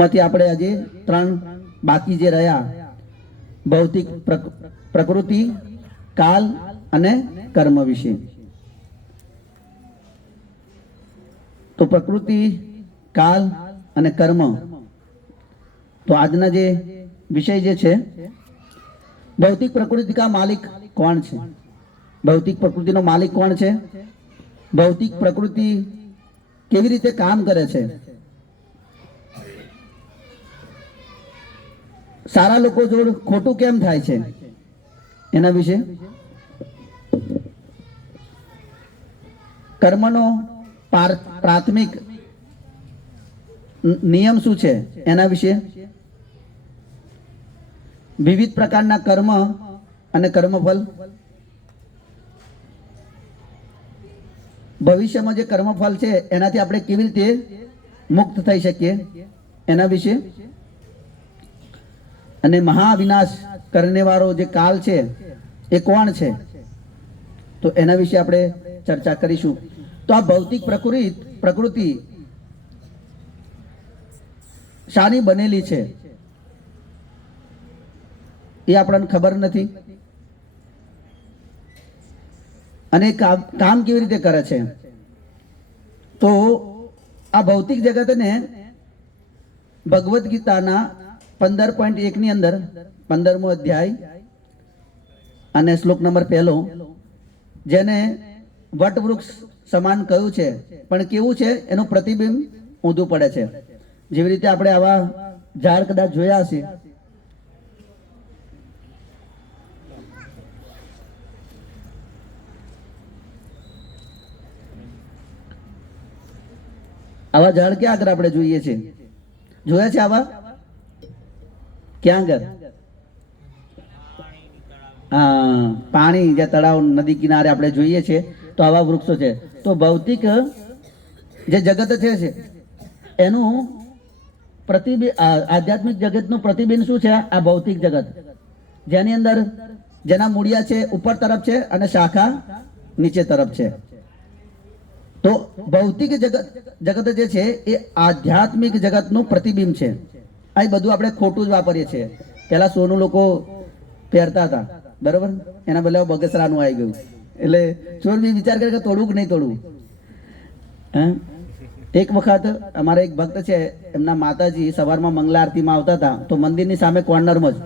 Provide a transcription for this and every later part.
માંથી આપણે આજે 3 બાકી જે રહ્યા ભૌતિક પ્રકૃતિ, કાલ અને કર્મ વિશે. તો પ્રકૃતિ, કાલ અને કર્મ, તો આજના જે વિષય જે છે, ભૌતિક પ્રકૃતિ કા માલિક કોણ છે? ભૌતિક પ્રકૃતિનો માલિક કોણ છે? ભૌતિક પ્રકૃતિ કેવી રીતે કામ કરે છે? સારા લોકો જોડ ખોટું કેમ થાય છે? એના વિશે. કર્મનો પ્રાથમિક નિયમ શું છે? એના વિશે. વિવિધ પ્રકારના કર્મ અને કર્મફળ, ભવિષ્યમાં જે કર્મફળ છે એનાથી આપણે કેવી રીતે મુક્ત થઈ શકીએ એના વિશે. અને મહાવિનાશ કરને વાળો જે કાલ છે એ કોણ છે? તો એના વિશે આપણે ચર્ચા કરીશું. તો આ ભૌતિક પ્રકૃતિ શાની બનેલી છે એ આપણને ખબર નથી. અને કામ કેવી રીતે કરે છે? તો આ ભૌતિક જગતને ભગવદ્ ગીતાના 15.1 ની અંદર 15મો અધ્યાય અને શ્લોક નંબર 1, જેને વટવૃક્ષ સમાન કહ્યું છે, પણ કેવું છે એનું પ્રતિબિંબ ઊંધું પડે છે. જેવી રીતે આપણે આવા ઝાડ કદાચ જોયા હશે, આવા ઝાડ ક્યાં આગળ આપણે જોઈએ છે? જોયા છે આવા? ક્યાં આગળ? હા, પાણી જે તળાવ, નદી કિનારે આપણે જોઈએ છે તો આવા વૃક્ષો છે. તો ભૌતિક જે જગત છે એનું પ્રતિબિંબ, આધ્યાત્મિક જગતનું પ્રતિબિંબ શું છે? આ ભૌતિક જગત, જેની અંદર જેના મૂળિયા છે ઉપર તરફ છે અને શાખા નીચે તરફ છે. તો ભૌતિક જગત જે છે એ આધ્યાત્મિક જગતનું પ્રતિબિંબ છે. આ બધું આપણે ખોટું જ વાપરીએ છીએ. પેલા સોનું લોકો પહેરતા હતા, બરોબર, એના બદલે બગસરાનું આવી ગયું. એટલે ચોર બી વિચાર કરે કે તોડવું કે નહીં તોડવું. એક વખત અમારા એક ભક્ત છે, એમના માતાજી સવારમાં મંગલા આરતીમાં આવતા હતા. તો મંદિરની સામે કોર્નરમાં જ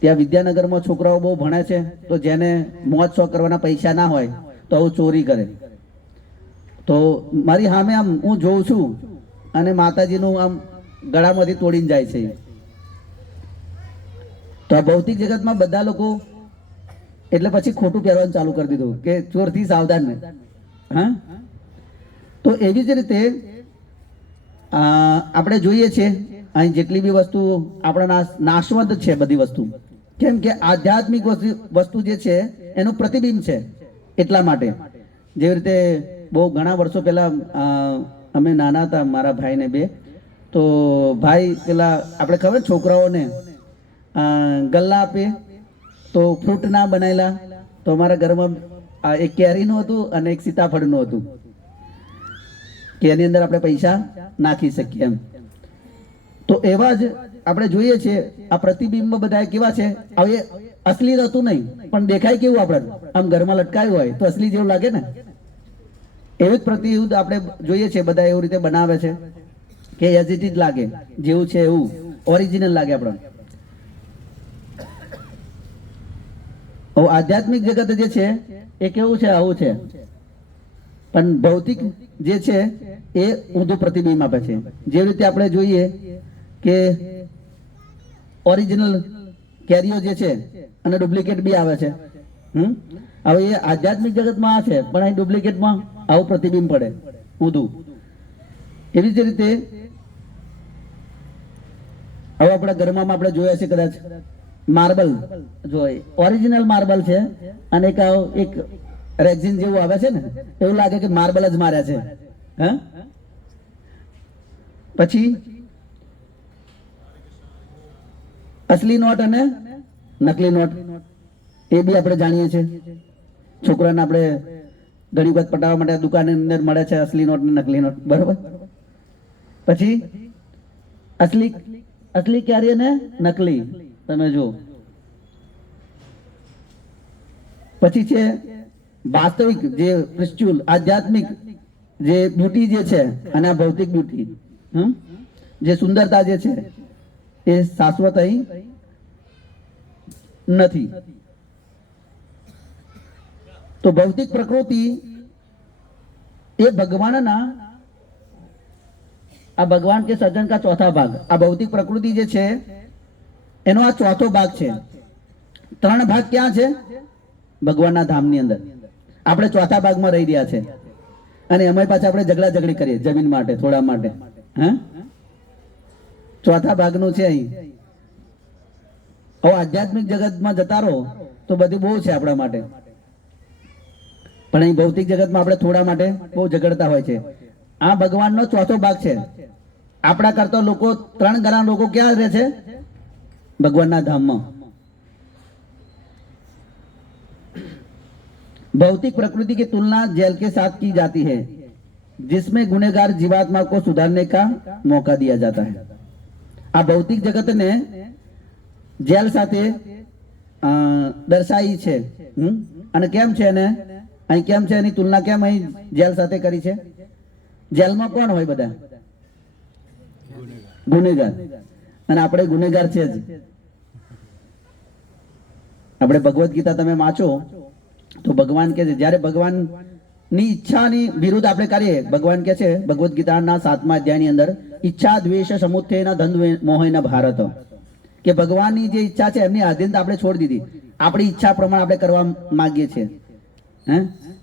ત્યાં વિદ્યાનગરમાં છોકરાઓ બહુ ભણે છે, તો જેને મોજ શોખ કરવાના પૈસા ના હોય તો આવું ચોરી કરે. તો મારી સામે આમ હું જોઉં છું અને માતાજીનું આમ ગળામાંથી તોડીને જાય છે. તો આ ભૌતિક જગતમાં બધા લોકો એટલે પછી ખોટું પહેરવાનું ચાલુ કરી દીધું કે ચોરથી સાવધાન ને. હા, તો એવી જ રીતે આપણે જોઈએ છે અહીં જેટલી બી વસ્તુ આપણા નાશવંત છે બધી વસ્તુ, કેમ કે આધ્યાત્મિક વસ્તુ જે છે એનું પ્રતિબિંબ છે. એટલા માટે જેવી રીતે બહુ ઘણા વર્ષો પહેલા અમે નાના હતા, મારા ભાઈને બે, તો ભાઈ પેલા આપણે ખબર છોકરાઓને ગલ્લા આપે તો ફ્રૂટ ના બનાવેલા, તો અમારા ઘરમાં એક કેરીનું હતું અને એક સીતાફળનું હતું કે એની અંદર આપણે પૈસા નાખી શકીએ એમ. તો એવા જ આપણે જોઈએ છે આ પ્રતિબિંબ બધા કેવા છે. હવે અસલી હતું નહીં, પણ દેખાય કેવું? આપણે આમ ઘરમાં લટકાયું હોય તો અસલી જેવું લાગે ને. એવું જ પ્રતિબિંબ આપણે જોઈએ છે, બધા એવી રીતે બનાવે છે કે એઝ ઇટ ઇઝ લાગે, જેવું છે એવું ઓરિજિનલ લાગે આપણને. આધ્યાત્મિક જગત જે છે એ કેવું છે? આવું છે. પણ ભૌતિક જે છે એ ઊંધું પ્રતિબિંબ આપે છે. જેવી રીતે આપણે જોઈએ કે ઓરિજિનલ કેરીઓ જે છે અને ડુપ્લિકેટ બી આવે છે. હવે એ આધ્યાત્મિક જગતમાં આ છે, પણ અહીં ડુપ્લિકેટમાં આવું પ્રતિબિંબ પડે ઊંધું. એવી જ રીતે હવે આપણા ઘરમાં આપણે જોયા છે કદાચ માર્બલ, જો ઓરિજિનલ માર્બલ છે અને એક રેક્ઝિન જેવું આવે છે ને, એવું લાગે કે માર્બલ જ માર્યા છે. હા, પછી અસલી નોટ અને નકલી નોટ એ બી આપણે જાણીએ છીએ. છોકરાને આપણે ઘણી વખત પટાવવા માટે દુકાનની અંદર મળે છે અસલી નોટ ને નકલી નોટ, બરોબર. પછી અસલી અસલી કાર્ય ને નકલી, તમે જુઓ. પછી છે વાસ્તવિક, જે સ્પિરિચ્યુઅલ આધ્યાત્મિક જે બ્યુટી જે છે, અને આ ભૌતિક બ્યુટી, જે સુંદરતા જે છે એ શાશ્વત અહીં નથી. તો ભૌતિક પ્રકૃતિ એ ભગવાનના, આ ભગવાન કે સર્જન કા ચોથા ભાગ, આ ભૌતિક પ્રકૃતિ જે છે એનો આ ચોથો ભાગ છે. 3 ભાગ ક્યાં છે? ભગવાનના ધામની અંદર. આપણે ચોથા ભાગમાં રહી રહ્યા છે, અને એમાં પાછા આપણે ઝઘડી કરીએ જમીન માટે, થોડા માટે. ચોથા ભાગનું છે અહીં. હવે આધ્યાત્મિક જગતમાં જતા રહો તો બધી બહુ છે આપણા માટે, પણ અહીં ભૌતિક જગતમાં આપણે થોડા માટે બહુ ઝઘડતા હોય છે. આ ભગવાનનો ચોથો ભાગ છે. આપણા કરતા લોકો 3 ગણા લોકો ક્યાં રહે છે? ભગવાનના ધામમાં. भौतिक प्रकृति की तुलना जेल के साथ की जाती है, जिसमें गुनहगार जीवात्मा को सुधारने का मौका दिया जाता है. આ ભૌતિક જગતને જેલ સાથે દર્શાવી છે. અને કેમ છે ને અહીં કેમ છે, એની તુલના કેમ અહીં જેલ સાથે કરી છે? જેલમાં કોણ હોય? બધા ગુનેગાર. અને આપણે ગુનેગાર છે જ. આપણે ભગવદ્ ગીતા તમે વાંચો તો ભગવાન કે છે, જ્યારે ભગવાનની ઈચ્છાની વિરુદ્ધ આપણે કરીએ, ભગવાન કે છે ભગવદ્ ગીતાના 7મા અધ્યાયની અંદર, ઈચ્છા દ્વેષ સમુત્થેન દ્વંદ્વ મોહેન ભારત, કે ભગવાનની જે ઈચ્છા છે એમની આધીનતા આપણે છોડી દીધી. આપણી ઈચ્છા પ્રમાણે આપણે કરવા માંગીએ છીએ.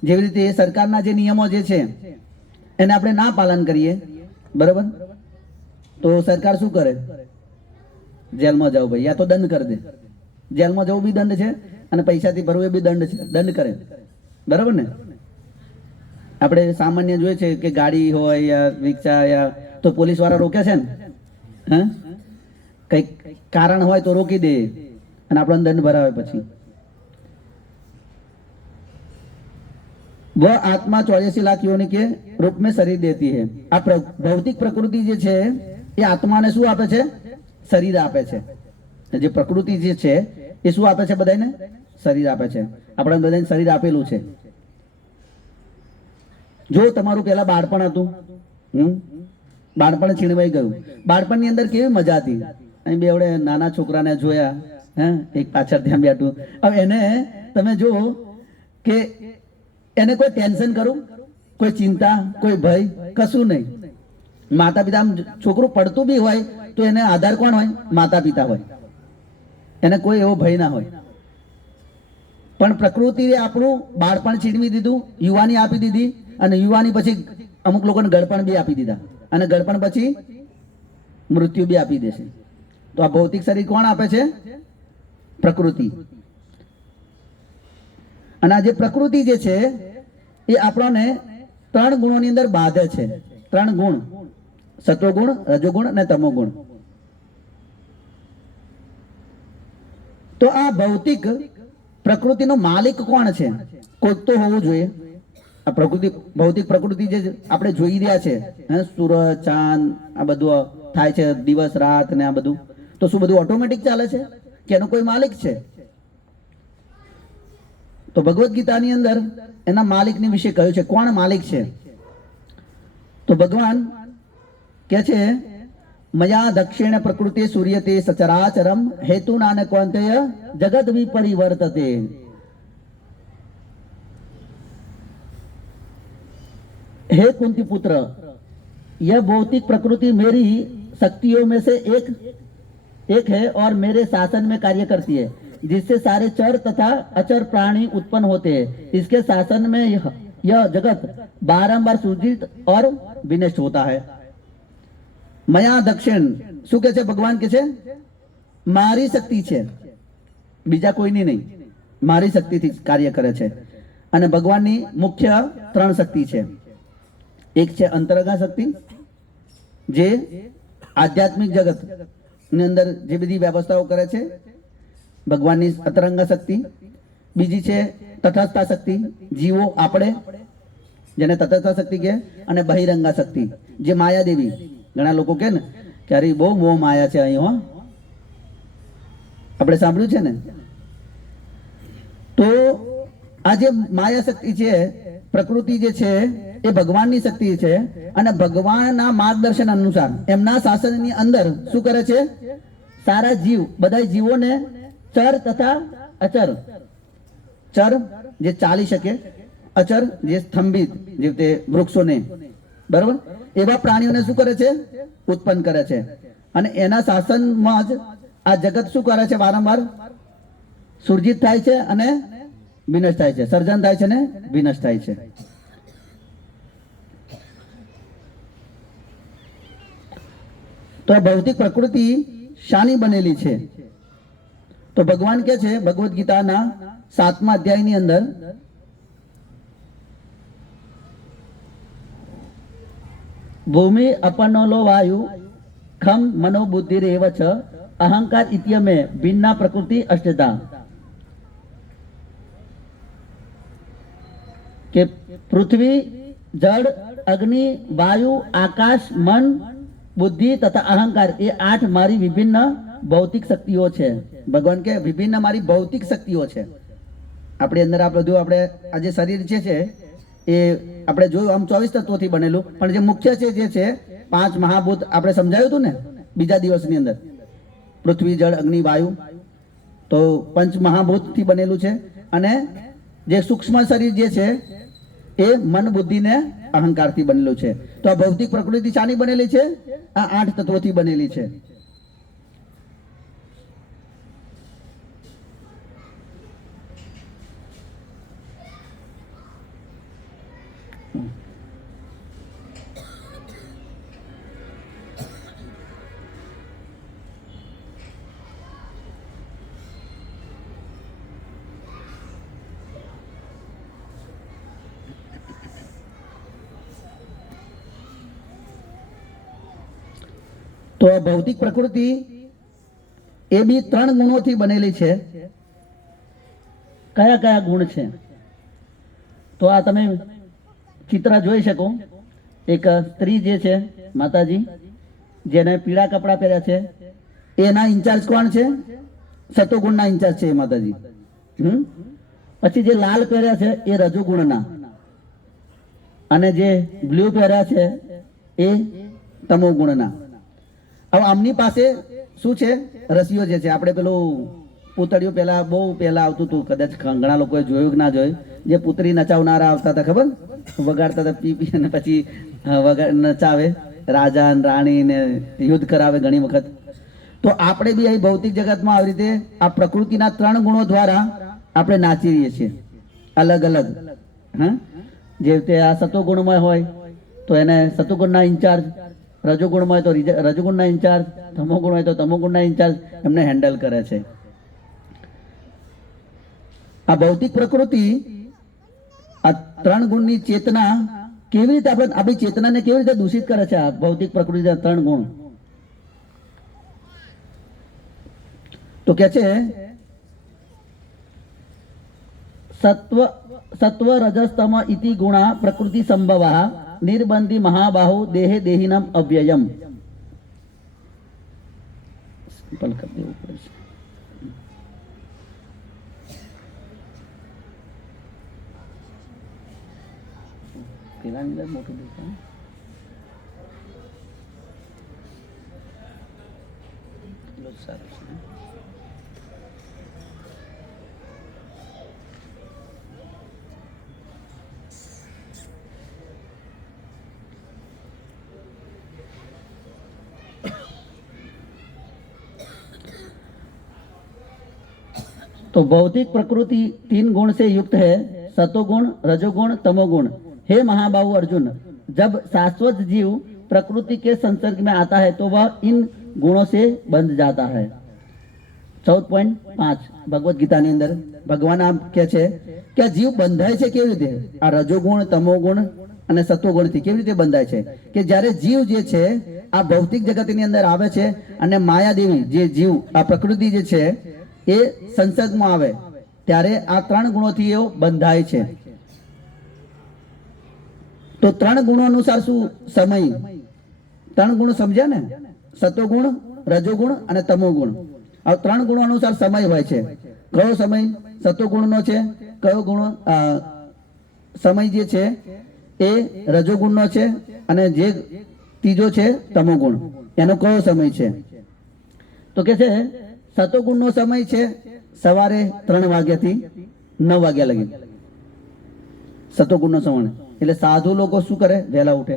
જેવી રીતે સરકારના જે નિયમો જે છે એને આપણે ના પાલન કરીએ, બરોબર, તો સરકાર શું કરે? જેલમાં જાવ ભાઈ, યા તો દંડ કરી દે. જેલમાં જવું બી દંડ છે, અને પૈસાથી ભરવું એ બી દંડ છે, દંડ કરે, બરાબર ને? આપણે સામાન્ય જોઈએ છે કે ગાડી હોય યા રિક્ષા યા તો પોલીસ વાળા રોકે છે ને, કઈક કારણ હોય તો રોકી દે અને આપણને દંડ ભરાવે. પછી वह आत्मा 84 लाख योनि के रूप में शरीर देती है. આ ભૌતિક પ્રકૃતિ જે છે એ આત્માને શું આપે છે? શરીર આપે છે. જે પ્રકૃતિ જે છે એ શું આપે છે? બધાને શરીર આપે છે. આપણે બધાને શરીર આપેલું છે. જો તમારું પેલા બાળપણ હતું, બાળપણ છીનવાઈ ગયું. બાળપણની અંદર કેવી મજા હતી. અહીં બે નાના છોકરાને જોયા, એક પાછળ ત્યાં બેઠું. હવે એને તમે જુઓ કે એને કોઈ ટેન્શન કરું, કોઈ ચિંતા, કોઈ ભય, કશું નહીં. માતા પિતા, છોકરું પડતું બી હોય તો એને આધાર કોણ હોય? માતા પિતા હોય. એને કોઈ એવો ભય ના હોય. પણ પ્રકૃતિએ આપણું બાળપણ છીનવી દીધું, યુવાની આપી દીધી, અને યુવાની પછી અમુક લોકોને ગળપણ બી આપી દીધા, અને ગળપણ પછી મૃત્યુ બી આપી દેશે. તો આ ભૌતિક શરીર કોણ આપે છે? પ્રકૃતિ. અને આ જે પ્રકૃતિ જે છે એ આપણને 3 ગુણોની અંદર બાંધે છે. 3 ગુણ: સત્વગુણ, રજોગુણ અને તમોગુણ. તો આ ભૌતિક પ્રકૃતિનો માલિક કોણ છે? કોઈક તો હોવું જોઈએ. આ પ્રકૃતિ, ભૌતિક પ્રકૃતિ જે આપણે જોઈ રહ્યા છે, સૂરજ, ચાંદ, આ બધું થાય છે, દિવસ રાત ને આ બધું, તો શું બધું ઓટોમેટિક ચાલે છે કે એનો કોઈ માલિક છે? તો ભગવદ્ ગીતાની અંદર એના માલિકની વિશે કહ્યું છે. કોણ માલિક છે? તો ભગવાન કે છે, મયા દક્ષિણ પ્રકૃતિ સૂર્યતે સચરાચરમ હેતુ નાને કોંતેય જગત વિપરિવર્તતે. हे कुंती पुत्र, यह भौतिक प्रकृति मेरी शक्तियों में से एक है और मेरे शासन में कार्य करती है, जिससे सारे चर तथा अचर प्राणी उत्पन्न होते हैं. इसके शासन में यह जगत बारंबार सृजित और विनष्ट होता है. मया दक्षिण, શું કે છે ભગવાન? કે છે મારી શક્તિ છે, બીજા કોઈની નહીં. મારી શક્તિથી કાર્ય કરે છે. અને ભગવાનની મુખ્ય 3 શક્તિ છે. એક છે અંતરંગા શક્તિ, જે આધ્યાત્મિક જગત ની અંદર જે બધી વ્યવસ્થાઓ કરે છે, ભગવાનની અંતરંગા શક્તિ. બીજી છે તટસ્થા શક્તિ, જીવો આપણે જેને તટસ્થા શક્તિ કહે. અને બહિરંગા શક્તિ, જે માયાદેવી, ઘણા લોકો કે ને કે અરે બહુ મોહ માયા છે અહીં, હો આપણે સાંભળ્યું છે ને. તો આ જે માયા શક્તિ છે, પ્રકૃતિ જે છે એ ભગવાનની શક્તિ છે, અને ભગવાનના માર્ગદર્શન અનુસાર એમના શાસનની અંદર શું કરે છે, સારા જીવ, બધા જીવોને ચર તથા અચર, ચર જે ચાલી શકે, અચર જે સ્તંભિત જે તે વૃક્ષોને, બરાબર, એવા પ્રાણીઓને શું કરે છે, ઉત્પન્ન કરે છે. અને એના શાસનમાં જ આ જગત શું કરે છે, વારંવાર સર્જિત થાય છે અને વિનષ્ટ થાય છે, સર્જન થાય છે ને વિનષ્ટ થાય છે. તો ભૌતિક પ્રકૃતિ શાની બનેલી છે? તો ભગવાન કે છે ભગવદ્ ગીતાના 7મા અધ્યાયની અંદર, ભૂમિ અપનોલો વાયુ ખમ મનોબુદ્ધિ રેવ છ અહંકાર ઇત્યમે ભિન્ના પ્રકૃતિ અષ્ટતા. કે પૃથ્વી, જળ, અગ્નિ, વાયુ, આકાશ, મન, બુદ્ધિ તથા અહંકાર એ 8 મારી વિભિન્ન ભૌતિક શક્તિઓ છે. ભગવાન કે વિભિન્ન મારી ભૌતિક શક્તિઓ છે. આપણી અંદર આ બધું, આપણે આ જે શરીર છે એ આપણે જોયું આમ 24 તત્વોથી બનેલું, પણ જે મુખ્ય છે જે છે 5 મહાભૂત, આપણે સમજાયું હતું ને બીજા દિવસની અંદર, પૃથ્વી, જળ, અગ્નિ, વાયુ, તો 5 મહાભૂતથી બનેલું છે. અને જે સૂક્ષ્મ શરીર જે છે એ મન, બુદ્ધિ ને અહંકારથી બનેલું છે. તો આ ભૌતિક પ્રકૃતિ શાની બનેલી છે? આ 8 તત્વોથી બનેલી છે. તો ભૌતિક પ્રકૃતિ એ બી 3 ગુણોથી બનેલી છે. કયા કયા ગુણ છે? તો આ તમે ચિત્ર જોઈ શકો. એક સ્ત્રી જે છે માતાજી, જેને પીળા કપડા પહેર્યા છે, એના ઇન્ચાર્જ કોણ છે? સતોગુણના ઇન્ચાર્જ છે એ માતાજી. પછી જે લાલ પહેર્યા છે એ રજોગુણના, અને જે બ્લુ પહેર્યા છે એ તમોગુણના. હવે આમની પાસે શું છે? રસીઓ જે છે, આપણે પેલું પૂતળીઓ પહેલા બહુ પહેલા આવતું હતું, કદાચ ઘણા લોકોએ જોયું કે ના જોયું, જે પુતળી નચાવનારા આવતા હતા, ખબર? વગાડતા હતા પી પી, અને પછી નચાવે, રાજા ને રાણી ને યુદ્ધ કરાવે ઘણી વખત. તો આપણે બી અહીં ભૌતિક જગતમાં આવી રીતે આ પ્રકૃતિના 3 ગુણો દ્વારા આપણે નાચી રહીએ છીએ, અલગ અલગ. હા, જે રીતે આ સતોગુણમય હોય તો એને સતોગુણના ઇન્ચાર્જ, રજોગુણમાં હોય તો રજોગુણના ઇન્ચાર્જ, તમોગુણ હોય તો તમોગુણના ઇન્ચાર્જ એમને હેન્ડલ કરે છે. આ ભૌતિક પ્રકૃતિ આ 3 ગુણની ચેતના કેવી રીતે આપણી ચેતનાને કેવી રીતે દૂષિત કરે છે? આ ભૌતિક પ્રકૃતિના 3 ગુણ તો કે છે સત્વ રજસ્તમ ઇતિ ગુણા પ્રકૃતિ સંભવા નિર્બંધી મહાબાહુ દેહે દેહિનમ અવ્યયમ. સિમ્પલ કરી દેવું પડે છે. પેલાની અંદર મોટું દેખાય. સારું છે. तो भौतिक प्रकृति 3 गुण से युक्त है, सतोगुण, रजोगुण, तमोगुण. हे महाबाहु अर्जुन, जब शाश्वत जीव प्रकृति के संसर्ग में आता है तो वह इन गुणों से बंध जाता है. 14.5 भगवत गीता ની અંદર ભગવાન આમ કહે છે કે જીવ બંધાય છે કેવી રીતે? આ રજોગુણ, તમોગુણ અને સત્વગુણથી કેવી રીતે બંધાય છે? કે જ્યારે જીવ જે છે આ ભૌતિક જગતની અંદર આવે છે અને માયાદેવી જે જીવ આ પ્રકૃતિ જે છે એ સંસર્ગમાં આવે ત્યારે આ 3 ગુણોથી એ બંધાય છે. તો 3 ગુણો અનુસાર શું સમય ત્રણ ગુણ સમજ્યા ને, સતોગુણ, રજોગુણ અને તમોગુણ. આ ત્રણ ગુણો અનુસાર સમય હોય છે. કયો સમય સતોગુણનો છે, કયો ગુણ સમય જે છે એ રજોગુણનો છે, અને જે ત્રીજો છે તમોગુણ, એનો કયો સમય છે? તો કે છે સતોગુણનો સમય છે સવારે 3 વાગ્યાથી 9 વાગ્યા લગી. સતોગુણનો સમય એટલે સાધુ લોકો શું કરે? વહેલા ઉઠે,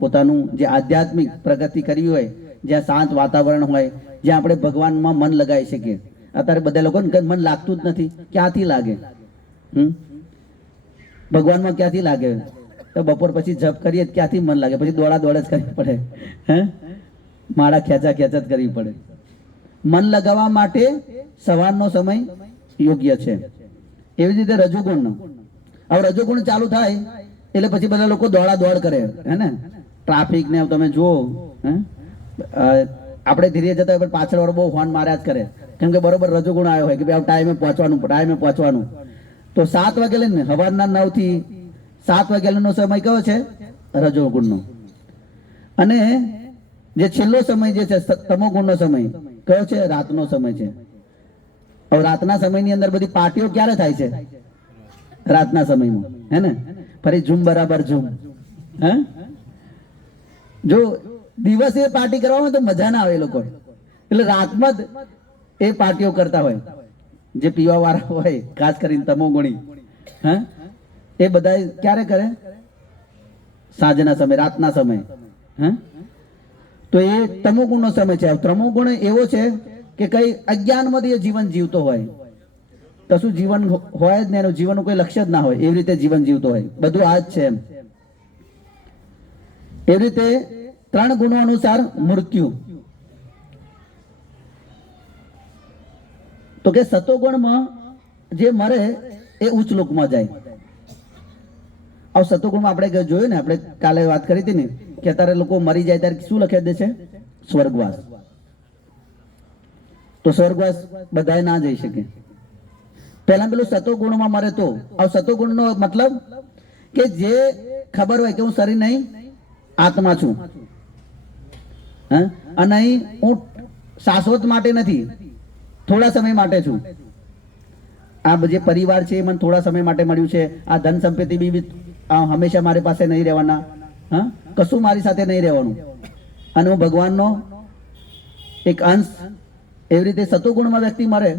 પોતાનું જે આધ્યાત્મિક પ્રગતિ કરવી હોય, જ્યાં શાંત વાતાવરણ હોય, જ્યાં આપણે ભગવાનમાં મન લગાવી શકીએ. અત્યારે બધા લોકો મન લાગતું જ નથી. ક્યાંથી લાગે? ભગવાનમાં ક્યાંથી લાગે? તો બપોર પછી જપ કરીએ ક્યાંથી મન લાગે? પછી દોડા દોડ જ કરવી પડે, માળા ખેંચા ખેંચ જ કરવી પડે. મન લગાવવા માટે સવારનો સમય યોગ્ય છે. એવી રીતે રજોગુણનો, હવે રજોગુણ ચાલુ થાય એટલે પછી બધા લોકો દોડા દોડ કરે, હે ને? ટ્રાફિક ને તમે જુઓ, આપણે ધીરે જતા હોય પાછળ વાળો બહુ હોર્ન માર્યા જ કરે, કેમ કે બરોબર રજોગુણ આવ્યો હોય કે ભાઈ ટાઈમે પહોંચવાનું. તો 7 વાગે લઈને સવારના 9 થી 7 વાગ્યાનો સમય કયો છે? રજોગુણનો. અને જે છેલ્લો સમય જે છે તમોગુણનો સમય કયો છે? રાતનો સમય છે. હવે રાતના સમયની અંદર બધી પાર્ટીઓ ક્યારે થાય છે? રાતના સમયમાં, હે ને? ફરી ઝૂમ બરાબર ઝૂમ. હે, જો દિવસે પાર્ટી કરવામાં તો મજા ના આવે એ લોકો, એટલે રાતમાં જ એ પાર્ટીઓ કરતા હોય. જે પીવા વાળા હોય, ખાસ કરીને તમોગુણી, હે, એ બધા ક્યારે કરે? સાંજના સમય, રાતના સમય. હે, તો એ તમોગુણનો સમય છે. તમોગુણ એવો છે કે કઈ અજ્ઞાનમાંથી એ જીવન જીવતો હોય, કશું જીવન હોય જ નહીં, એનું જીવનનું કોઈ લક્ષ્ય જ ના હોય, એવી રીતે જીવન જીવતો હોય. બધું આ જ છે એમ. એવી રીતે 3 ગુણો અનુસાર મૃત્યુ. તો કે સતોગુણમાં જે મરે એ ઉચ્ચ લોકમાં જાય. આ સતોગુણમાં આપણે જોયું ને, આપણે કાલે વાત કરી હતી ને કે અત્યારે લોકો મરી જાય ત્યારે શું લખી દે છે? સ્વર્ગવાસ. તો સ્વર્ગવાસ બધાય ના જઈ શકે. પહેલા પેલું સતોગુણમાં મરે તો, આ સતોગુણનો મતલબ કે જે ખબર હોય કે હું શરીર નહીં, આત્મા છું, અને અહીં હું શાશ્વત માટે નથી, થોડા સમય માટે છું. આ જે પરિવાર છે એ મને થોડા સમય માટે મળ્યું છે. આ ધન સંપત્તિ બી હંમેશા મારી પાસે નહીં રહેવાના, હા, કશું મારી સાથે નહીં રહેવાનું, અને હું ભગવાનનો એક અંશ. એવી રીતે સતોગુણમાં વ્યક્તિ મરે,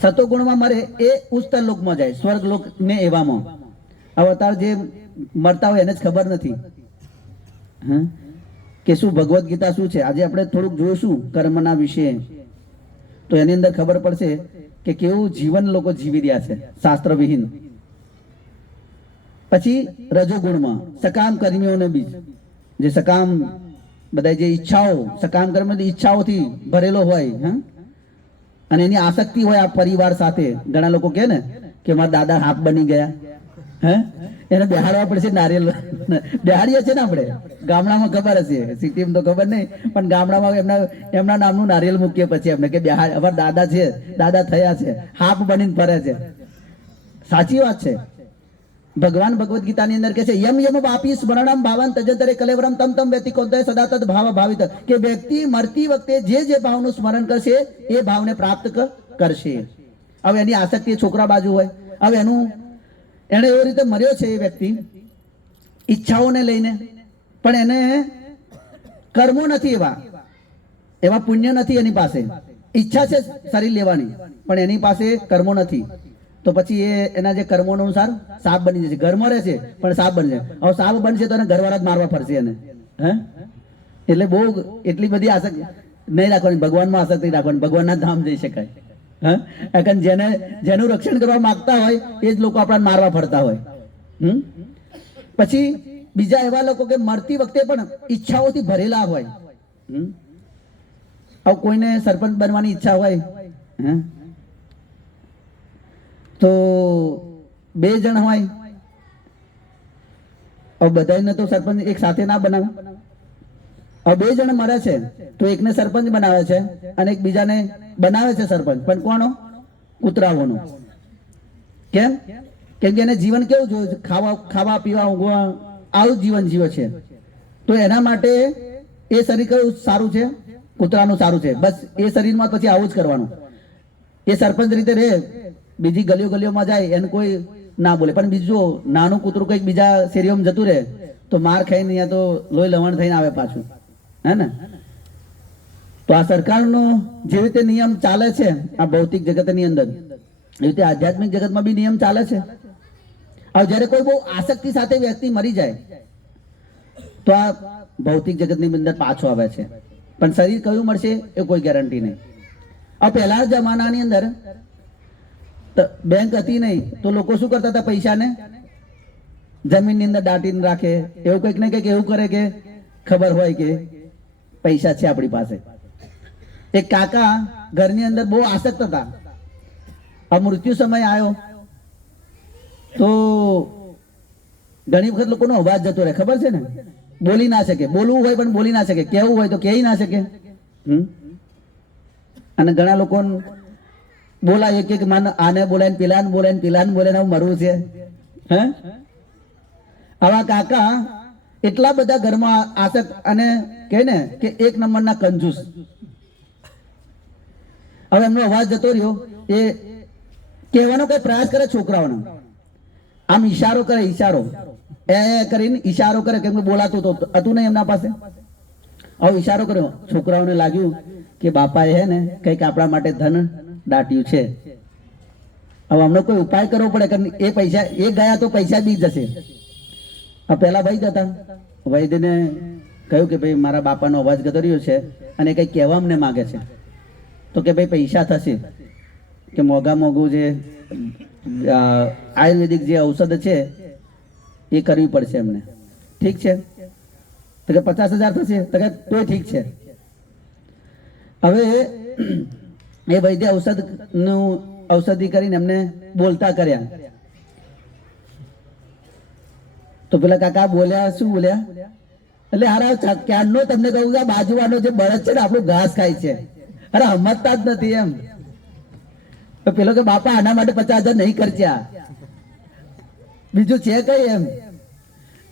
સતોગુણમાં મરે એ ઉચ્ચ લોકમાં જાય, સ્વર્ગ લોક ને એવામાં. હવે અત્યારે જે મરતા હોય એને જ ખબર નથી કે શું ભગવદ્ ગીતા શું છે. આજે આપણે થોડુંક જોઈશું કર્મના વિશે, તો એની અંદર ખબર પડશે કે કેવું જીવન લોકો જીવી રહ્યા છે શાસ્ત્ર વિહીન. પછી રજોગુણમાં સકામ કર્મીઓને બીજ, જે સકામ બધા જે ઈચ્છાઓ, સકામ કર્મ ઈચ્છાઓથી ભરેલો હોય, અને એની આસક્તિ હોય આ પરિવાર સાથે. ઘણા લોકો કહે ને કે મારા દાદા હાફ બની ગયા, હે, એને બેહાડવા પડશે નારિયેલ. બેહાડીએ છે ને આપણે ગામડામાં, ખબર હશે, સિટીમાં તો ખબર નહીં, પણ ગામડામાં એમના નામનું નારિયેલ મૂકીએ પછી એમને કે બેહાડ, અમારા દાદા છે, દાદા થયા છે, હાફ બનીને ફરે છે. સાચી વાત છે. ભગવાન ભગવદ્ ગીતાની અંદર કહે છે યમ યમ વાપી સ્મરણમ ભાવન તજતરે કલેવરમ તમ તમ વ્યક્તિ કોંતે સદા તદ ભાવ ભાવિત, કે વ્યક્તિ મરતી વખતે જે ભાવનું સ્મરણ કરશે એ ભાવને પ્રાપ્ત કરશે. હવે એની આસક્તિ છોકરા બાજુ હોય, હવે એને એવી રીતે મર્યો છે એ વ્યક્તિ ઈચ્છાઓને લઈને, પણ એને કર્મો નથી, એવા પુણ્ય નથી એની પાસે. ઈચ્છા છે શરીર લેવાની, પણ એની પાસે કર્મો નથી. તો પછી એના જે કર્મો અનુસાર સાપ બની જશે. ઘરમાં રહે છે પણ સાપ બનશે. હવે સાપ બનશે તો એને ઘરવાળા જ મારવા પડશે એને, હે. એટલે બહુ એટલી બધી આસક્તિ નહીં રાખવાની, ભગવાનમાં આસક્તિ રાખવાની, ભગવાનના ધામ જઈ શકાય. હા, જેનું રક્ષણ કરવા માંગતા હોય એ જ લોકો આપણને મારવા ફરતા હોય. પછી બીજા એવા લોકો કે મરતી વખતે પણ ઈચ્છાઓથી ભરેલા હોય. હવે કોઈને સરપંચ બનવાની ઈચ્છા હોય, તો 2 જણ હોય, હવે બધાને તો સરપંચ એક સાથે ના બનાવે. હવે 2 જણ મરે છે તો એકને સરપંચ બનાવે છે અને એક બીજાને બનાવે છે સરપંચ, પણ કોનો? કૂતરાઓનો. કેમ? કેમ કે એને જીવન કેવું જોયું છે? ખાવા પીવા ઊંઘવા આવું જીવન જીવે છે. તો એના માટે એ શરીર કયું સારું છે? કૂતરાનું સારું છે. બસ એ શરીરમાં પછી આવું જ કરવાનું. એ સરપંચ રીતે રહે, બીજી ગલીઓમાં જાય, એને કોઈ ના બોલે. પણ બીજું નાનું કૂતરું કંઈક બીજા શેરીઓમાં જતું રહે તો માર ખાઈને યા તો લોહી લવણ થઈને આવે પાછું, હે ને? તો આ સરકારનો જે રીતે નિયમ ચાલે છે આ ભૌતિક જગતની અંદર, એ રીતે આધ્યાત્મિક જગતમાં બી નિયમ ચાલે છે. હવે જ્યારે કોઈ બહુ આસક્તિ સાથે વ્યક્તિ મરી જાય તો આ ભૌતિક જગતની અંદર પાછો આવે છે. પણ શરીર કયું મળશે એ કોઈ ગેરંટી નહીં. હવે પહેલા જમાનાની અંદર બેંક હતી નહીં તો લોકો શું કરતા હતા? પૈસાને જમીનની અંદર દાટીને રાખે, એવું કંઈક ને કંઈક એવું કરે કે ખબર હોય કે પૈસા છે આપણી પાસે. એક કાકા ઘરની અંદર બહુ આસક્ત હતા. આ મૃત્યુ સમય આવ્યો તો ઘણી વખત લોકોનો અવાજ જતો રહે, ખબર છે ને? બોલી ના શકે, બોલવું હોય પણ બોલી ના શકે, કહેવું હોય તો કહી ના શકે. અને ઘણા લોકો બોલાય એક મન આને બોલાય, પેલાને બોલાય, પેલાને બોલાય, મરવું છે. હે, આવા કાકા એટલા બધા ઘરમાં આસક્ત અને કહે ને કે એક નંબરના કંજૂસ. હવે એમનો અવાજ જતો રહ્યો, એ કહેવાનો કઈ પ્રયાસ કરે છોકરાઓનો, આમ ઈશારો કરે, ઈશારો એ કરીને ઈશારો કરે, કેમ કે બોલાતું તો હતું નહીં એમના પાસે. હવે ઈશારો કર્યો, છોકરાઓને લાગ્યું કે બાપા હે ને કંઈક આપણા માટે ધન દાટ્યું છે. હવે અમને કોઈ ઉપાય કરવો પડે કે એ પૈસા એ ગયા તો પૈસા બી જશે. પેલા વૈદ હતા, વૈદ્યને કહ્યું કે ભાઈ મારા બાપાનો અવાજ જતો રહ્યો છે અને કંઈક કહેવા અમને માગે છે. તો કે ભાઈ પૈસા થશે, કે મોંઘું જે આયુર્વેદિક જે ઔષધ છે એ કરવી પડશે એમને. ઠીક છે, તો કે 50,000 થશે, તો કે તોય ઠીક છે. હવે એ વૈદ્ય ઔષધિ કરીને એમને બોલતા કર્યા. તો પેલા કાકા બોલ્યા, શું બોલ્યા? એટલે હારા ક્યારનો તમને કહું કે બાજુવાનો જે બળદ છે ને આપણું ઘાસ ખાય છે, અરે સમજતા જ નથી એમ. તો પેલો કે બાપા આના માટે 50,000 નહીં ખર્ચ્યા, બીજું છે કઈ એમ?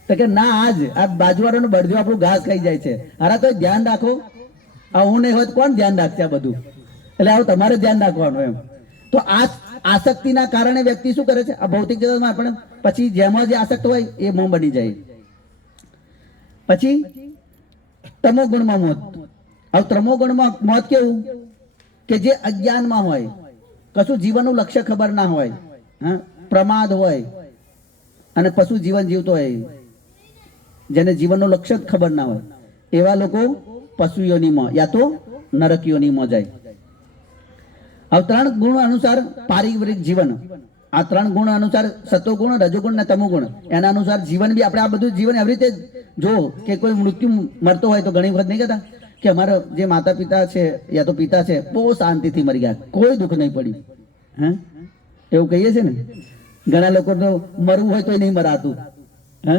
તો કે ના, આજ આ બાજુવાળાનો બળદિયો આપણું ઘાસ ખાઈ જાય છે. હારા તો ધ્યાન રાખો, આ હું નહીં હોત કોણ ધ્યાન રાખશે આ બધું? એટલે આવું તમારે ધ્યાન રાખવાનું એમ. તો આ આસક્તિના કારણે વ્યક્તિ શું કરે છે? આ ભૌતિક જગતમાં પણ પછી જેમાં જે આસક્ત હોય એ મોહ બની જાય. પછી તમો ગુણમાં મોત. હવે તમો ગુણમાં મોત કેવું? કે જે અજ્ઞાનમાં હોય, કશું જીવનનું લક્ષ્ય ખબર ના હોય, હા, પ્રમાદ હોય અને પશુ જીવન જીવતો હોય, જેને જીવનનું લક્ષ્ય જ ખબર ના હોય, એવા લોકો પશુ યોનિમાં યા તો નરક યોનિમાં જાય. હવે 3 ગુણ અનુસાર પારિવારિક જીવન, આ 3 ગુણ અનુસાર સતોગુણ, રજોગુણ અને તમોગુણ, એના અનુસાર જીવન બી આપણે આ બધું જીવન એવી રીતે જો કે કોઈ મૃત્યુ મરતો હોય તો ઘણી વખત નહીં કહેતા કે અમારા જે માતા પિતા છે યા તો પિતા છે બહુ શાંતિથી મરી ગયા, કોઈ દુઃખ નહીં પડ્યું. હે, એવું કહીએ છે ને. ઘણા લોકો તો મરવું હોય તો નહીં મરાતું. હે,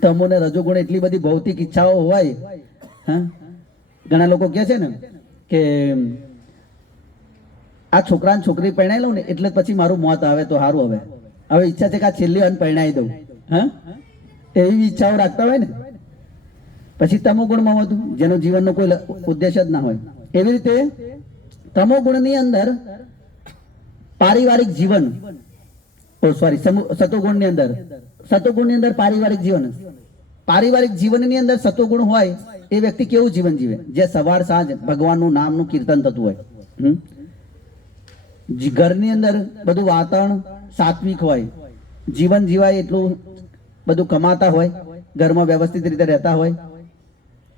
તમો ને રજોગુણ એટલી બધી ભૌતિક ઈચ્છાઓ હોય. હા, ઘણા લોકો કહે છે ને કે આ છોકરાને છોકરી પરણાઈ લઉં ને એટલે પછી મારું મોત આવે તો સારું. હવે ઈચ્છા છે કે આ છેલ્લી અન પરણાઈ દઉં. હા, એવી ઈચ્છાઓ રાખતા હોય ને. પછી તમો ગુણમાં હતું, જેનો જીવનનો કોઈ ઉદ્દેશ જ ના હોય. એવી રીતે તમો ગુણની અંદર પારિવારિક જીવન, સતોગુણની અંદર પારિવારિક જીવન. પારિવારિક જીવનની અંદર સતોગુણ હોય એ વ્યક્તિ કેવું જીવન જીવે? જે સવાર સાંજ ભગવાનનું નામનું કીર્તન થતું હોય, ઘરની અંદર બધું વાતાવરણ સાત્વિક હોય, જીવન જીવાય એટલું બધું કમાતા હોય, ઘરમાં વ્યવસ્થિત રીતે રહેતા હોય,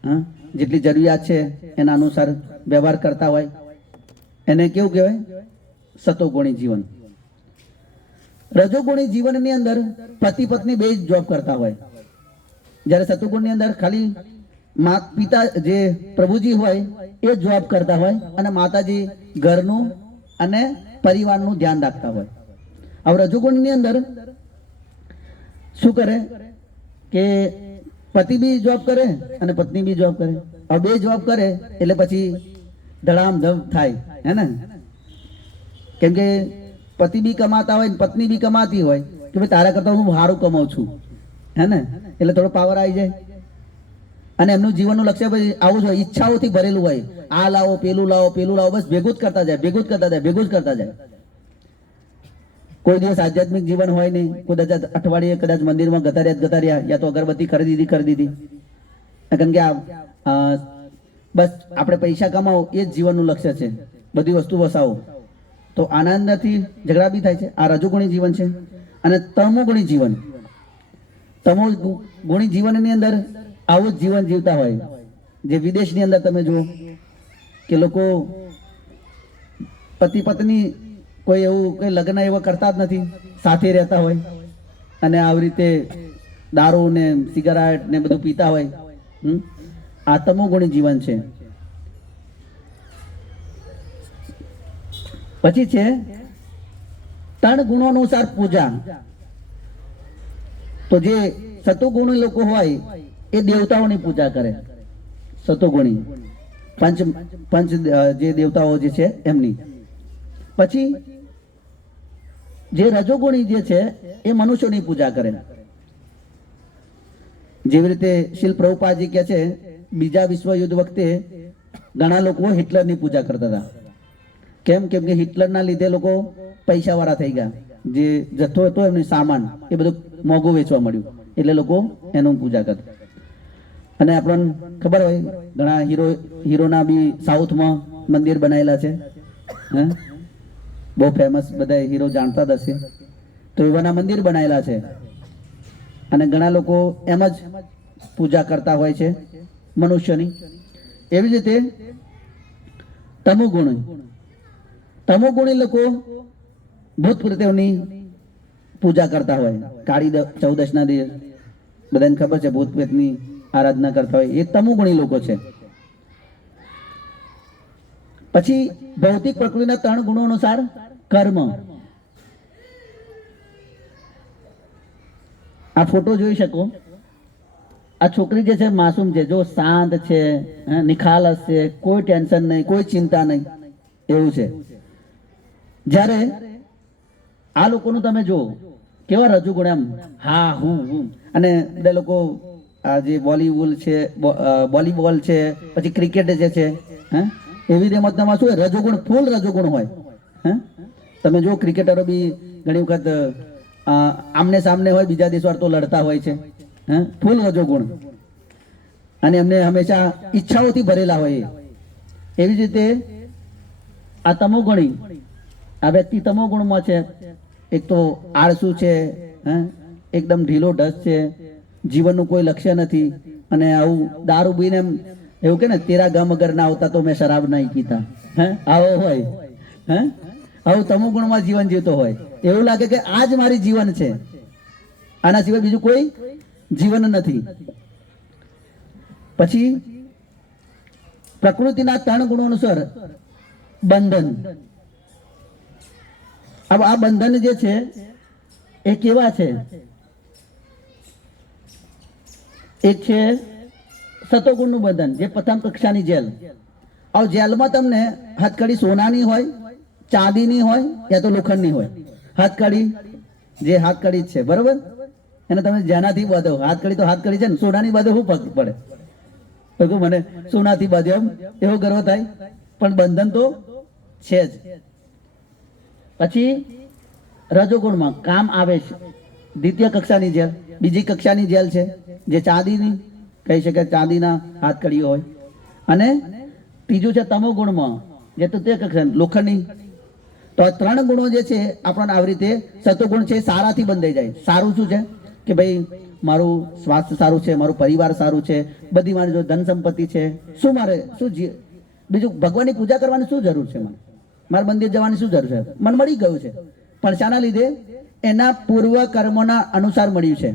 હા, જેટલી જરૂરિયાત છે એના અનુસાર વ્યવહાર કરતા હોય, એને કેવું કહેવાય? સતોગુણી જીવન. રજોગુણી જીવનની અંદર પતિ પત્ની બે જોબ કરતા હોય, જ્યારે સતોગુણની અંદર ખાલી પિતા જે પ્રભુજી હોય એ જોબ કરતા હોય અને માતાજી ઘરનું અને પરિવારનું ધ્યાન રાખતા હોય. હવે રજોગુણની અંદર શું કરે કે પતિ બી જોબ કરે અને પત્ની બી જોબ કરે. હવે બે જોબ કરે એટલે પછી ધડામધમ થાય, હે ને? કેમ કે પતિ બી કમાતા હોય પત્ની બી કમાતી હોય કે ભાઈ તારા કરતા હું સારું કમાઉં છું, હે ને, એટલે થોડો પાવર આવી જાય. અને એમનું જીવનનું લક્ષ્ય ભાઈ આવું જ હોય, ઈચ્છાઓથી ભરેલું હોય. આ લાવો, પેલું લાવો, પેલું લાવો, બસ ભેગું જ કરતા જાય, ભેગું જ કરતા જાય, ભેગું જ કરતા જાય. કોઈ દિવસ આધ્યાત્મિક જીવન હોય નહીં. કદાચ અઠવાડિયે કદાચ મંદિરમાં ગતા રહ્યા, યા તો અગરબત્તી કરી દીધી. કારણ કે બસ આપણે પૈસા કમાવો એ જ જીવનનું લક્ષ્ય છે. બધી વસ્તુ વસાવો તો આનંદ નથી, ઝઘડા બી થાય છે. આ રજોગુણી જીવન છે. અને તમોગુણી જીવન, તમોગુણી જીવનની અંદર આવું જ જીવન જીવતા હોય. જે વિદેશની અંદર તમે જુઓ કે લોકો પતિ પત્ની કોઈ એવું કોઈ લગ્ન એવો કરતા જ નથી, સાથે રહેતા હોય અને આવી રીતે દારૂ ને સિગારેટ ને બધું પીતા હોય. આ તમોગુણી જીવન છે. પછી છે ત્રણ ગુણો અનુસાર પૂજા. તો જે સતોગુણી લોકો હોય એ દેવતાઓની પૂજા કરે. સતોગુણી પંચ જે દેવતાઓ જે છે એમની. પછી જે રજોગુણી જે છે એ મનુષ્યોની પૂજા કરે. જેવી રીતે શીલ પ્રભુપાદજી કહે છે, બીજા વિશ્વ યુદ્ધ વખતે ઘણા લોકો હિટલરની પૂજા કરતા હતા. કેમ કે હિટલરના લીધે લોકો પૈસા વાળા થઈ ગયા. જે જથ્થો હતો એમની સામાન એ બધું મોંઘું વેચવા મળ્યું, એટલે લોકો એનું પૂજા કરતા. અને આપણને ખબર હોય ઘણા હીરોના બી સાઉથમાં મંદિર બનાવેલા છે. બહુ ફેમસ, બધા હીરો જાણતા જ હશે. તો એવાના મંદિર બનાવેલા છે અને ઘણા લોકો એમ જ પૂજા કરતા હોય છે મનુષ્યની. એવી જ રીતે તમોગુણી લોકો ભૂત પ્રેતોની પૂજા કરતા હોય. કાળી ચૌદશના દિવસ બધાને ખબર છે ભૂત પ્રેતની આરાધના કરતા હોય, એ તમોગુણી લોકો છે. પછી ભૌતિક પ્રકૃતિના ત્રણ ગુણો અનુસાર કર્મ. આ ફોટો જોઈ શકો. આ છોકરી જે છે માસૂમ છે, જો શાંત છે, નિખાલસ છે, કોઈ ટેન્શન નહીં, કોઈ ચિંતા નહીં, એવું છે. જ્યારે આ લોકોનું તમે જો કેવા રજૂગુણ, એમ હા હું. અને બધા લોકો આ જે વોલીબોલ છે, પછી ક્રિકેટ જે છે, એવી રમતમાં શું હોય, રજોગુણ, ફૂલ રજોગુણ હોય. તમે જો ક્રિકેટરો બી ઘણી વખત આમને સામને હોય, બીજા દેશવાળા તો લડતા હોય છે, ફૂલ રજોગુણ. અને એમને હંમેશા ઈચ્છાઓથી ભરેલા હોય. એવી જ રીતે આ તમોગુણી, આ વ્યક્તિ તમોગુણમાં છે. એક તો આળસુ છે, એકદમ ઢીલો ઢસ છે, જીવનનું કોઈ લક્ષ્ય નથી. અને આવું દારૂ પીને એમ એવું કે ને, તેરા ગમ અગર ના આવતા તો મેં શરાબ નહીં પીતા, આવો હોય. આવું તમોગુણમાં જીવન જીવતો હોય. એવું લાગે કે આ જ મારી જીવન છે, આના સિવાય બીજું કોઈ જીવન નથી. પછી પ્રકૃતિના ત્રણ ગુણો અનુસાર બંધન. હવે આ બંધન જે છે એ કેવા છે? એક છે સતોગુણનું બંધન, જે પ્રથમ કક્ષાની જેલ. હવે જેલમાં તમને હથકડી સોનાની હોય, ચાંદીની હોય, યા તો લોખંડની હોય. હાથકડી જે હાથકડી છે, બરોબર, એને તમે જેનાથી બાંધો. હાથકડી તો હાથકડી છે ને, સોનાની બાંધો શું પગ પડે? તો મને સોનાથી બાંધ્યો એવો ગર્વ થાય, પણ બંધન તો છે જ. પછી રજોગુણમાં કામ આવે છે, દ્વિતીય કક્ષાની જેલ. બીજી કક્ષાની જેલ છે જે ચાંદીની કહી શકાય, ચાંદીના હાથકડીઓ હોય. અને ત્રીજું છે તમોગુણમાં, જે તૃતીય કક્ષા લોખંડની. તો આ ત્રણ ગુણો જે છે આપણને આવી રીતે, સતોગુણ છે સારાથી બંધાઈ જાય. સારું શું છે કે ભાઈ મારું સ્વાસ્થ્ય સારું છે, મારું પરિવાર સારું છે, બધી મારી જો ધન સંપત્તિ છે, શું મારે શું બીજું ભગવાનની પૂજા કરવાની શું જરૂર છે? મારે મંદિર જવાની શું જરૂર છે? મન મળી ગયું છે. પણ શાના લીધે? એના પૂર્વ કર્મોના અનુસાર મળ્યું છે.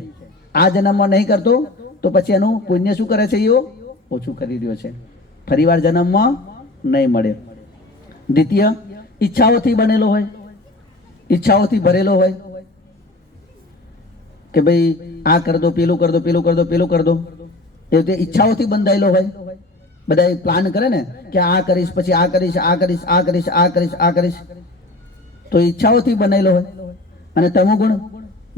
આ જન્મમાં નહીં કરતો તો પછી એનું પુણ્ય શું કરે છે? એ ઓછું કરી રહ્યો છે, ફરીવાર જન્મમાં નહીં મળે. દ્વિતીય ઈચ્છાઓથી બનેલો હોય, ઈચ્છાઓથી ભરેલો હોય કે ભાઈ આ કર દો, પેલું કર દો, પેલું કર દો, પેલું કર દો. એ રીતે ઈચ્છાઓથી બંધાયેલો હોય. બધા પ્લાન કરે ને કે આ કરીશ, પછી આ કરીશ, આ કરીશ, આ કરીશ, આ કરીશ, આ કરીશ. તો ઈચ્છાઓથી બનેલો હોય. અને તમોગુણ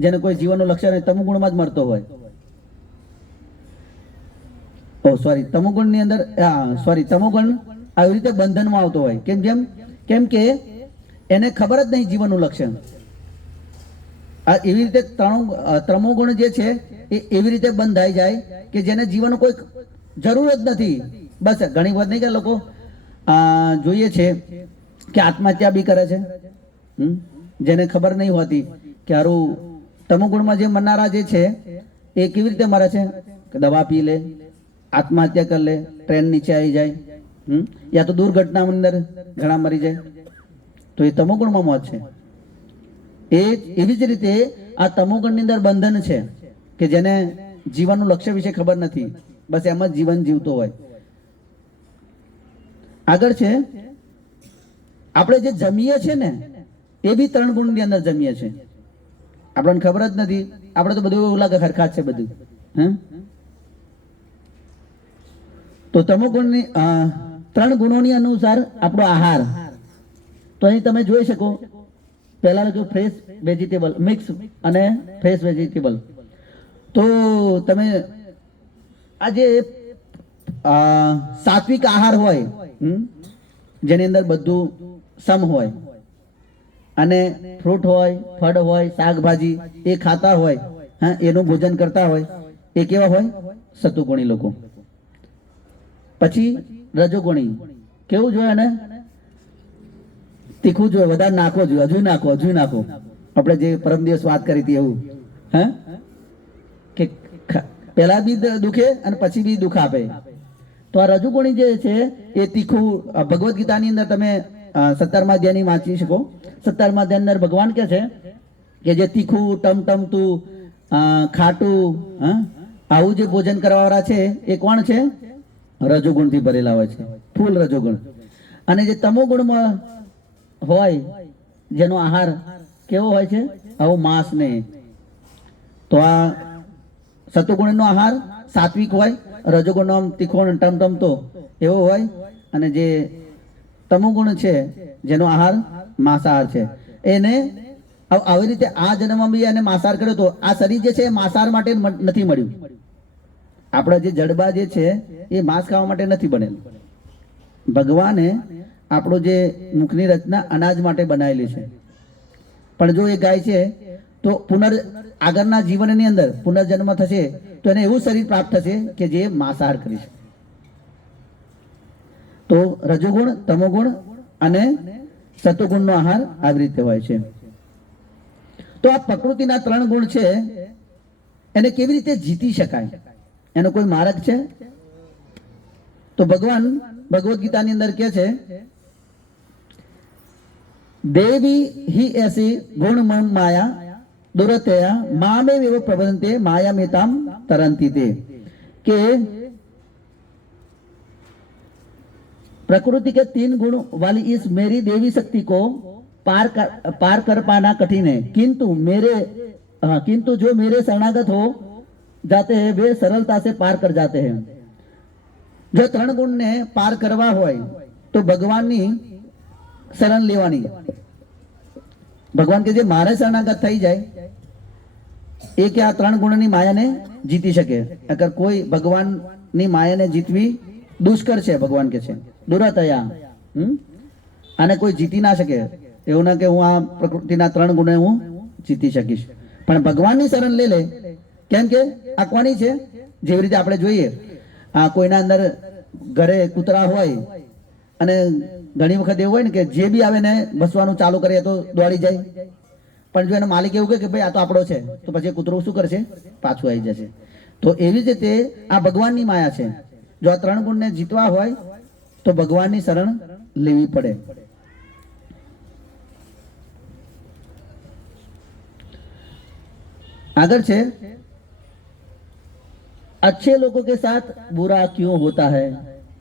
જેને કોઈ જીવનનું લક્ષ્ય નહીં, તમોગુણમાં જ મળતો હોય. સોરી, તમોગુણની અંદર તમોગુણ આવી રીતે બંધનમાં આવતો હોય. કેમ કે એને ખબર જ નહીં જીવનનું લક્ષ્ય. આ એવી રીતે તમોગુણ જે છે એ એવી રીતે બંધાઈ જાય કે જેને જીવનનું કોઈ જરૂર જ નથી. બસ ઘણી વખત નહીં કે લોકો જોઈએ છે કે આત્મહત્યા બી કરે છે, જેને ખબર નહીં હોતી કે હારું તમોગુણમાં જે મરનારા જે છે એ કેવી રીતે મરે છે કે દવા પી લે, આત્મહત્યા કરી લે, ટ્રેન નીચે આવી જાય, યા તો દુર્ઘટનાની અંદર ઘણા મરી જાય. તો એ તમોગુણમાં મોત છે. એવી જ રીતે આ તમોગુણની અંદર બંધન છે કે જેને જીવનનું લક્ષ્ય વિશે ખબર નથી, બસ એમ જ જીવન જીવતો હોય. આગળ છે આપણે જે જમીએ છે ને એ બી 3 ગુણની અંદર જમીએ છે. આપણને ખબર જ નથી, આપણે તો બધું એવું લાગે હરખા જ છે બધું. તો તમોગુણની 3 ગુણોની અનુસાર આપણો આહાર. તો અહીં તમે જોઈ શકો, પહેલા લખ્યું ફ્રેશ વેજીટેબલ, મિક્સ અને ફ્રેશ વેજીટેબલ. તો તમે આ જે સાત્વિક આહાર હોય, જેની અંદર બધું સમ હોય અને ફ્રૂટ હોય, ફળ હોય, શાકભાજી એ ખાતા હોય, એનું ભોજન કરતા હોય, એ કેવા હોય? સતુગુણી લોકો. પછી રજોગુણી કેવું જોઈએ? અને તીખું જોઈએ, વધારે નાખવો જોઈએ, હજુ નાખો. આપણે જે પરમ દિવસ વાત કરી હતી એવું, કે પહેલા બી દુખે અને પછી બી દુખ આપે. તો આ રજોગુણી જે છે એ તીખું, ભગવદ્ ગીતાની અંદર તમે 17મા અધ્યાયની વાંચી શકો. 17મા અધ્યાયની અંદર ભગવાન કહે છે કે જે તીખું, ટમટમતું, ખાટું, આવું જે ભોજન કરવાવાળા છે એ કોણ છે? રજોગુણથી ભરેલા હોય છે, ફૂલ રજોગુણ. અને જે તમોગુણમાં હોય જેનો આહાર કેવો હોય છે? આવું માંસ ને. તો આ સતુગુણનો આહાર સાત્વિક હોય, રજોગુણનો તીખો ટમટમતો એવો હોય, અને જે તમોગુણ છે જેનો આહાર માંસાહાર છે, એને આવી રીતે આ જન્મમાં બી એને માંસાહાર કર્યો. તો આ શરીર જે છે એ માંસાહાર માટે નથી મળ્યું. આપણા જે જડબા જે છે એ માંસ ખાવા માટે નથી બનેલું. ભગવાને આપણો જે મુખની રચના અનાજ માટે બનાવેલી છે. પણ જો એ ગાય છે તો આગળના જીવનની અંદર પુનર્જન્મ થશે તો એને એવું શરીર પ્રાપ્ત થશે કે જે માંસાહાર કરી શકે. તો રજોગુણ, તમોગુણ અને સતોગુણનો આહાર આવી રીતે હોય છે. તો આ પ્રકૃતિના 3 ગુણ છે, એને કેવી રીતે જીતી શકાય? એનો કોઈ માર્ગ છે? તો ભગવાન ભગવદ્ ગીતાની અંદર કહે છે, દેવી હિ એસી ગુણ માયા દુરતયા મામે એવ પ્રબંધતે માયા મેતામ તરંતી તે. કે प्रकृति के 3 गुण वाली इस मेरी देवी शक्ति को पार कर पाना कठिन है, किंतु जो मेरे शरणागत हो जाते हैं वे सरलता से पार कर जाते हैं. जो 3 गुण ने पार करवा હોય તો ભગવાનની શરણ લેવાની. ભગવાન કે જે મારે શરણાગત થઈ જાય એ કે આ 3 ગુણની માયાને જીતી શકે. અગર કોઈ ભગવાનની માયાને જીતવી દુષ્કર છે, ભગવાન કે છે દુરતયા, આને કોઈ જીતી ના શકે. એવું ના કે હું આ પ્રકૃતિના 3 ગુણને હું જીતી શકીશ, પણ ભગવાનની શરણ લે. કેમ કે આ કોની છે? જેવી રીતે આપણે જોઈએ આ કોઈના અંદર ઘરે કૂતરા હોય અને ઘણી વખત એવું હોય ને કે જે બી આવે ને બસવાનું ચાલુ કરે તો દોડી જાય, પણ જો એનો માલિક એવું કહે કે ભાઈ આ તો આપણો છે, તો પછી કૂતરું શું કરશે? પાછું આવી જશે. તો એવી જ રીતે આ ભગવાનની માયા છે. જો આ 3 ગુણને જીતવા હોય તો ભગવાનની શરણ લેવી પડે. આગળ છે, अच्छे लोगों के साथ बुरा क्यों होता है?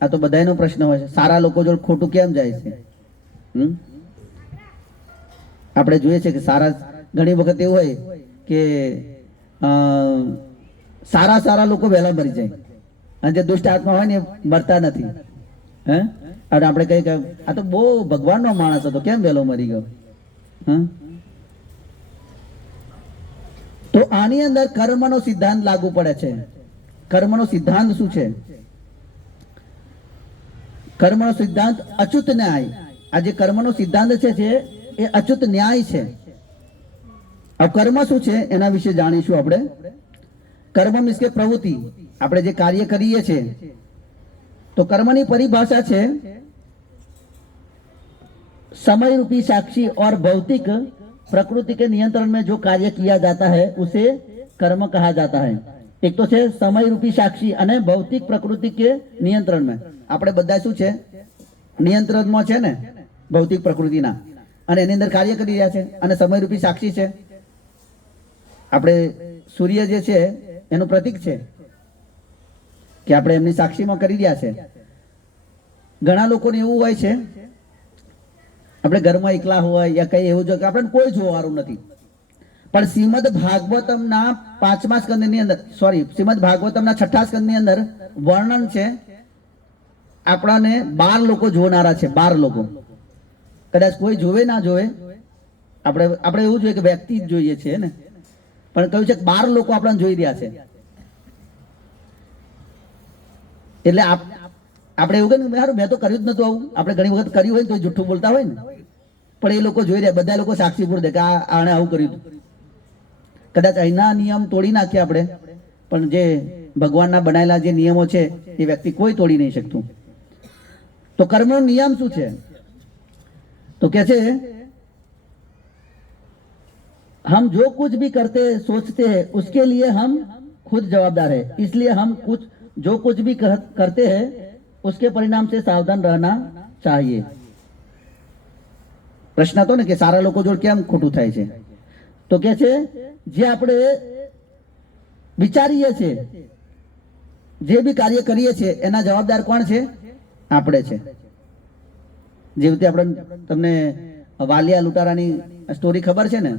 આ તો બધાયનો પ્રશ્ન હોય છે. સારા લોકો જોડે ખોટું કેમ જાય છે? આપણે જોઈએ છે કે સારા ઘણી વખત એવું હોય કે સારા લોકો વહેલા મરી જાય અને જે દુષ્ટ આત્મા હોય ને મરતા નથી. અને આપણે કઈ કે આ તો બહુ ભગવાનનો માણસ હતો, કેમ વહેલો મરી ગયો? તો આની અંદર કર્મનો સિદ્ધાંત લાગુ પડે છે. કર્મનો સિદ્ધાંત શું છે? કર્મનો સિદ્ધાંત અચ્યુત ન્યાય. આ જે કર્મનો સિદ્ધાંત છે એ અચ્યુત ન્યાય છે. अब कर्म શું છે એના વિશે જાણીશું આપણે. કર્મ મીન્સ કે પ્રવૃત્તિ, આપણે જે કાર્ય કરીએ છીએ. તો કર્મની પરિભાષા છે समय रूपी साक्षी और भौतिक प्रकृति के नियंत्रण में जो कार्य किया जाता है उसे कर्म कहा जाता है. एक तो છે સમય રૂપી સાક્ષી અને ભૌતિક પ્રકૃતિ કે નિયંત્રણમાં. આપણે બધા શું છે નિયંત્રણમાં છે ને ભૌતિક પ્રકૃતિના, અને એની અંદર કાર્ય કરી રહ્યા છે. અને સમય રૂપી સાક્ષી છે આપણે સૂર્ય જે છે એનું પ્રતીક છે કે આપણે એમની સાક્ષીમાં કરી રહ્યા છે. ઘણા લોકોને એવું હોય છે આપણે ઘરમાં એકલા હોય યા કઈ એવું જો કે આપણે કોઈ જોવાનું નથી, પણ શ્રીમદ ભાગવતમના 5મા સ્કંદની અંદર શ્રીમદ ભાગવતમના 6ઠા સ્કંદની અંદર વર્ણન છે આપણાને 12 લોકો જોનારા છે. 12 લોકો, કદાચ કોઈ જોવે ના જોવે, આપણે એવું જોઈએ કે વ્યક્તિ જ જોઈએ છે ને, પણ કહ્યું છે કે 12 લોકો આપણને જોઈ રહ્યા છે. એટલે આપણે એવું કે યાર મેં તો કર્યું જ નતું આવું, આપણે ઘણી વખત કર્યું હોય તો જુઠ્ઠું બોલતા હોય ને, પણ એ લોકો જોઈ રહ્યા, બધા લોકો સાક્ષી પૂર દે કે આણે આવું કર્યું હતું. કદાચ અહીંના નિયમ તોડી નાખીએ આપણે, પણ જે ભગવાનના બનાયેલા જે નિયમો છે એ વ્યક્તિ કોઈ તોડી નહીં શકતું. તો કર્મનો નિયમ શું છે? તો કે છે हम जो कुछ भी करते सोचते हैं उसके लिए हम खुद जवाबदार है, इसलिए हम जो कुछ भी करते हैं उसके परिणाम से सावधान रहना चाहिए. પ્રશ્ન હતો ને કે સારા લોકો જોડે કેમ ખોટું થાય છે? તો કે છે જે આપણે વિચારીએ છીએ, જે બી કાર્ય કરીએ છીએ એના જવાબદાર કોણ છે? આપણે છે. જે રીતે આપણે તમને વાલિયા લૂંટારાની સ્ટોરી ખબર છે ને,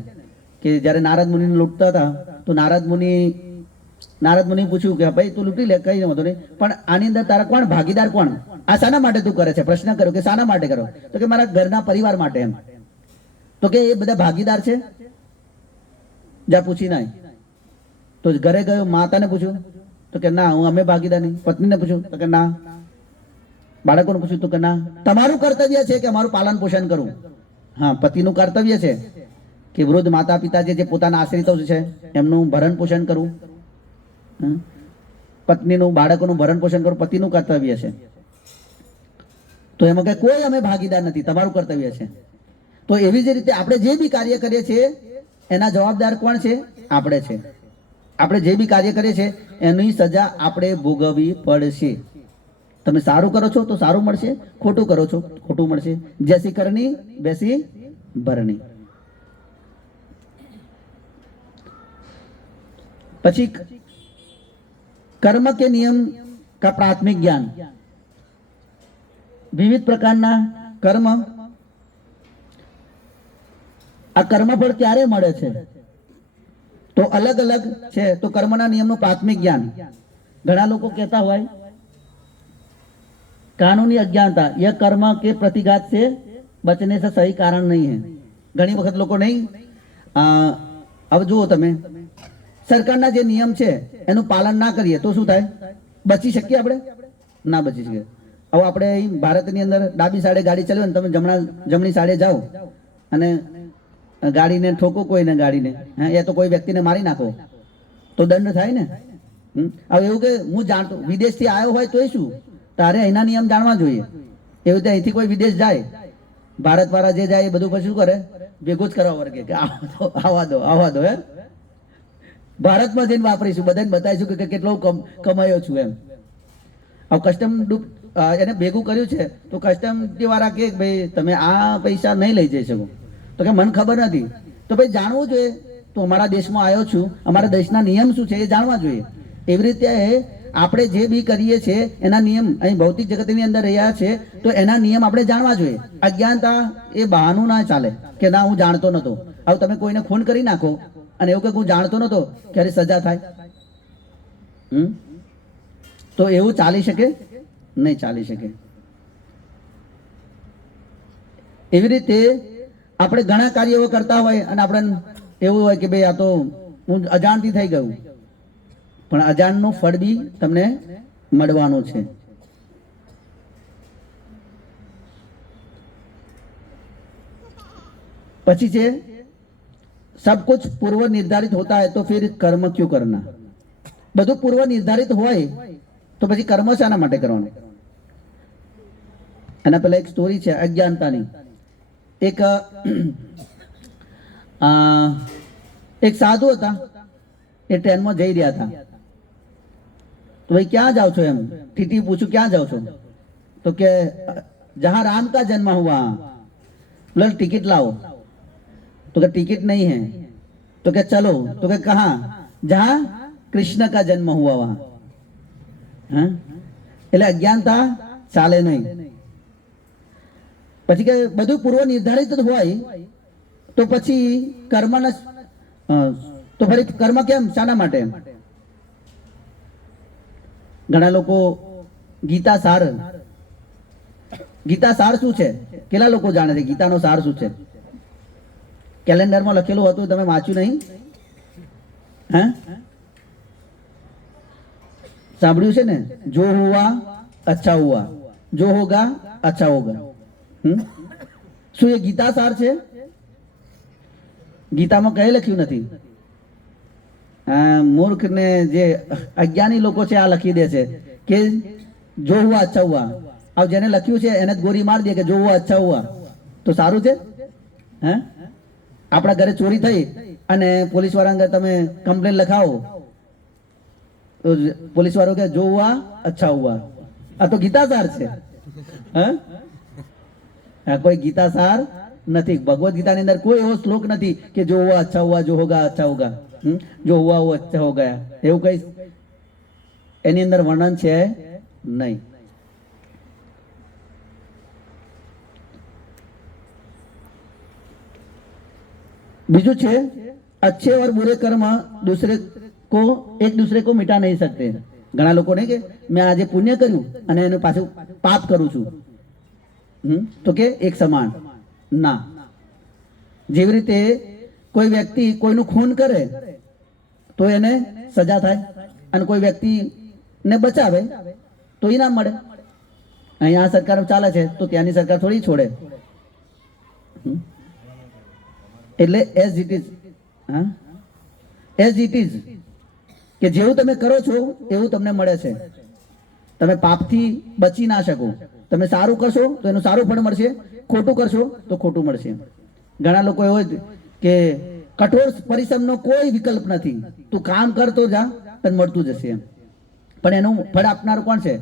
કે જ્યારે નારદ મુનિને લૂંટતા હતા તો નારદ મુનિ પૂછ્યું કે ભાઈ તું લૂંટી લે, કઈ નહોતો નહીં, પણ આની અંદર તારા કોણ ભાગીદાર કોણ? આ શાના માટે તું કરે છે? પ્રશ્ન કર્યો કે શાના માટે કરો? તો કે મારા ઘરના પરિવાર માટે. એમ તો કે એ બધા ભાગીદાર છે? જા પૂછી નાય. તો ઘરે ગયો, માતાને પૂછ્યું તો કે ના હું અમે ભાગીદાર નહીં. પત્નીને પૂછ્યું તો કે ના. બાળકોને પૂછ્યું તો કે ના. તમારું કર્તવ્ય છે કે અમારું પાલન પોષણ કરવું. હા, પતિનું કર્તવ્ય છે કે વૃદ્ધ માતા પિતા જે પોતાના આશ્રિતો છે એમનું ભરણ પોષણ કરવું. પત્નીનું, બાળકોનું ભરણ પોષણ કરવું પતિનું કર્તવ્ય છે. તો એમાં કે કોઈ અમે ભાગીદાર નથી, તમારું કર્તવ્ય છે. તો એવી જ રીતે આપણે જે બી કાર્ય કરીએ છીએ એના જવાબદાર કોણ છે? આપણે છે. આપણે જે બી કાર્ય કરીએ છીએ એની સજા આપણે ભોગવવી પડશે. તમે સારું કરો છો તો સારું મળશે, ખોટું કરો છો ખોટું મળશે. જેસી કરણી બેસી ભરણી. પછી કર્મ કે નિયમ का प्राथमिक ज्ञान. વિવિધ પ્રકારના કર્મ. આ કર્મફળ ક્યારે મળે છે? તો અલગ અલગ છે. તો કર્મના નિયમનું પ્રાથમિક જ્ઞાન. ઘણા લોકો કહેતા હોય कानूनी अज्ञानता यह कर्म के प्रतिघात से बचने से सही कारण नहीं है. ઘણી વખત લોકો નહીં, હવે જુઓ તમે, સરકારના જે નિયમ છે એનું પાલન ના કરીએ તો શું થાય? બચી શકીએ આપણે? ના બચી શકીએ. હવે આપણે અહીં ભારતની અંદર ડાબી સાઈડે ગાડી ચલાવે ને તમે જમણી સાઈડે જાઓ અને ગાડીને ઠોકો કોઈને, ગાડીને એ તો કોઈ વ્યક્તિને મારી નાખો તો દંડ થાય ને. હવે એવું કે હું જાણતો વિદેશથી આવ્યો હોય તો શું, તારે અહીંના નિયમ જાણવા જોઈએ. એવી રીતે અહીંથી કોઈ વિદેશ જાય, ભારત વાળા જે જાય એ બધું પછી શું કરે? ભેગું જ કરવા વર્ગે કે આવવા દો હે, ભારતમાં જઈને વાપરીશું, બધાને બતાવીશું કે કેટલો કમાયો છું એમ. હવે કસ્ટમ એને ભેગું કર્યું છે તો કસ્ટમ વાળા કે ભાઈ તમે આ પૈસા નહીં લઈ જઈ શકો. તો કે મને ખબર નથી. તો ભાઈ જાણવું જોઈએ. તો અમારા દેશમાં આવ્યો છું, અમારા દેશના નિયમ શું છે એ જાણવા જોઈએ. એવી રીતે આપણે જે બી કરીએ છીએ એના નિયમ અહીં ભૌતિક જગતની અંદર રહ્યા છે તો એના નિયમ આપણે જાણવા જોઈએ. અજ્ઞાનતા એ બહાનું ના ચાલે કે ના હું જાણતો નતો. હવે તમે કોઈને ખૂન કરી નાખો અને એવું કે હું જાણતો નતો, ક્યારે સજા થાય? તો એવું ચાલી શકે નહીં, ચાલી શકે. એવી રીતે આપણે ઘણા કાર્યો કરતા હોય અને આપણે એવું હોય કે ભાઈ આ તો હું અજાણથી થઈ ગયું, પણ અજાણનું ફળ બી તમને મળવાનું છે. પછી છે सब कुछ पूर्व निर्धारित होता है तो फिर कर्म क्यों करना. બધું પૂર્વ નિર્ધારિત હોય તો પછી કર્મ શાના માટે કરવાનું. એના પહેલા એક સ્ટોરી છે અજ્ઞાનતાની. એક સાધુ હતા, એ ટ્રેનમાં જઈ રહ્યા હતા. તો ભાઈ ક્યાં જાઓ છો, એમ ટીટી પૂછ્યું ક્યાં જાઓ છો, તો કે જહાं राम का जन्म हुआ. बोले टिकट लाओ. तो क्या टिकट नहीं है, तो क्या चलो, तो क्या कहाँ, जहाँ कृष्ण का जन्म हुआ वहां. हाँ, એટલે અજ્ઞાનતા ચાલે નહીં. પછી કે બધું પૂર્વ નિર્ધારિત હોય તો પછી કર્મના તો ફરી કર્મ કેમ, શાના માટે. ઘણા લોકો ગીતા સાર શું છે, કેટલા લોકો જાણે છે ગીતાનો સાર શું છે. કેલેન્ડરમાં લખેલું હતું, તમે વાંચ્યું નહીં? હે, સાંભળ્યું છે ને, જો હુઆ અચ્છા હુઆ, જો હોગા અચ્છા હોગા. શું એ ગીતા સાર છે? ગીતામાં કઈ લખ્યું નથી. મૂર્ખ ને જે અજ્ઞાની લોકો છે આ લખી દે છે કે જો હુઆ અચ્છા હુઆ. આ જેને લખ્યું છે એને જ ગોરી મારી દે કે જો હુઆ અચ્છા હુઆ. તો સારું છે? હે, આપણા ઘરે ચોરી થઈ અને પોલીસ વાળા તમે કમ્પ્લેન લખાવો તો પોલીસ વાળો કે જો હુઆ અચ્છા હુઆ. આ તો ગીતા સાર છે. હા, કોઈ ગીતા સાર નથી. ભગવદ ગીતાની અંદર કોઈ એવો શ્લોક નથી કે જો હુઆ અચ્છા હુઆ, જો હોગા અચ્છા હોગા, જો હુઆ વો અચ્છા હો ગયા, એવું કઈ એની અંદર વર્ણન છે નહીં. બીજું છે अच्छे और बुरे कर्म एक दूसरे को मिटा नहीं सकते. ઘણા લોકો ને કે મેં આજે પુણ્ય કર્યું અને એનું પાછું પાપ કરું છું, તો કે એક સમાન ના. જેવી રીતે કોઈ વ્યક્તિ કોઈનું ખૂન કરે તો એને સજા થાય અને કોઈ વ્યક્તિને બચાવે તો ઇનામ મળે. અહીંયા સરકાર ચાલે છે તો ત્યાંની સરકાર થોડી છોડે. એટલે એઝ ઇટ ઇઝ કે જેવું તમે કરો છો એવું તમને મળે છે. તમે પાપથી બચી ના શકો. તમે સારું કરશો તો એનું સારું ફળ મળશે, ખોટું કરશો તો ખોટું મળશે. ઘણા લોકો એવો કે કઠોર પરિશ્રમનો કોઈ વિકલ્પ નથી, તું કામ કરતો જા તને મળતું જશે. પણ એનું ફળ આપનાર કોણ છે?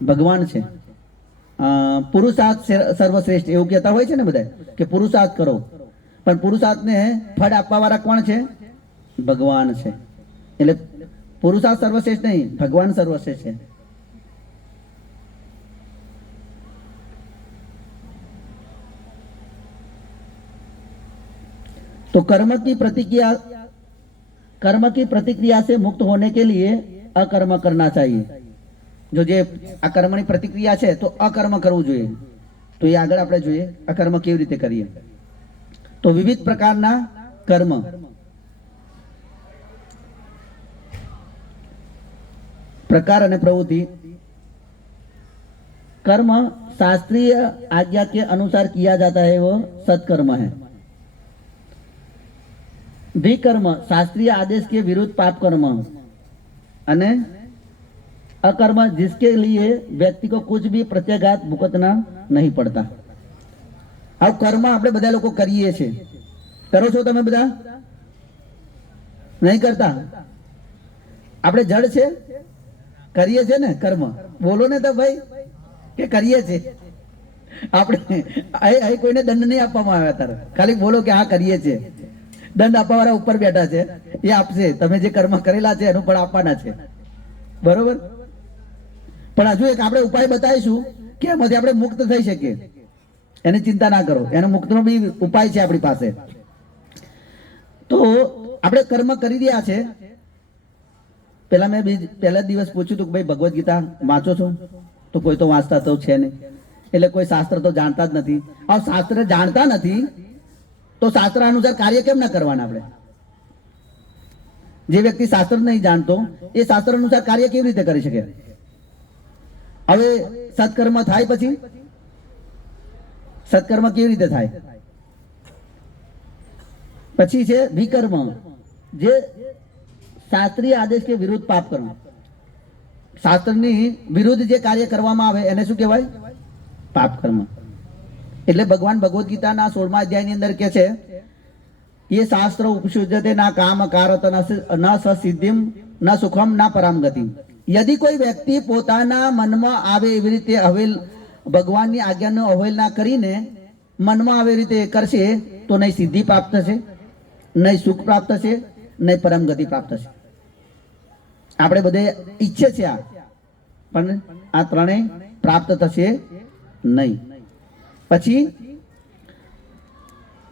ભગવાન છે. પુરુષાર્થ સર્વશ્રેષ્ઠ એવું કહેતા હોય છે ને બધા કે પુરુષાર્થ કરો, પણ પુરુષાર્થને ફળ આપવા વાળા કોણ છે? ભગવાન છે. એટલે પુરુષાર્થ સર્વશ્રેષ્ઠ નહીં, ભગવાન સર્વશ્રેષ્ઠ છે. तो कर्म की प्रतिक्रिया से मुक्त होने के लिए अकर्म करना चाहिए. जो જે આ કર્મની પ્રતિક્રિયા છે તો અકર્મ કરવું જોઈએ. તો એ આગળ આપણે જોઈએ અકર્મ કેવી રીતે કરીએ. તો વિવિધ પ્રકારના કર્મ. प्रकार અને प्रवृत्ति. कर्म शास्त्रीय आज्ञा के अनुसार किया जाता है वो सत्कर्म है. विकर्म शास्त्रीय आदेश के विरुद्ध पाप कर्म અને अकर्म जिसके लिए व्यक्ति को कुछ भी प्रत्याघात भुगतना नहीं पड़ता. આ કર્મ આપણે બધા લોકો કરીએ છીએ. કરો છો તમે બધા? નહીં કરતા? આપણે જડ છે, કરીએ છે ને કર્મ. બોલો ને તો ભાઈ કે કરીએ છે આપણે. અહીં કોઈને દંડ નહીં આપવામાં આવ્યા તારે, ખાલી બોલો કે હા કરીએ છે. દંડ આપવા વાળા ઉપર બેઠા છે, એ આપશે. તમે જે કર્મ કરેલા છે એનું પણ આપવાના છે, બરોબર? પણ હજુ એક આપણે ઉપાય બતાવીશું કે એમાંથી આપણે મુક્ત થઈ શકીએ. એની ચિંતા ના કરો, એનો મુક્તનો બી ઉપાય છે આપણી પાસે. તો આપણે કર્મ કરી રહ્યા છે. પેલા મેં પહેલા દિવસ પૂછ્યું હતું કે ભાઈ ભગવદ ગીતા વાંચો છો? તો કોઈ તો વાંચતા તો છે નહીં. એટલે કોઈ શાસ્ત્ર તો જાણતા જ નથી. આ શાસ્ત્ર જાણતા નથી તો શાસ્ત્ર અનુસાર કાર્ય કેમ ના કરવાના આપણે? જે વ્યક્તિ શાસ્ત્ર નહીં જાણતો એ શાસ્ત્ર અનુસાર કાર્ય કેવી રીતે કરી શકે? હવે સત્કર્મ થાય પછી સત્કર્મ કેવી રીતે થાય? પછી છે વિકર્મ, જે શાસ્ત્રીય આદેશ કે વિરુદ્ધ પાપ કર્મ. શાસ્ત્રની વિરુદ્ધ જે કાર્ય કરવામાં આવે એને શું કહેવાય? પાપ કર્મ. એટલે ભગવાન ભગવદ્ ગીતાના 16મા અધ્યાયની અંદર કે છે ये शास्त्र उपसुजते ना काम कारत न सिद्धिम न सुखम न परम गति. यदि कोई व्यक्ति પોતાના મનમાં આવે એવી રીતે અવેલ ભગવાનની આજ્ઞાનો અવહેલના કરીને મનમાં આવે રીતે કરશે તો નહીં સિદ્ધિ પ્રાપ્ત થશે, નહીં સુખ પ્રાપ્ત થશે, નહીં પરમ ગતિ પ્રાપ્ત થશે. આપણે બધે ઈચ્છે છે આ, પણ આ ત્રણેય પ્રાપ્ત થશે નહીં. પછી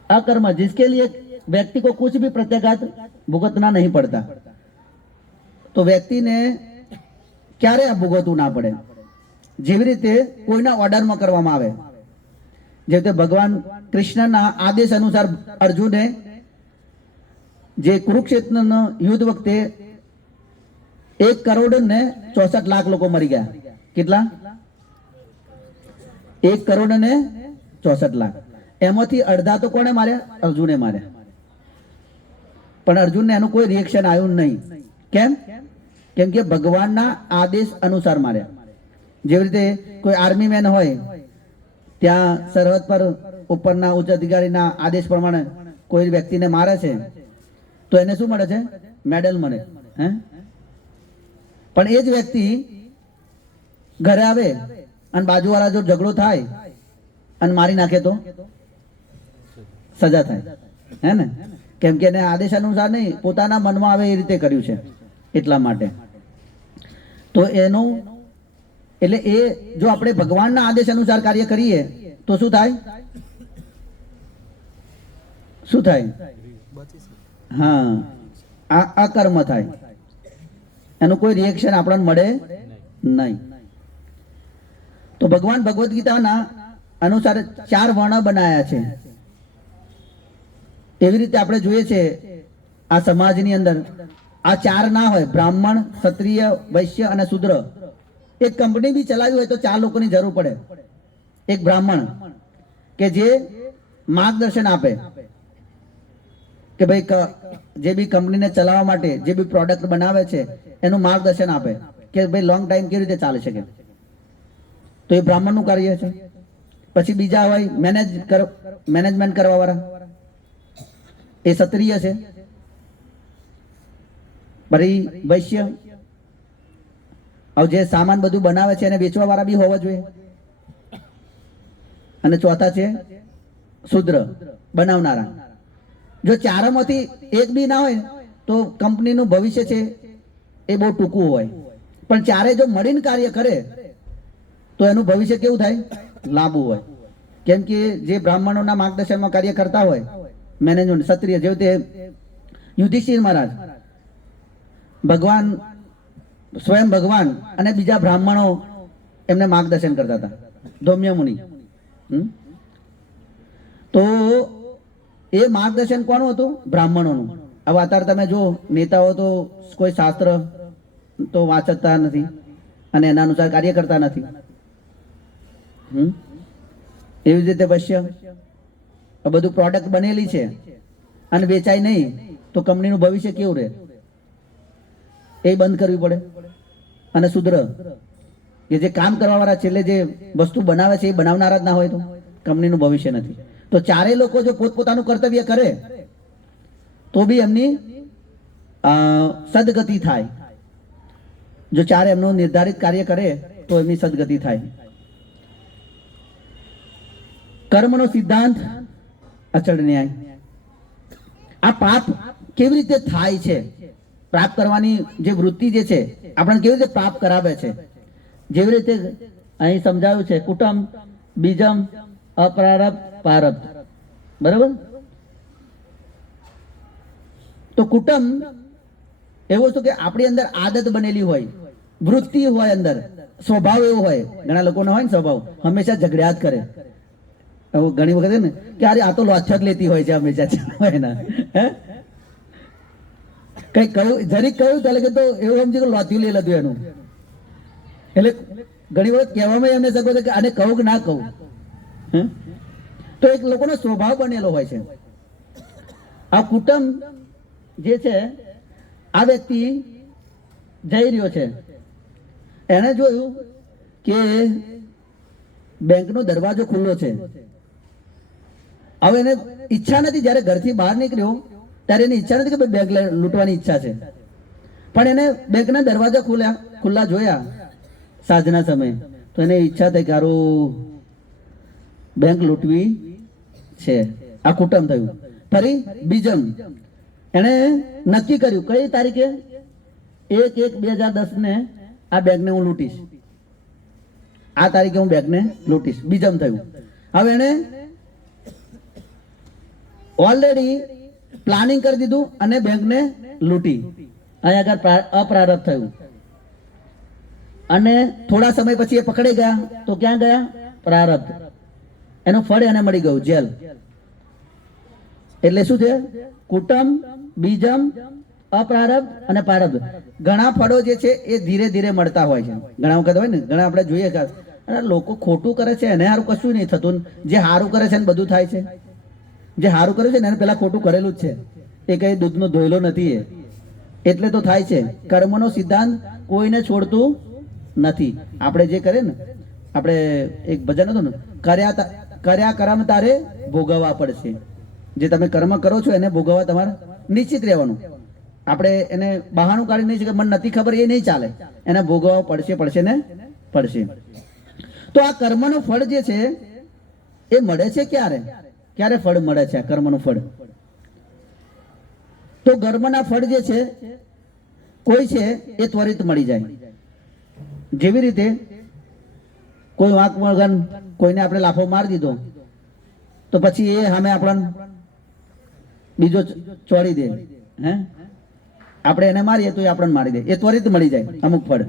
अकर्म, जिसके लिए व्यक्ति को कुछ भी प्रत्याघात भुगतना नहीं पड़ता. तो વ્યક્તિને ક્યારે આ ભોગવવું ના પડે. જેવી રીતે કોઈના ઓર્ડરમાં કરવામાં આવે, જેવી રીતે ભગવાન કૃષ્ણના આદેશ અનુસાર અર્જુને જે કુરુક્ષેત્રના યુદ્ધ વખતે 1 કરોડ ને 64 લાખ લોકો મરી ગયા. કેટલા? 1 કરોડ ને 64 લાખ. એમાંથી અડધા તો કોને માર્યા? અર્જુને માર્યા. પણ અર્જુનને એનું કોઈ રિએક્શન આવ્યું નહીં. કેમ? કેમ કે ભગવાનના આદેશ અનુસાર માર્યા. જેવી રીતે કોઈ આર્મી મેન હોય, ત્યાં સરહદ પર ઉપરના ઉચ્ચ અધિકારીના આદેશ પ્રમાણે કોઈ વ્યક્તિને મારે છે તો એને શું મળે છે? મેડલ મળે. હે? પણ એ જ વ્યક્તિ ઘરે આવે અને બાજુવાળા જો ઝઘડો થાય અને મારી નાખે તો સજા થાય. હે ને? કેમ કે એને આદેશ અનુસાર નહીં, પોતાના મનમાં આવે એ રીતે કર્યું છે એટલા માટે. તો એનું એટલે એ જો આપણે ભગવાનના આદેશ અનુસાર કાર્ય કરીએ તો શું થાય? શું થાય? હા, આ અકર્મ થાય. એનું કોઈ રિએક્શન આપણને મળે નહીં. તો ભગવાન ભગવદ્ ગીતાના અનુસાર 4 વર્ણ બનાયા છે. એવી રીતે આપણે જોઈએ છે આ સમાજની અંદર આ 4 ના હોય, બ્રાહ્મણ, ક્ષત્રિય, વૈશ્ય અને શૂદ્ર. એક કંપની બી ચલાવી હોય તો 4 લોકોની જરૂર પડે. એક બ્રાહ્મણ કે જે માર્ગદર્શન આપે કે ભાઈ જે બી કંપનીને ચલાવવા માટે જે બી પ્રોડક્ટ બનાવે છે એનું માર્ગદર્શન આપે કે ભાઈ લોંગ ટાઈમ કેવી રીતે ચાલી શકે. તો એ બ્રાહ્મણનું કાર્ય છે. પછી બીજા હોય મેનેજમેન્ટ કરવા વાળા, એ ક્ષત્રિય છે. પછી વૈશ્ય, જે સામાન બધું બનાવે છે એને વેચવા વાળા બી હોવા જોઈએ. અને ચોથા છે શૂદ્ર, બનાવનારા. જો 4માંથી એક બી ના હોય તો કંપનીનું ભવિષ્ય છે એ બહુ ટૂંકું હોય. પણ 4 જો મળીને કાર્ય કરે તો એનું ભવિષ્ય કેવું થાય? લાંબુ હોય. કેમ કે જે બ્રાહ્મણોના માર્ગદર્શનમાં કાર્ય કરતા હોય, મેનેજમેન્ટ, ક્ષત્રિય, જેવું તે યુધિષ્ઠિર મહારાજ, ભગવાન સ્વયં ભગવાન અને બીજા બ્રાહ્મણો એમને માર્ગદર્શન કરતા હતા, ધૌમ્ય મુનિ. તો એ માર્ગદર્શન કોનું હતું? બ્રાહ્મણોનું. હવે અત્યારે તમે જો નેતાઓ તો કોઈ શાસ્ત્ર તો વાંચતા નથી અને એના અનુસાર કાર્ય કરતા નથી. એવી જ રીતે વૈશ્ય, બધું પ્રોડક્ટ બનેલી છે અને વેચાય નહીં તો કંપનીનું ભવિષ્ય કેવું રહે? એ બંધ કરવી પડે. અને શૂદ્ર કે જે કામ કરવા વાળા છેલ્લે જે વસ્તુ બનાવે છે એ બનાવનારા જ ના હોય તો કંપનીનું ભવિષ્ય નથી. તો 4 લોકો જો પોતપોતાનું કર્તવ્ય કરે તો બી એમની સદગતિ થાય. જો 4 એમનું નિર્ધારિત કાર્ય કરે તો એમની સદગતિ થાય. કર્મનો સિદ્ધાંત, અચળ ન્યાય. આ પાપ કેવી રીતે થાય છે? પ્રાપ્ત કરવાની જે વૃત્તિ જે છે આપણને કેવી રીતે પ્રાપ્ત કરાવે છે? જેવી રીતે અહીં સમજાવ્યું છે, કુટુંબ, બીજમ, અપ્રારબ્ધ, પ્રારબ્ધ. બરાબર? તો કુટુંબ એવું વસ્તુ કે આપણી અંદર આદત બનેલી હોય, વૃત્તિ હોય, અંદર સ્વભાવ એવો હોય. ઘણા લોકોનો હોય ને સ્વભાવ હંમેશા ઝઘડ્યા જ કરે. ઘણી વખત ને કે અરે આ તો લોચ્છા જ લેતી હોય છે હંમેશા હોય ને. કઈ કહ્યું જરીક કહ્યું ત્યારે કે તો એવું સમજી કે લોથ્યું લે લીધું એનું. એટલે ઘણી વખત કહેવામાં એમને શકો છે કે આને કહું કે ના કહું. તો એક લોકોનો સ્વભાવ બનેલો હોય છે. આ કુટુંબ જે છે, આ વ્યક્તિ જઈ રહ્યો છે, એને જોયું કે બેંકનો દરવાજો ખુલ્લો છે. હવે એને ઈચ્છા નથી, જ્યારે ઘરથી બહાર નીકળ્યો ત્યારે એની ઈચ્છા નથી કે બેંક લૂંટવાની ઈચ્છા છે, પણ એને બેંકના દરવાજા ખુલ્લા જોયા સાંજના સમયે, તો એને ઈચ્છા થઈ કે હારું બેંક લૂંટવી છે. આ કુટુંબ થયું. ફરી બીજમ એને નક્કી કર્યું કઈ તારીખે 1/1/2010 ને આ બેંકને હું લૂંટીશ, આ તારીખે હું બેંકને લૂંટીશ. બીજમ થયું. હવે એને ઓલરેડી પ્લાનિંગ કરી દીધું અને બેંકને લૂંટી. અહીંયા આગળ અપ્રારબ્ધ થયું. અને થોડા સમય પછી એ પકડાઈ ગયા તો ક્યાં ગયા? પ્રારબ્ધ. એનું ફળ એને મળી ગયું, જેલ. એટલે શું છે? કુટુંબ, બીજમ, અપ્રારબ્ધ અને પ્રારબ્ધ. ઘણા ફળો જે છે એ ધીરે ધીરે મળતા હોય છે. ઘણા વખત હોય ને, ઘણા આપણે જોઈએ કે લોકો ખોટું કરે છે એને સારું કશું નહીં થતું, જે સારું કરે છે એને બધું થાય છે. જે સારું કર્યું છે ને એને પેલા ખોટું કરેલું જ છે, એ કઈ દૂધનો ધોયેલો નથી, એટલે તો થાય છે. કર્મનો સિદ્ધાંત કોઈને છોડતું નથી. આપણે જે કરે ને, આપણે એક ભજન હતું ને, કર્યા કર્મ તારે ભોગવવા પડશે. જે તમે કર્મ કરો છો એને ભોગવવા તમારે નિશ્ચિત રહેવાનું. આપણે એને બહાનું કાઢી નહીં છે કે મને નથી ખબર, એ નહીં ચાલે. એને ભોગવવા પડશે ને પડશે. તો આ કર્મનું ફળ જે છે એ મળે છે ક્યારે? ક્યારે ફળ મળે છે આ કર્મનું ફળ? તો કર્મના ફળ જે છે કોઈ છે એ ત્વરિત મળી જાય. જેવી રીતે કોઈ વાંક વગર કોઈને આપણે લાફો મારી દીધો તો પછી એ સામે આપણને બીજો ચોડી દે, હે આપણે એને મારીએ તો એ આપણને મારી દે. એ ત્વરિત મળી જાય અમુક ફળ,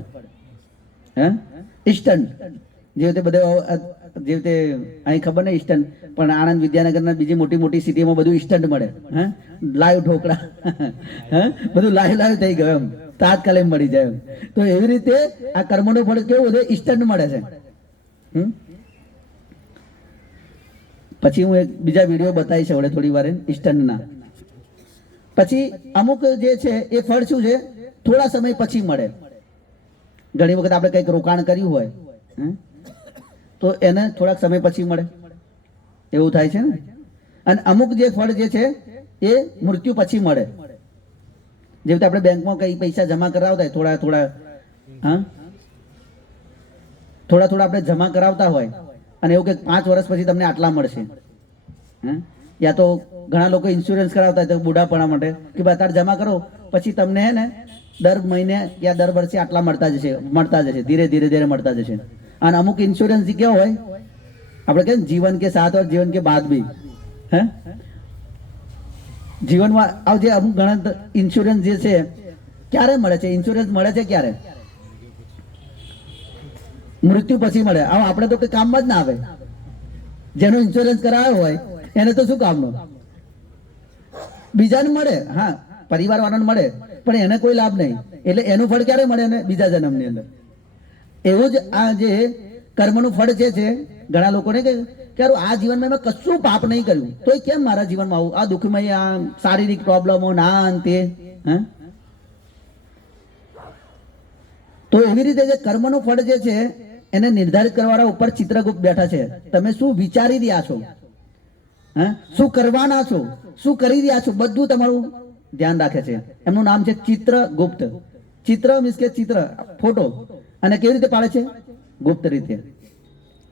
હે ઇન્સ્ટન્ટ. જે રીતે બધા જે રીતે અહીં ખબર નહીં ઇન્સ્ટન્ટ, પણ આણંદ વિદ્યાનગરના બીજી મોટી મોટી સિટીમાં બધું ઇન્સ્ટન્ટ મળે. હે લાઈવ ઢોકળા, હે બધું લાઈવ થઈ ગયું, એમ તાત્કાલિક મળી જાય એમ. તો એવી રીતે આ કર્મનું ફળ કેવું છે? ઇન્સ્ટન્ટ મળે છે. પછી હું એક બીજા વિડીયો બતાવીશ હવે થોડી વાર ઇન્સ્ટન્ટના. પછી અમુક જે છે એ ફળ શું છે? થોડા સમય પછી મળે. ઘણી વખત આપણે કંઈક રોકાણ કર્યું હોય તો એને થોડાક સમય પછી મળે, એવું થાય છે ને. અને અમુક જે ફળ જે છે એ મૃત્યુ પછી મળે. જેવી રીતે આપણે બેંકમાં કઈ પૈસા જમા કરાવતા હોય, થોડા આપણે જમા કરાવતા હોય અને એવું કે 5 વર્ષ પછી તમને આટલા મળશે. યા તો ઘણા લોકો ઇન્સ્યોરન્સ કરાવતા હોય તો બુઢાપણા માટે કે ભાઈ અત્યારે જમા કરો પછી તમને હે ને દર મહિને યા દર વર્ષે આટલા મળતા જશે, ધીરે ધીરે મળતા જશે. અને અમુક ઇન્સ્યોરન્સ કેવો હોય, આપણે કે જીવન કે સાથ और જીવન કે બાદ भी, હે જીવનમાં આવ જે અમુક ઘણા ઇન્સ્યોરન્સ જે છે ક્યારે મળે છે? ઇન્સ્યોરન્સ મળે છે ક્યારે? મૃત્યુ પછી મળે. આવ આપણે તો કઈ કામમાં જ ના આવે. જેનો ઇન્સ્યોરન્સ કરાયો હોય એને તો શું કામનો? બીજાને મળે, હા પરિવાર વાળાને મળે, પણ એને કોઈ લાભ નહીં. એટલે એનું ફળ ક્યારે મળે? ને બીજા જન્મની અંદર. એવું જ આ જે કર્મનું ફળ જે છે, ઘણા લોકોને કે આ જીવનમાં મેં કશું પાપ નહીં કર્યું તોય કેમ મારા જીવનમાં આવું આ દુઃખમય, આ શારીરિક પ્રોબ્લેમો ના તે, હે તો એવી રીતે જે કર્મનું ફળ જે છે એને નિર્ધારિત કરવાના ઉપર ચિત્રગુપ્ત બેઠા છે. તમે શું વિચારી રહ્યા છો, હે શું કરવાના છો, શું કરી રહ્યા છો, બધું તમારું ધ્યાન રાખે છે. એમનું નામ છે ચિત્રગુપ્ત. ચિત્ર મીન્સ કે ચિત્ર, ફોટો. અને કેવી રીતે પાડે છે? ગુપ્ત રીતે.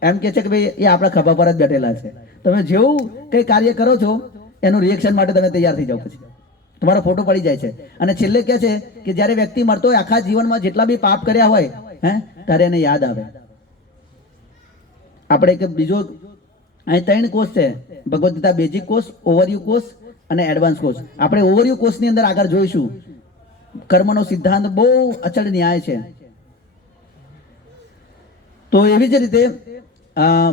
એમ કે છે કે ભાઈ એ આપણા ખભા પર જ બેઠેલા છે. તમે જેવું કઈ કાર્ય કરો છો એનું રિએક્શન માટે તમે તૈયાર થઈ જાઓ, પછી તમારો ફોટો પડી જાય છે. અને છેલ્લે કહે છે કે જ્યારે વ્યક્તિ મરતો હોય આખા જીવનમાં જેટલા બી પાપ કર્યા હોય, હે ત્યારે એને યાદ આવે. આપણે એક બીજો અહીં 3 કોષ છે ભગવદ ગીતા: બેઝિક કોષ, ઓવરવ્યુ કોષ અને એડવાન્સ કોષ. આપણે ઓવરવ્યુ કોષની અંદર આગળ જોઈશું. કર્મનો સિદ્ધાંત બહુ અચળ ન્યાય છે. તો એવી જ રીતે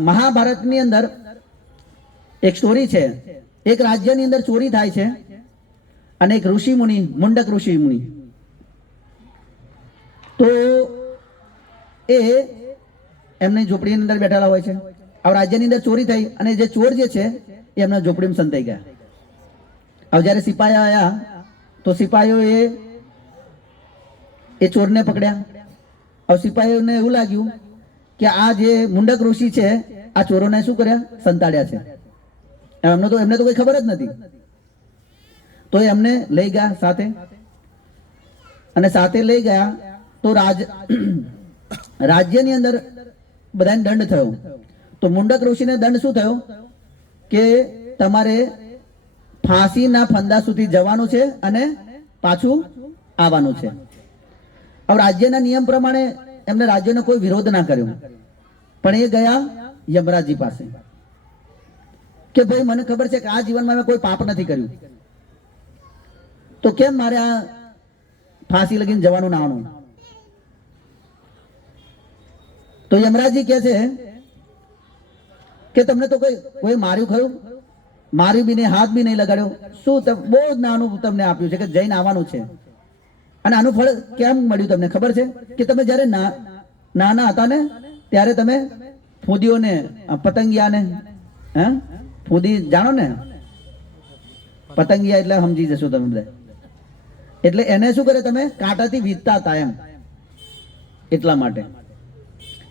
મહાભારતની અંદર એક સ્ટોરી છે. એક રાજ્યની અંદર ચોરી થાય છે અને એક ઋષિ મુનિ, મુંડક ઋષિ મુનિ. તો એ એમની ઝૂંપડીની અંદર બેઠેલા હોય છે. હવે રાજ્યની અંદર ચોરી થઈ અને જે ચોર જે છે એ એમના ઝૂંપડીમાં સંતાઈ ગયા. હવે જ્યારે સિપાહીઓ આવ્યા તો સિપાહીઓએ એ ચોરને પકડ્યા. હવે સિપાહીઓને એવું લાગ્યું કે આ જે મુંડક ઋષિ છે આ ચોરોને શું કર્યા? સંતાડ્યા છે. એમને તો કોઈ ખબર જ નથી. તો એમને લઈ ગયા સાથે, અને સાથે લઈ ગયા તો રાજ્યની અંદર બધાને દંડ થયો. તો મુંડક ઋષિને દંડ શું થયો કે તમારે ફાંસીના ફંદા સુધી જવાનું છે અને પાછું આવવાનું છે. હવે રાજ્યના નિયમ પ્રમાણે એમને રાજ્યનો કોઈ વિરોધ ના કર્યો, પણ એ ગયા યમરાજજી પાસે કે ભાઈ મને ખબર છે કે આ જીવનમાં મેં કોઈ પાપ નથી કર્યું, તો કેમ મારે આ ફાંસી લગીને જવાનું ના આવવાનું? તો યમરાજજી કહે છે કે તમને તો કોઈ માર્યું ખરું? માર્યું બી નહીં, હાથ બી નહીં લગાડ્યો. શું બહુ જ નાનું તમને આપ્યું છે કે જઈને આવવાનું છે. અને આનું ફળ કેમ મળ્યું તમને ખબર છે? કે તમે જ્યારે નાના હતા ને ત્યારે તમે ફૂદીઓને, પતંગિયાને, ફૂદી જાણો ને, પતંગિયા એટલે સમજી જશો તમે બધા. એટલે એને શું કરે, તમે કાંટાથી વીંધતા હતા એમ, એટલા માટે.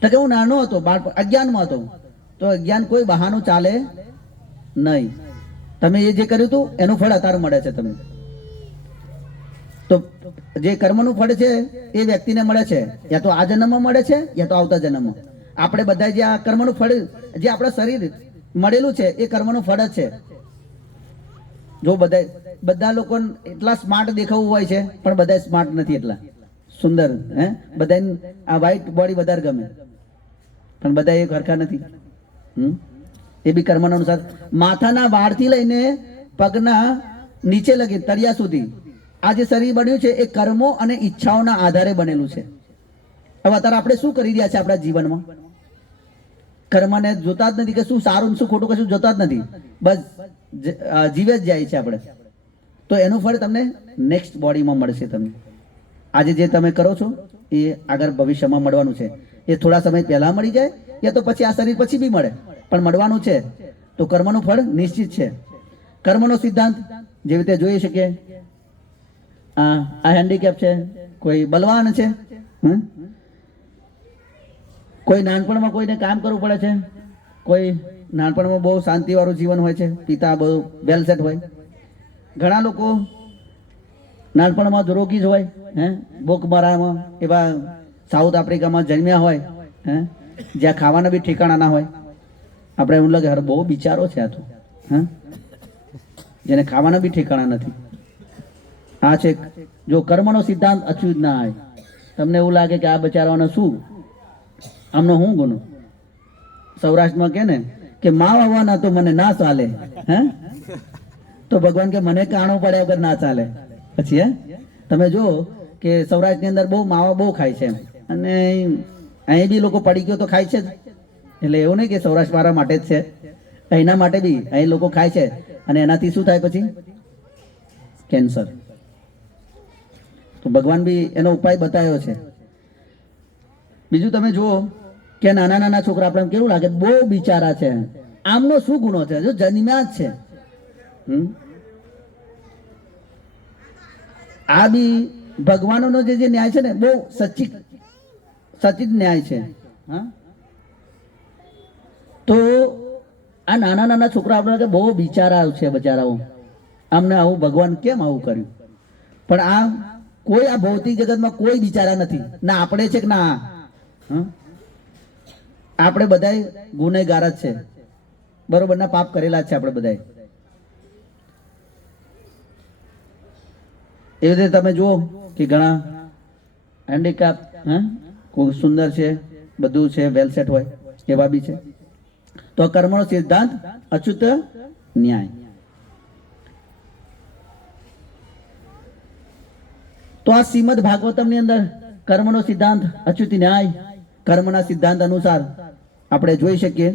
તો કે હું નાનો હતો, અજ્ઞાનમાં હતો, તો અજ્ઞાન કોઈ બહાનું ચાલે નહીં. તમે એ જે કર્યું હતું એનું ફળ અત્યારે મળે છે તમને. તો જે કર્મનું ફળ છે એ વ્યક્તિને મળે છે, યા તો આ જન્મમાં મળે છે યા તો આવતા જન્મમાં. આપણે બધા જે આ કર્મનું ફળ, જે આપણા શરીર મળેલું છે એ કર્મનું ફળ જ છે. જો બધા લોકો એટલા સ્માર્ટ દેખાવું હોય છે, પણ બધા સ્માર્ટ નથી, એટલા સુંદર. બધાને આ વ્હાઈટ બોડી વધારે ગમે, પણ બધા એ સરખા નથી. એ બી કર્મના અનુસાર. માથાના વાળથી લઈને પગના નીચે લગી તળિયા સુધી આ જે શરીર બન્યું છે એ કર્મો અને ઈચ્છાઓના આધારે બનેલું છે. હવે અત્યારે આપણે શું કરી રહ્યા છે આપણા જીવનમાં? કર્મને જોતા જ નથી કે શું સારું શું ખોટું, કશું જોતા જ નથી. બસ જીવે જ જાય છે આપણે. તો એનું ફળ તમને નેક્સ્ટ બોડીમાં મળશે. તમને આજે જે તમે કરો છો એ આગળ ભવિષ્યમાં મળવાનું છે. એ થોડા સમય પહેલા મળી જાય યા તો પછી આ શરીર પછી બી મળે, પણ મળવાનું છે. તો કર્મનું ફળ નિશ્ચિત છે. કર્મનો સિદ્ધાંત જેવી રીતે જોઈ શકીએ, આ હેન્ડીકેપ છે, કોઈ બલવાન છે, કોઈ નાનપણમાં કોઈને કામ કરવું પડે છે, કોઈ નાનપણમાં બહુ શાંતિવાળું જીવન હોય છે, પિતા બહુ વેલ સેટ હોય. ઘણા લોકો નાનપણમાં રોગી જ હોય, ભૂખમરામાં એવા સાઉથ આફ્રિકામાં જન્મ્યા હોય, જ્યાં ખાવાના બી ઠેકાણા ના હોય. આપણે એવું લાગે હર બહુ બિચારો છે આ તો, જેને ખાવાના બી ઠેકાણા નથી. આ છે જો કર્મનો સિદ્ધાંત અચૂત ના આવે. તમને એવું લાગે કે આ બચારાનો શું, આમનો શું ગુનો? સૌરાષ્ટ્રમાં કે ને કે મા વાવાના તો મને ના ચાલે, તો ભગવાન કે મને કાણું પડ્યા વગર ના ચાલે. પછી તમે જો કે સૌરાષ્ટ્રની અંદર બહુ માવા બહુ ખાય છે, અને અહીં બી લોકો પડી ગયો તો ખાય છે જ. એટલે એવું નહીં કે સૌરાષ્ટ્ર મારા માટે જ છે, એના માટે બી અહીં લોકો ખાય છે. અને એનાથી શું થાય પછી? કેન્સર. તો ભગવાન બી એનો ઉપાય બતાવ્યો છે. બીજું તમે જુઓ કે નાના નાના છોકરા આપણે કેવું લાગે બહુ બિચારા છે, આમનો શું ગુનો છે? જો જન્મ્યા જ છે. આ બી ભગવાનનો જે ન્યાય છે ને બહુ સચિત ન્યાય છે. તો આ નાના નાના છોકરા આપણે બહુ બિચારા છે, બચારાઓ. આમને આવું ભગવાન કેમ આવું કર્યું? પણ આ કોઈ આ ભૌતિક જગતમાં કોઈ બિચારા નથી, ના આપણે છે કે ના આપણે બધા ગુનેગાર જ છે, બરોબર ના? પાપ કરેલા જ છે આપણે બધા. એવી રીતે તમે જુઓ કે ઘણા હેન્ડીકેપ, કોઈ સુંદર છે, બધું છે, વેલ સેટ હોય એવા બી છે. તો કર્મનો સિદ્ધાંત અચ્યુત ન્યાય. તો આ શ્રીમદ ભાગવતમ ની અંદર કર્મનો સિદ્ધાંત અચ્યુત ન્યાય, કર્મના સિદ્ધાંત અનુસાર આપણે જોઈ શકીએ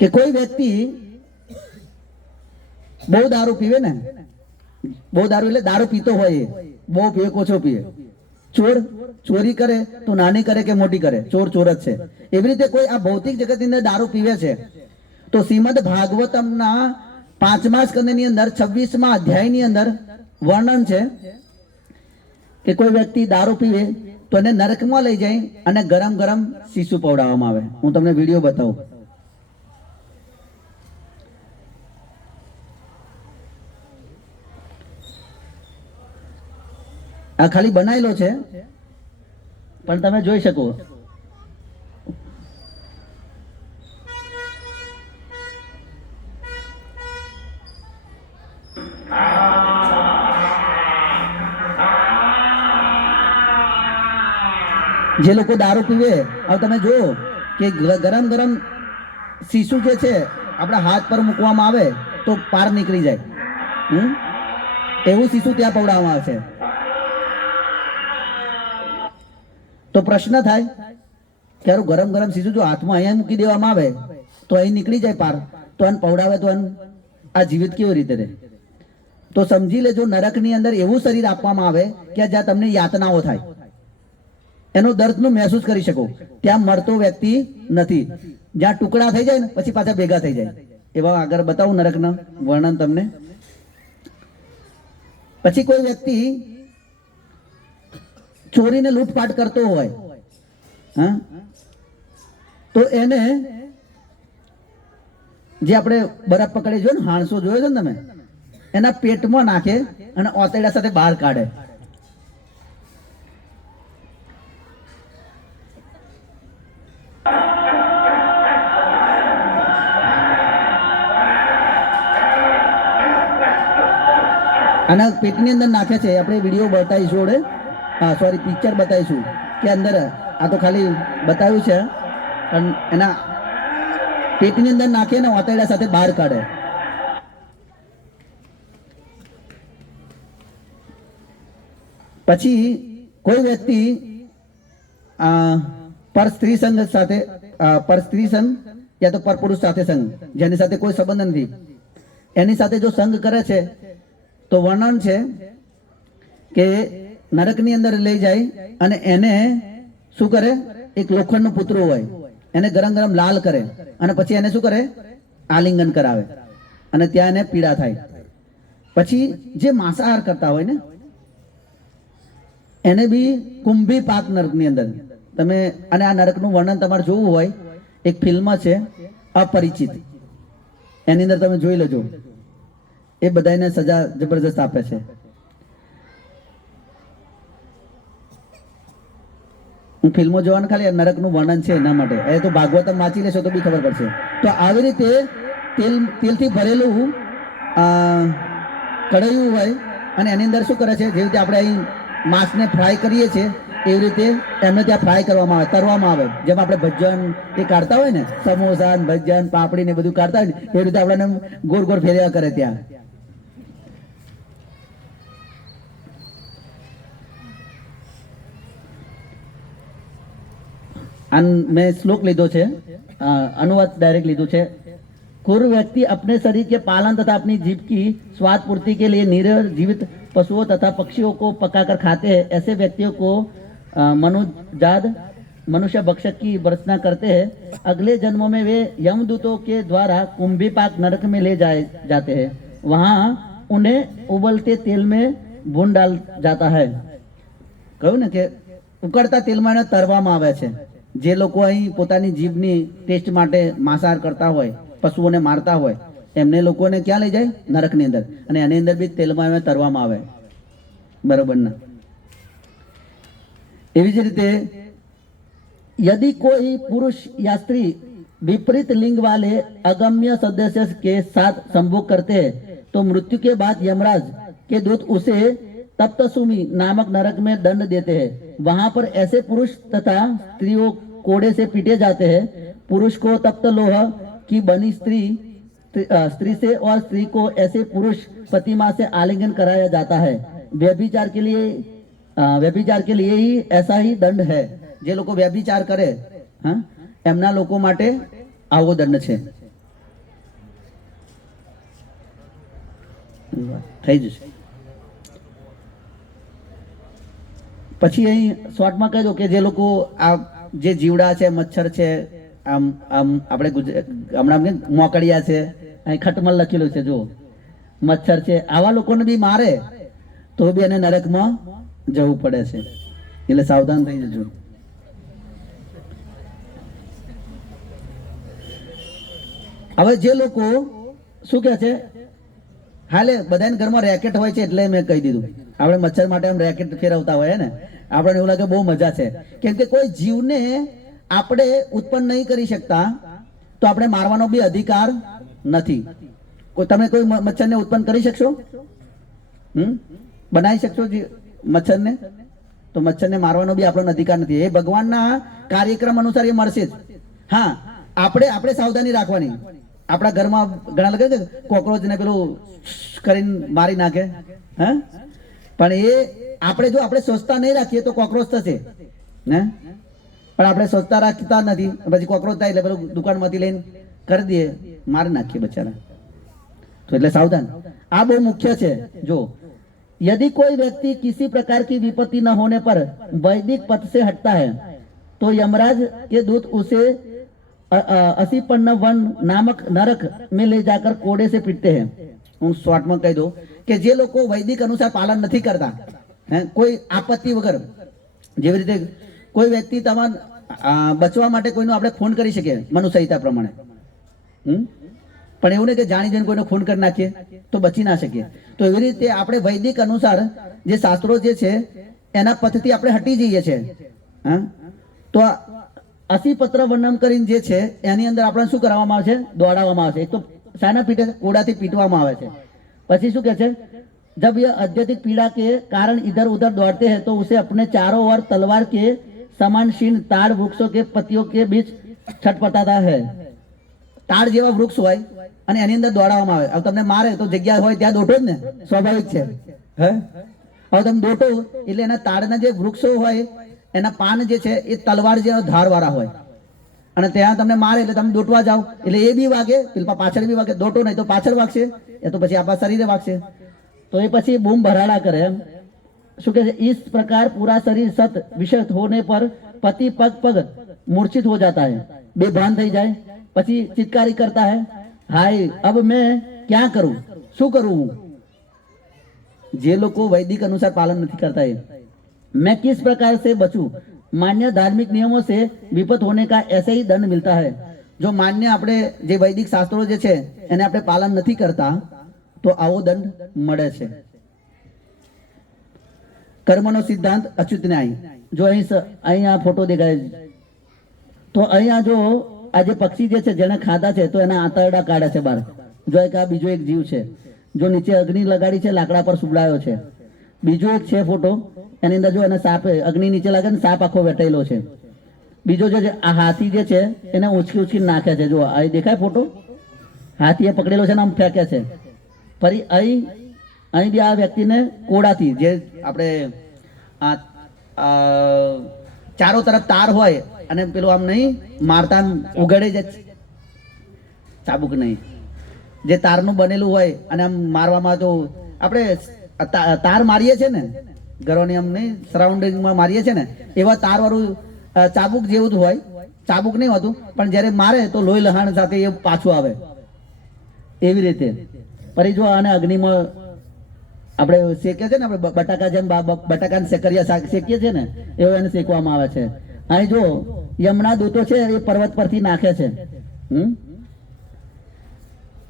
કે કોઈ વ્યક્તિ બહુ દારૂ પીવે ને, બહુ દારૂ એટલે દારૂ પીતો હોય એ, બહુ પીવે ઓછો પીવે. ચોર ચોરી કરે તો નાની કરે કે મોટી કરે, ચોર ચોર જ છે. એવી રીતે કોઈ આ ભૌતિક જગતની અંદર દારૂ પીવે છે તો શ્રીમદ ભાગવતમના 5મા સ્કંદની અંદર 26મા અધ્યાયની અંદર વર્ણન છે કે કોઈ વ્યક્તિ દારૂ પીવે તો એને નરકમાં લઈ જાય અને ગરમ ગરમ શીશુ પવડાવવામાં આવે. હું તમને વિડીયો બતાવું. આ ખાલી બનાવેલો છે પણ તમે જોઈ શકો. જે લોકો દારૂ પીવે, હવે તમે જો કે ગરમ ગરમ શીશુ જે છે આપણા હાથ પર મૂકવામાં આવે તો પાર નીકળી જાય. એવું શીશુ ત્યાં પવડાવવામાં આવે છે. તો પ્રશ્ન થાય કે ગરમ ગરમ શીશુ જો હાથમાં અહીંયા મૂકી દેવામાં આવે તો અહીં નીકળી જાય પાર, તો આને પવડાવે તો આ જીવિત કેવી રીતે રહે? તો સમજી લેજો, નરકની અંદર એવું શરીર આપવામાં આવે કે જ્યાં તમને યાતનાઓ થાય, એનો દર્દનો મહેસૂસ કરી શકો. ત્યાં મરતો વ્યક્તિ નથી, જ્યાં ટુકડા થઈ જાય ને પછી પાછા ભેગા થઈ જાય. એવા આગળ બતાવું નરકના વર્ણન તમને. પછી કોઈ વ્યક્તિ ચોરીને લૂંટફાટ કરતો હોય, હા, તો એને જે આપણે બરફ પકડી જોયો ને, હાણસો જોયો છે ને તમે, એના પેટમાં નાખે અને ઓતેડા સાથે બહાર કાઢે. આના પેટની અંદર નાખે છે. આપણે વિડીયો બતાવીશું જોડે, હા સોરી પિક્ચર બતાવીશું કે અંદર, આ તો ખાલી બતાવ્યું છે, પણ એના પેટની અંદર નાખે ને ઓતેડા સાથે બહાર કાઢે. પછી કોઈ વ્યક્તિ પર સ્ત્રી સંગ સાથે, પર સ્ત્રી સંગ યા તો પર પુરુષ સાથે સંગ, જેની સાથે કોઈ સંબંધ નથી, એની સાથે જો સંગ કરે છે તો વર્ણન છે કે નરકની અંદર લઈ જાય અને એને શું કરે, એક લોખંડનો પુતળો હોય એને ગરમ ગરમ લાલ કરે અને પછી એને શું કરે, આલિંગન કરાવે અને ત્યાં એને પીડા થાય. પછી જે માંસાહાર કરતા હોય ને એને બી કુંભી પાક નરકની અંદર તમે, અને આ નરકનું વર્ણન તમારે જોવું હોય, એક ફિલ્મ છે અપરિચિત, એની અંદર તમે જોઈ લેજો. એ બધાને સજા જબરજસ્ત આપે છે. હું ફિલ્મો જોવાનું ખાલી નરકનું વર્ણન છે એના માટે, એ તો ભાગવતમ વાંચી લેશો તો બી ખબર પડશે. તો આવી રીતે તેલથી ભરેલું કઢાયું હોય અને એની અંદર શું કરે છે, જેવી રીતે આપણે અહીં માંસને ફ્રાય કરીએ છીએ એવી રીતે એમને ત્યાં ફ્રાય કરવામાં આવે, તરવામાં આવે. જેમ આપણે ભજન એ કાઢતા હોય ને, સમોસા ભજન પાપડી ને બધું કાઢતા હોય ને, એવી રીતે આપણને ગોળ ગોળ ફેરવ્યા કરે ત્યાં. मैं श्लोक लीधो छे, अनुवाद डायरेक्ट लीधो छे. क्रूर व्यक्ति अपने शरीर के पालन तथा अपनी जीभ की स्वाद पूर्ति के लिए निरीह जीवित पशुओं तथा पक्षियों को पकाकर खाते हैं. ऐसे व्यक्तियों को मनुजाद मनुष्य भक्षक की भर्त्सना करते हैं. अगले जन्मों में वे यमदूतों के द्वारा कुंभीपाक नरक में ले जाए जाते हैं. वहां उन्हें उबलते तेल में भून डाल जाता है. कहूं ने के उकड़ता तेल में तरवामां आवे छे. જે લોકો અહીં પોતાની જીભની ટેસ્ટ માટે માંસાહાર કરતા હોય, પશુઓને મારતા હોય, એમને લોકોને ક્યાં લઈ જાય, નરકની અંદર, અને એની અંદર બી તેલમાં તરવામાં આવે. બરોબર ને? એવી જ રીતે यदि कोई पुरुष या स्त्री विपरीत लिंग वाले अगम्य सदस्य के साथ संभोग करते हैं तो मृत्यु के बाद यमराज के दूत उसे तप्तसुमी नामक नरक में दंड देते हैं. वहां पर ऐसे पुरुष तथा स्त्रियों कोड़े से पीटे जाते हैं. पुरुष को तप्त लोह की बनी स्त्री से और स्त्री को ऐसे पुरुष प्रतिमा से आलिंगन कराया जाता है. व्यभिचार के लिए ही ऐसा ही दंड है. જે લોકો વ્યભિચાર કરે, હા, એમના લોકો માટે આવો દંડ છે. થઈ જશે. પછી અહીં શોર્ટમાં કહી દો કે જે લોકો આ જે જીવડા છે, મચ્છર છે, આમ આમ આપણે હમણાં મોકડિયા છે, અહીં ખટમલ લખેલું છે, જો મચ્છર છે, આવા લોકોને બી મારે તો બી એને નરકમાં જવું પડે છે. એટલે સાવધાન થઈ જજો. હવે જે લોકો શું કહે છે, હાલે બધાના ઘરમાં રેકેટ હોય છે એટલે મેં કહી દીધું. આપણે મચ્છર માટે આમ રેકેટ ફેરવતા હોય ને, આપણને એવું લાગે બહુ મજા છે, કેમ કે કોઈ જીવને આપણે ઉત્પન્ન નહીં કરી શકતા તો આપણે મારવાનો બી અધિકાર નથી. તમે કોઈ મચ્છરને ઉત્પન્ન કરી શકશો? બનાવી શકશો મચ્છરને? તો મચ્છરને મારવાનો બી આપણો અધિકાર નથી. એ ભગવાનના કાર્યક્રમ અનુસાર એ મળશે જ. હા, આપણે સાવધાની રાખવાની. આપણા ઘરમાં ઘણા લગે છે કોકરોચ ને પેલું કરીને મારી નાખે, હા, પણ એ આપણે સ્વચ્છતા નહીં રાખીએ તો કોકરોચ થશે ને. પણ આપણે સ્વચ્છતા રાખતા નથી, પછી કોકરોચ થાય એટલે પેલું દુકાનમાંથી લઈને કરી દઈએ, મારી નાખીએ બચારા. तो એટલે સાવધાન. આ બહુ મુખ્ય છે. જો यदि कोई व्यक्ति किसी प्रकार की विपत्ति न होने पर वैदिक पथ से हटता है तो यमराज के दूत उसे असीपन्न वन नामक नरक में ले जाकर कोड़े से पीटते हैं. હું શોર્ટમાં કહી દઉં કે જે લોકો વૈદિક અનુસાર પાલન નથી કરતા, કોઈ આપત્તિ વગર, જેવી રીતે કોઈ વ્યક્તિ તમારે બચવા માટે કોઈનો આપણે ખૂન કરી શકીએ મનુસંહિતા પ્રમાણે, પણ એવું નહીં કે જાણી જઈને કોઈનો ખૂન કરી નાખીએ તો બચી ના શકીએ. તો એવી રીતે આપણે વૈદિક અનુસાર જે શાસ્ત્રો જે છે એના પથથી આપણે હટી જઈએ છીએ. હા, તો અસીપત્ર વર્ણન કરીને જે છે એની અંદર આપણે શું કરવામાં આવે છે? દોડાવવામાં આવે છે. એક તો શાના પીઠે? કોડાથી પીટવામાં આવે છે. પછી શું કહે છે? जब यह अत्यधिक पीड़ा के कारण इधर उधर दौड़ते हैं तो उसे अपने चारों ओर तलवार के समान शीर्ण ताड़ वृक्षों के पत्तियों के बीच छटपटाता है. ताड़ જેવા વૃક્ષ હોય અને એની અંદર દોડાવવામાં આવે. હવે તમને મારે તો જગ્યા હોય ત્યાં દોટો જ ને, સ્વાભાવિક છે. હે, હવે તમે દોટો એટલે એના તાડના જે વૃક્ષો હોય એના પાન જે છે એ તલવાર જેવા ધારવાળા હોય, અને ત્યાં તમને મારે એટલે તમે દોટવા જાઓ એટલે એ બી વાગે, પેલા પાછળ બી વાગે. દોટો નહીં તો પાછળ વાગશે, એ તો પછી આપણા શરીરે વાગશે. तो ये પછી બૂમ ભરાડા કરે. એમ શું કહે છે? इस प्रकार पूरा शरीर सत विषत होने पर पति पग पग मूर्छित हो जाता है, बेभान થઈ જાય. પછી ચિત્કારી કરતા है, हाय अब मैं क्या करूं, શું કરું? જે લોકો વૈદિક अनुसार पालन नहीं करता है, मैं किस प्रकार से बचूं? मान्य धार्मिक नियमों से विपत होने का ऐसे ही दंड मिलता है. जो मान्य આપણે જે વૈદિક શાસ્ત્રો જે છે એને આપણે પાલન નથી કરતા તો આવો દંડ મળે છે. કર્મનો સિદ્ધાંત અચ્યુત ન્યાય. જો અહીં આ ફોટો દેખાય તો અહીંયા જો આ જે પક્ષી જે છે જેને ખાધા છે તો એના આંતરડા કાઢે છે બહાર. જો એક આ બીજો એક જીવ છે, જો નીચે અગ્નિ લગાડી છે, લાકડા પર સુબડાયો છે. બીજો એક છે ફોટો, એની અંદર જો એને સાપ અગ્નિ નીચે લાગે ને સાપ આખો વેટાયેલો છે. બીજો જે આ હાથી જે છે એને ઉંચકી ઉંચકી નાખે છે. જો અહીં દેખાય ફોટો, હાથીએ પકડેલો છે ને આમ ફેંકે છે. ફરી અહીં બી આ વ્યક્તિને કોડાથી, જે આપણે ચારો તરફ તાર હોય અને પેલું આમ નહીં મારતા ઉઘાડે જ ચાબુક નહીં, જે તારનું બનેલું હોય અને આમ મારવામાં તો આપણે તાર મારીએ છીએ ને ઘરોની આમ નહીં સરાઉન્ડિંગમાં મારીએ છીએ ને, એવા તારવાળું ચાબુક જેવું જ હોય. ચાબુક નહીં હોતું, પણ જ્યારે મારે તો લોહી લહાણ સાથે એ પાછું આવે. એવી રીતે ફરી જો આને અગ્નિમાં આપણે શેકીએ છીએ ને, આપણે બટાકા જેમ બટાકાને શેકરિયા શેકીએ છીએ ને એવો એને શેકવામાં આવે છે. અહીં જો યમના દૂતો છે એ પર્વત પરથી નાખે છે.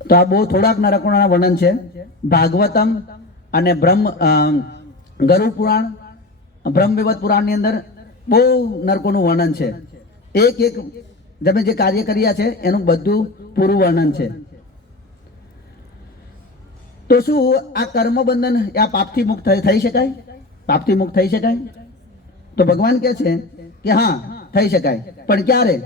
તો આ બહુ થોડાક નરકોના વર્ણન છે. ભાગવતમ અને ગરુડ પુરાણ, બ્રહ્મવિવત પુરાણની અંદર બહુ નરકોનું વર્ણન છે. એક એક તમે જે કાર્ય કર્યા છે એનું બધું પૂરું વર્ણન છે. તો શું આ કર્મ બંધન આ પાપથી મુક્ત થઈ શકાય? પાપથી મુક્ત થઈ શકાય? તો ભગવાન કહે છે કે હા થઈ શકાય, પણ ક્યારે?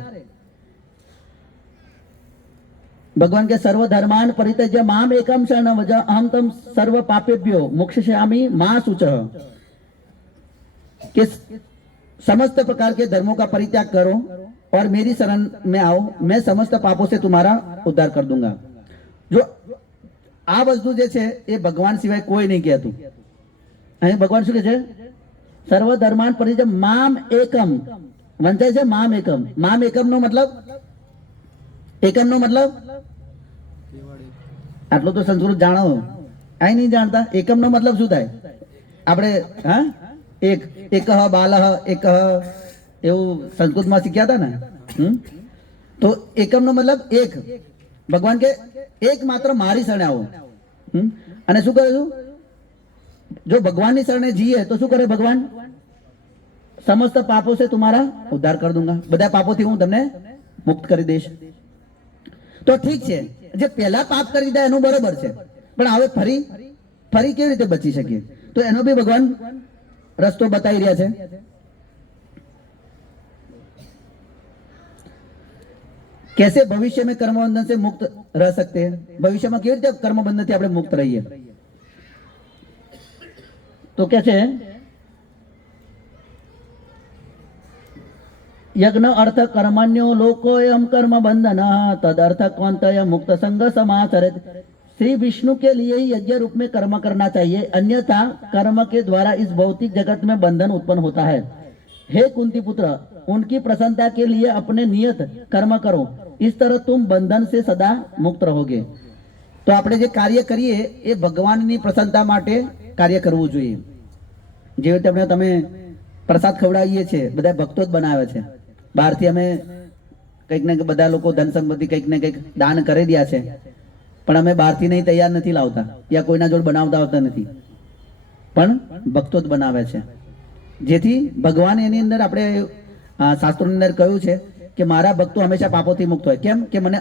ભગવાન કે સર્વ ધર્માન પરિત્યજ્ય મામ એકમ શરણમ વ્રજ અહમ તમ સર્વ પાપેભ્યો મોક્ષયિષ્યામિ મા શુચઃ. कि समस्त प्रकार के धर्मों का परित्याग करो और मेरी शरण में आओ, मैं समस्त पापों से तुम्हारा उद्धार कर दूंगा. जो આ વસ્તુ જે છે એ ભગવાન સિવાય કોઈ નહીં કહેતું. અહીં ભગવાન શું કહે છે? સર્વ ધર્માન પરિજમ મામ એકમ વંચાય છે. મામ એકમ. મામ એકમ નો મતલબ, એકમ નો મતલબ આટલું તો સંસ્કૃત જાણો. અહીં નહીં જાણતા. એકમ નો મતલબ શું થાય? આપણે હા એક એક બાલહ એક એવું સંસ્કૃતમાં શીખ્યા હતા ને. તો એકમ નો મતલબ એક. ભગવાન કે એક માત્ર મારી શરણે આવો. અને શું કરે છું? જો ભગવાનની શરણે જીએ તો શું કરે ભગવાન? સમસ્ત પાપો से तुम्हारा उद्धार कर दूंगा. બધા પાપોથી હું તમને મુક્ત કરી દઈશ. તો ઠીક છે, જે પહેલા પાપ કરી દીધા એનું બરોબર છે, પણ હવે ફરી કેવી રીતે બચી શકીએ? તો એનો બી ભગવાન રસ્તો બતાવી રહ્યા છે. कैसे भविष्य में कर्म बंधन से मुक्त रह सकते हैं? भविष्य में કેવી રીતે કર્મ બંધન થી આપણે મુક્ત રહીએ? તો કે છે यज्ञ अर्थ कर्मण्यो लोकोयम कर्म बंधन तदर्थ कौंतय मुक्त संग समाचरित. श्री विष्णु के लिए ही यज्ञ रूप में कर्म करना चाहिए, अन्यथा कर्म के द्वारा इस भौतिक जगत में बंधन उत्पन्न होता है. हे कुंती पुत्र, उनकी प्रसन्नता के लिए अपने नियत कर्म करो, इस तरह तुम बंधन से सदा मुक्त रहोगे. तो આપણે જે કાર્ય કરીએ એ ભગવાનની પ્રસન્નતા માટે કાર્ય કરવું જોઈએ. જેવી રીતે તમે પ્રસાદ ખવડાવીએ છીએ, બધા ભક્તો જ બનાવે છે. બહારથી અમે કંઈક ને બધા લોકો ધન સંપત્તિ કંઈક ને કંઈક દાન કરી રહ્યા છે, પણ અમે બહારથી નહીં તૈયાર નથી લાવતા, યા કોઈના જોડે બનાવતા આવતા નથી, પણ ભક્તો જ બનાવે છે. જેથી ભગવાન એની અંદર આપણે શાસ્ત્રોની અંદર કહ્યું છે કે મારા ભક્તો હંમેશા પાપોથી મુક્ત હોય. કેમ કે મને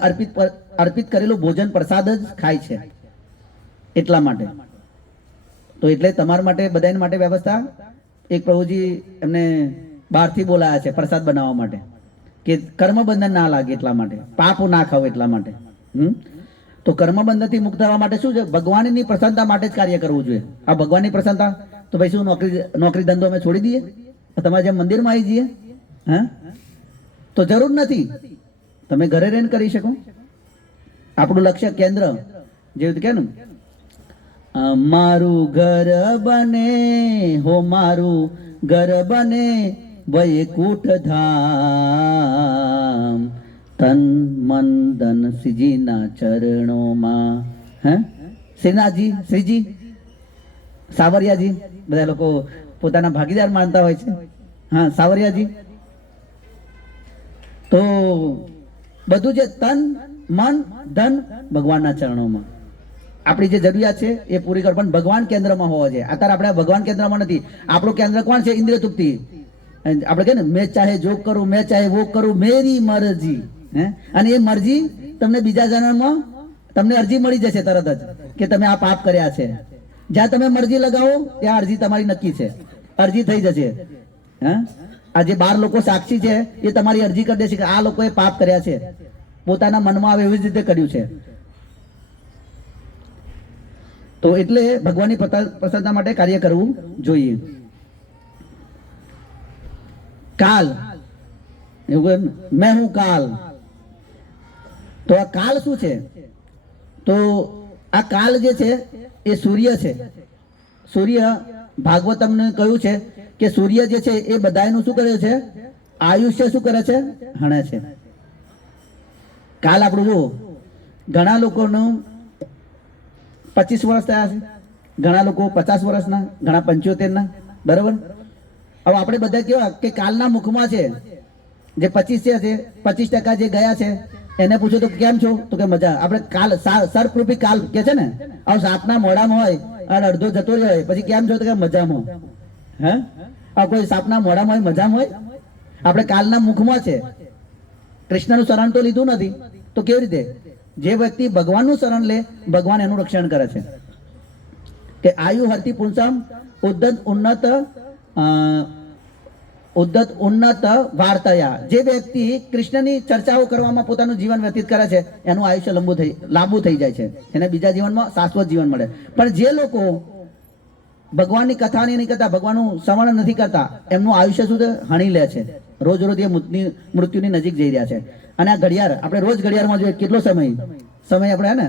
અર્પિત કરેલું ભોજન પ્રસાદ જ ખાય છે, એટલા માટે. તો એટલે તમારા માટે બધાને માટે વ્યવસ્થા એક પ્રભુજી એમને બહારથી બોલાયા છે પ્રસાદ બનાવવા માટે, કે કર્મબંધન ના લાગે એટલા માટે, પાપ ના ખાવ એટલા માટે. તો કર્મબંધનથી મુક્ત થવા માટે શું છે? ભગવાનની પ્રસન્નતા માટે જ કાર્ય કરવું જોઈએ. આ ભગવાનની પ્રસન્નતા તો ભાઈ શું નોકરી ધંધો અમે છોડી દઈએ? તમારે જેમ મંદિરમાં આવી જઈએ? હા, તો જરૂર નથી. તમે ઘરે રહીને કરી શકો. આપણું લક્ષ્ય કેન્દ્ર જેવું કે ને, મારું ઘર બને હો મારું ઘર બને વૈકુંઠ ધામ, તન મન ધન શ્રીજીના ચરણોમાં. હે શ્રીનાથજી, શ્રીજી, સાવરિયાજી, બધા લોકો પોતાના ભાગીદાર માનતા હોય છે. હા, સાવરિયાજી. તો બધું જે તન મન ધન ભગવાનના ચરણોમાં. આપણી જે જરૂરિયાત છે એ પૂરી કર, પણ ભગવાન કેન્દ્રમાં હોવા જોઈએ. અત્યારે આપણે ભગવાન કેન્દ્રમાં નથી. આપણું કેન્દ્ર કોણ છે? ઇન્દ્રિય તૃપ્તિ. આપણે કહે ને, મેં ચાહે જો કરું, મેં ચાહે વો કરું, મેરી મરજી. હે, અને એ મરજી તમને બીજા જન્મમાં તમને અરજી મળી જશે તરત જ, કે તમે આ પાપ કર્યા છે. જ્યાં તમે મરજી લગાવો ત્યાં અરજી તમારી નક્કી છે, અરજી થઈ જશે. હા, આ જે 12 લોકો સાક્ષી છે એ તમારી અરજી કરી દેશે કે આ લોકોએ પાપ કર્યા છે, પોતાના મનમાં આવે એવી જ રીતે કર્યું છે. તો એટલે ભગવાનની પ્રસન્નતા માટે કાર્ય કરવું જોઈએ. કાલ એવું મેં હું કાલ. તો આ કાલ શું છે? તો આ કાલ જે છે એ સૂર્ય છે. સૂર્ય ભાગવતમને કહ્યું છે કે સૂર્ય જે છે એ બધાનું શું કરે છે? આયુષ્ય શું કરે છે? હણે છે. કાલ આપણું જુઓ, ઘણા લોકોનું 25 વર્ષ થયા છે, ઘણા લોકો 50 વર્ષના, ઘણા 75ના. બરાબર. હવે આપણે બધા કેવા કે કાલના મુખમાં છે. જે 25 છે, 25% જે ગયા છે એને પૂછો તો કેમ છો? તો કે મજા. આપણે કાલ સર્પરૂપી કાલ કે છે ને, હવે સાપના મોઢામાં હોય અને અડધો જતો રહ્યો હોય, પછી કેમ છો? તો કે મજામાં. હે, આ કોઈ સાપના મોઢામાં હોય મજામાં હોય? આપણે કાલના મુખમાં છે. કૃષ્ણનું શરણ તો લીધું નથી, તો કેવી રીતે? જે વ્યક્તિ ભગવાનનું શરણ લે, ભગવાન એનું રક્ષણ કરે છે. કે આયુ હરતી પુંસમ ઉદ્દત ઉન્નત વાર્તયા. જે વ્યક્તિ કૃષ્ણની ચર્ચાઓ કરવામાં પોતાનું જીવન વ્યતીત કરે છે એનું આયુષ્ય લાંબુ થઈ જાય છે, એને બીજા જીવનમાં શાશ્વત જીવન મળે. પણ જે લોકો ભગવાનની કથા નહીં કરતા, ભગવાનનું શ્રવણ નથી કરતા, એમનું આયુષ્ય શું હણી લે છે. રોજ રોજ એ મૃત્યુની નજીક જઈ રહ્યા છે. અને આ ઘડિયાળ, આપણે રોજ ઘડિયાળમાં જોઈએ કેટલો સમય આપણે હે ને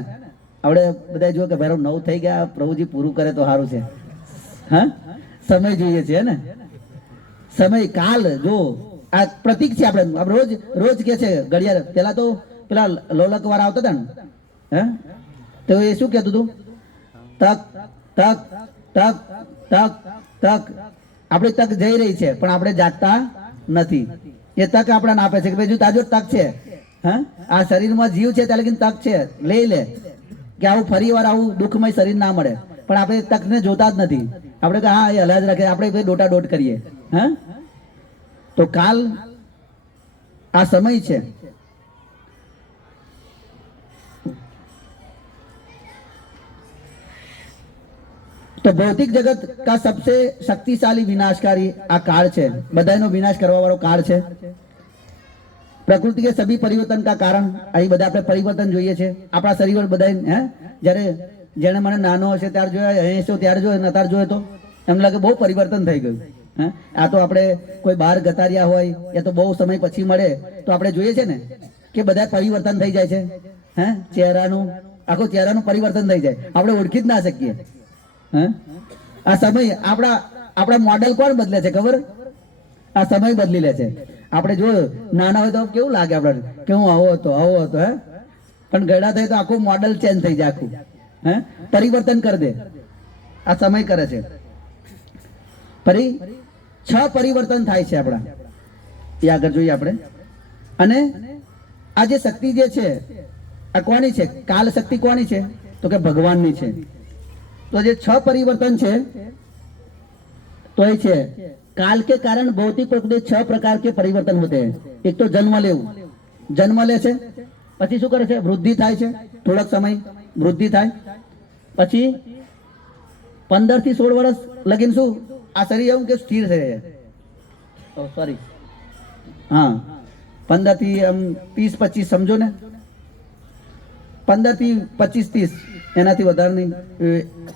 આપણે બધા જો કે ભાઈ 9 થઈ ગયા, પ્રભુજી પૂરું કરે તો સારું છે. હા, સમય જોઈએ છે ને, સમય કાલ જો આ પ્રતીક છે. આપણે રોજ રોજ કે છે ઘડિયાળ. પેલા તો પેલા લોલક વાળા આવતા હતા ને, હે, તો એ શું કહેતું હતું? તક તક તક તક તક. આપણી તક જઈ રહી છે પણ આપણે જાગતા નથી. એ તક આપણને આપે છે કે ભાઈ જો તાજો તક છે, હા, આ શરીરમાં જીવ છે ત્યાં લગીને તક છે, લઈ લે, કે આવું ફરી વાર આવું દુઃખમય શરીર ના મળે. પણ આપણે તકને જોતા જ નથી. આપણે કે હા એ હલાજ રાખે, આપણે દોટા દોટ કરીએ. હા, તો કાલ આ સમય છે. तो भौतिक जगत का सबसे शक्तिशाली विनाशकारी आ काल है, बधानो विनाश करवा वालो काल है। प्रकृति के सभी परिवर्तन का कारण અહીં બધા આપણે પરિવર્તન જોઈએ છે. આપણા શરીર બધા હે, જ્યારે જેને મને નાનો હશે ત્યારે જોયા, અહીં ત્યારે જોયો ને અત્યારે જોયો તો એમ લાગે બહુ પરિવર્તન થઈ ગયું. હે, આ તો આપણે કોઈ બહાર ગતાર્યા હોય યા તો બહુ સમય પછી મળે તો આપણે જોઈએ છે ને કે બધા પરિવર્તન થઈ જાય છે. હે, ચહેરાનું આખું ચહેરાનું પરિવર્તન થઈ જાય, આપણે ઓળખી જ ના શકીએ. આ સમય આપણા મોડેલ કોણ બદલે છે ખબર? આ સમય બદલી લે છે. આપણે જો નાના હોય તો કેવું લાગે આપણે કે હું આવો હતો હે, પણ ગયડા થાય તો આખું મોડેલ ચેન્જ થઈ જાય, આખું હે પરિવર્તન કરી દે. આ સમય કરે છે. ફરી 6 પરિવર્તન થાય છે આપણા, એ આગળ જોઈએ આપણે. અને આ જે શક્તિ જે છે આ કોની છે? કાલ શક્તિ કોની છે? તો કે ભગવાનની છે. तो जो 6 परिवर्तन है तो ये है काल के कारण भौतिक प्रकृति 6 प्रकार के परिवर्तन होते हैं. एक तो जन्म लेવું, जन्म ले છે, પછી શું કરે છે? વૃદ્ધિ થાય છે, થોડોક સમય વૃદ્ધિ થાય, પછી 15 થી 16 વર્ષ લગીન શું આ શરીર એવું કે સ્થિર રહે. ઓ સોરી, હા 15 થી 30-25 સમજો ને, 15 થી 25-30 એનાથી વધારે નહીં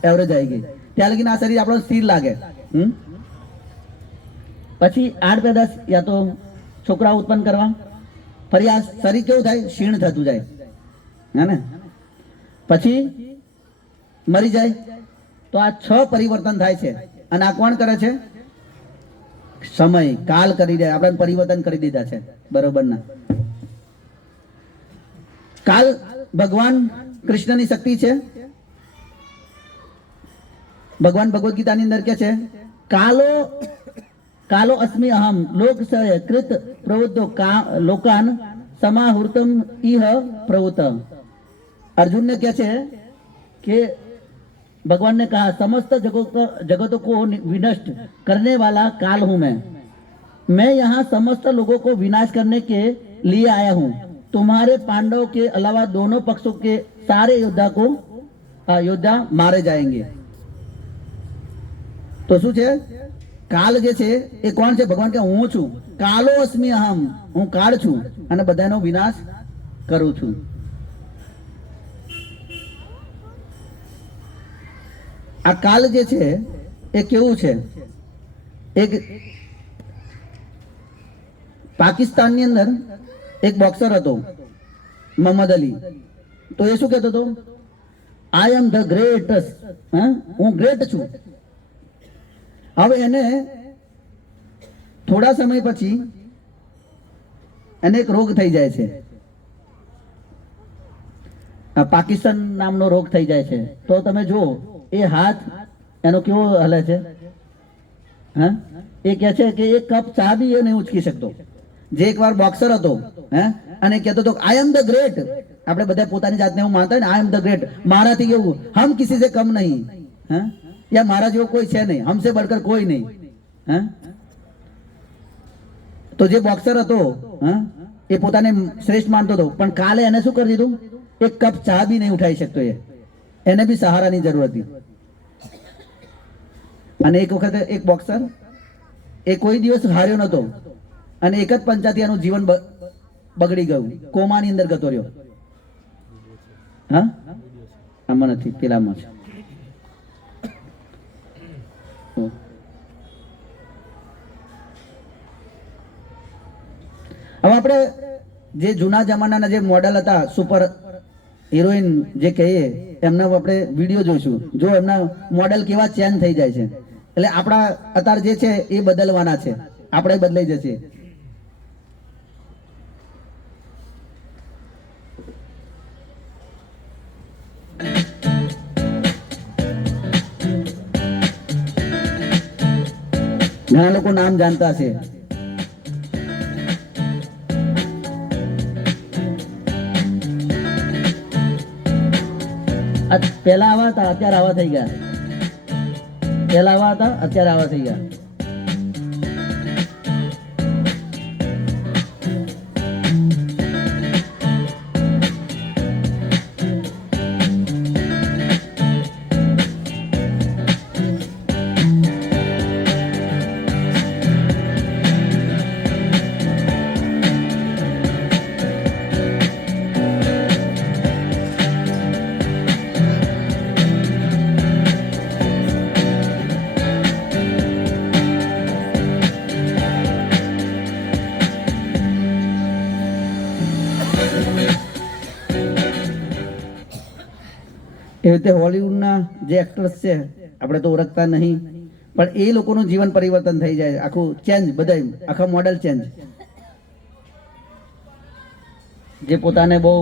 એવરેજ આવી ગઈ. ત્યાં લગીને આ શરીર આપણો સ્થિર લાગે. પછી 8-10 યા તો છોકરા ઉત્પન્ન કરવા, ફરી આ શરીર કેવું થાય? ક્ષીણ થતું જાય, હે ને. પછી મરી જાય. તો આ 6 પરિવર્તન થાય છે. અને આ કોણ કરે છે? સમય, કાલ કરી દે, આપણે પરિવર્તન કરી દીધા છે બરોબર ના. કાલ ભગવાન કૃષ્ણની શક્તિ છે. ભગવાન ભગવદ ગીતાની અંદર કે છે કાલો કાલો અસ્મિ અહમ લોક કૃત પ્રવૃત્તો લોકાન સમાહૂર્તમ ઇહ પ્રવૃત્ત. अर्जुन ने क्या है कि भगवान ने कहा समस्त जगतों को विनष्ट करने वाला काल हूं मैं यहाँ समस्त लोगों को विनाश करने के लिए आया हूँ. तुम्हारे पांडव के अलावा दोनों पक्षों के सारे योद्धा मारे जाएंगे. तो શું છે? કાલ જે છે એ કોણ છે? ભગવાન કે હું છું. કાલો અસ્મિ અહમ, હું કાળ છું અને બધાનો વિનાશ કરું છું. આ કાલ જે છે એ કેવું છે? એક પાકિસ્તાનની અંદર એક બોક્સર હતો મોહમ્મદ અલી. તો એ શું કહેતો હતો? આઈ એમ ધ ગ્રેટેસ્ટ, હું ગ્રેટ છું. હવે એને થોડા સમય પછી એને એક રોગ થઈ જાય છે, પાકિસ્તાન નામનો રોગ થઈ જાય છે. તો તમે જુઓ એ હાથ એનો કેવો હલે છે. હા, એ કહે છે કે એક કપ ચા બી એ નહીં ઉચકી શકતો. જે એકવાર બોક્સર હતો હે અને કહેતો હતો આઈ એમ ધ ગ્રેટ. આપણે બધા પોતાની જાતને એવું માનતા હોય ને, આઈ એમ ધ ગ્રેટ, મારાથી કેવું, હમ કિસી સે કમ નહીં, હે યા મારા જેવો કોઈ છે નહીં, હમસે બળકર કોઈ નહીં. હે તો જે બોક્સર હતો એ પોતાને શ્રેષ્ઠ માનતો હતો, પણ કાલે એને શું કરી દીધું? એક કપ ચા બી નહીં ઉઠાવી શકતો. એને બી સહારાની જરૂર હતી. અને એક વખત એક બોક્સર એ કોઈ દિવસ હાર્યો નતો અને એક જ પંચાથી એનું જીવન બગડી ગયું, કોમાની અંદર ગતો રહ્યો. હા, આમાં નથી, પેલામાં છે. હવે આપણે જે જૂના જમાનાના જે મોડેલ હતા સુપર હિરોઈન જે કહીએ એમના આપણે વિડીયો જોઈશું, જો એમના મોડેલ કેવા ચેન્જ થઈ જાય છે. એટલે આપણા અત્યારે જે છે એ બદલવાના છે, આપણે બદલાઈ જશે. ઘણા લોકો નામ જાણતા છે. પહેલા આવા હતા, અત્યારે આવા થઈ ગયા. પહેલા આવા હતા, અત્યારે આવા થઈ ગયા. એ રીતે હોલિવૂડના જે એક્ટર્સ છે આપણે તો ઓળખતા નહીં, પણ એ લોકોનું જીવન પરિવર્તન થઈ જાય, આખું ચેન્જ, બધા આખા મોડેલ ચેન્જ. જે પોતાને બહુ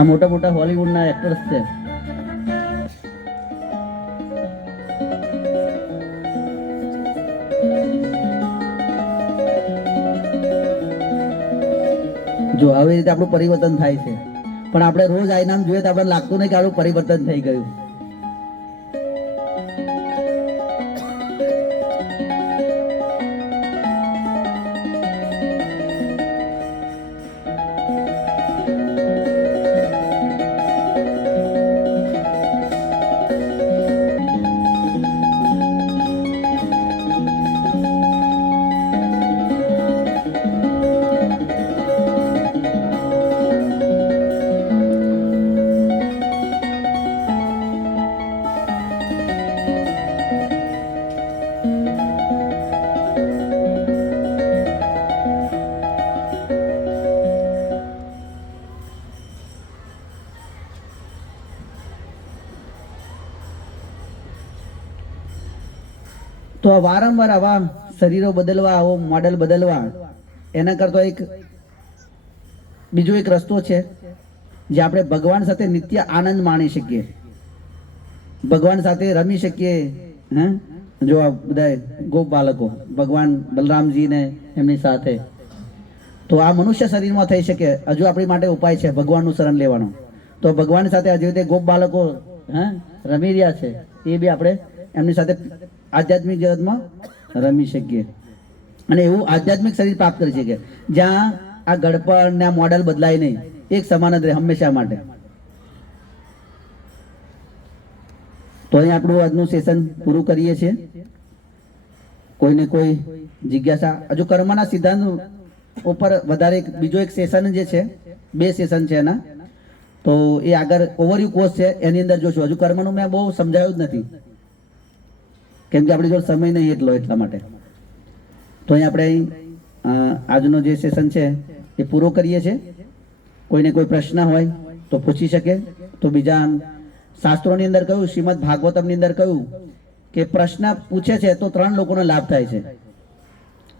આ મોટા મોટા હોલિવૂડના એક્ટર્સ છે. જો આવી રીતે આપણું પરિવર્તન થાય છે, પણ આપણે રોજ આઈનામાં જોઈએ તો આપણને લાગતું નહીં કે આપણું પરિવર્તન થઈ ગયું. તો વારંવાર આવા શરીરો બદલવા, આવો મોડેલ બદલવા, એના કરતો એક બીજો એક રસ્તો છે જે આપણે ભગવાન સાથે નિત્ય આનંદ માણી શકીએ, ભગવાન સાથે રમી શકીએ. જો આ બધા ગોપ બાળકો ભગવાન બલરામજી ને એમની સાથે, તો આ મનુષ્ય શરીરમાં થઈ શકે. હજુ આપણી માટે ઉપાય છે ભગવાનનું શરણ લેવાનો. તો ભગવાન સાથે આજે રીતે ગોપ બાળકો રમી રહ્યા છે, એ બી આપણે એમની સાથે આધ્યાત્મિક જગતમાં રમી શકીએ અને એવું આધ્યાત્મિક શરીર પ્રાપ્ત કરી શકીએ જ્યાં આ ગડપણ ને આ મોડેલ બદલાય નહીં, એક સમાન જ રહે હંમેશા માટે. તો અહીં આપણું આજનું સેશન પૂરું કરીએ છીએ. કોઈને કોઈ જિજ્ઞાસા હજુ કર્મના સિદ્ધાંત ઉપર વધારે બીજો એક સેશન જે છે, 2 સેશન છે એના, તો એ આગળ ઓવરવ્યુ કોર્સ છે એની અંદર જોશું. હજુ કર્મનું મેં બહુ સમજાવ્યું જ નથી, કેમ કે આપણી જોડે સમય નહીં એટલા માટે. તો અહીં આપણે આજનો જે સેશન છે એ પૂરો કરીએ છીએ. કોઈને કોઈ પ્રશ્ન હોય તો પૂછી શકે. તો બીજા શાસ્ત્રોની અંદર કહ્યું, શ્રીમદ ભાગવતમની અંદર કહ્યું કે પ્રશ્ન પૂછે છે તો 3 લોકોનો લાભ થાય છે.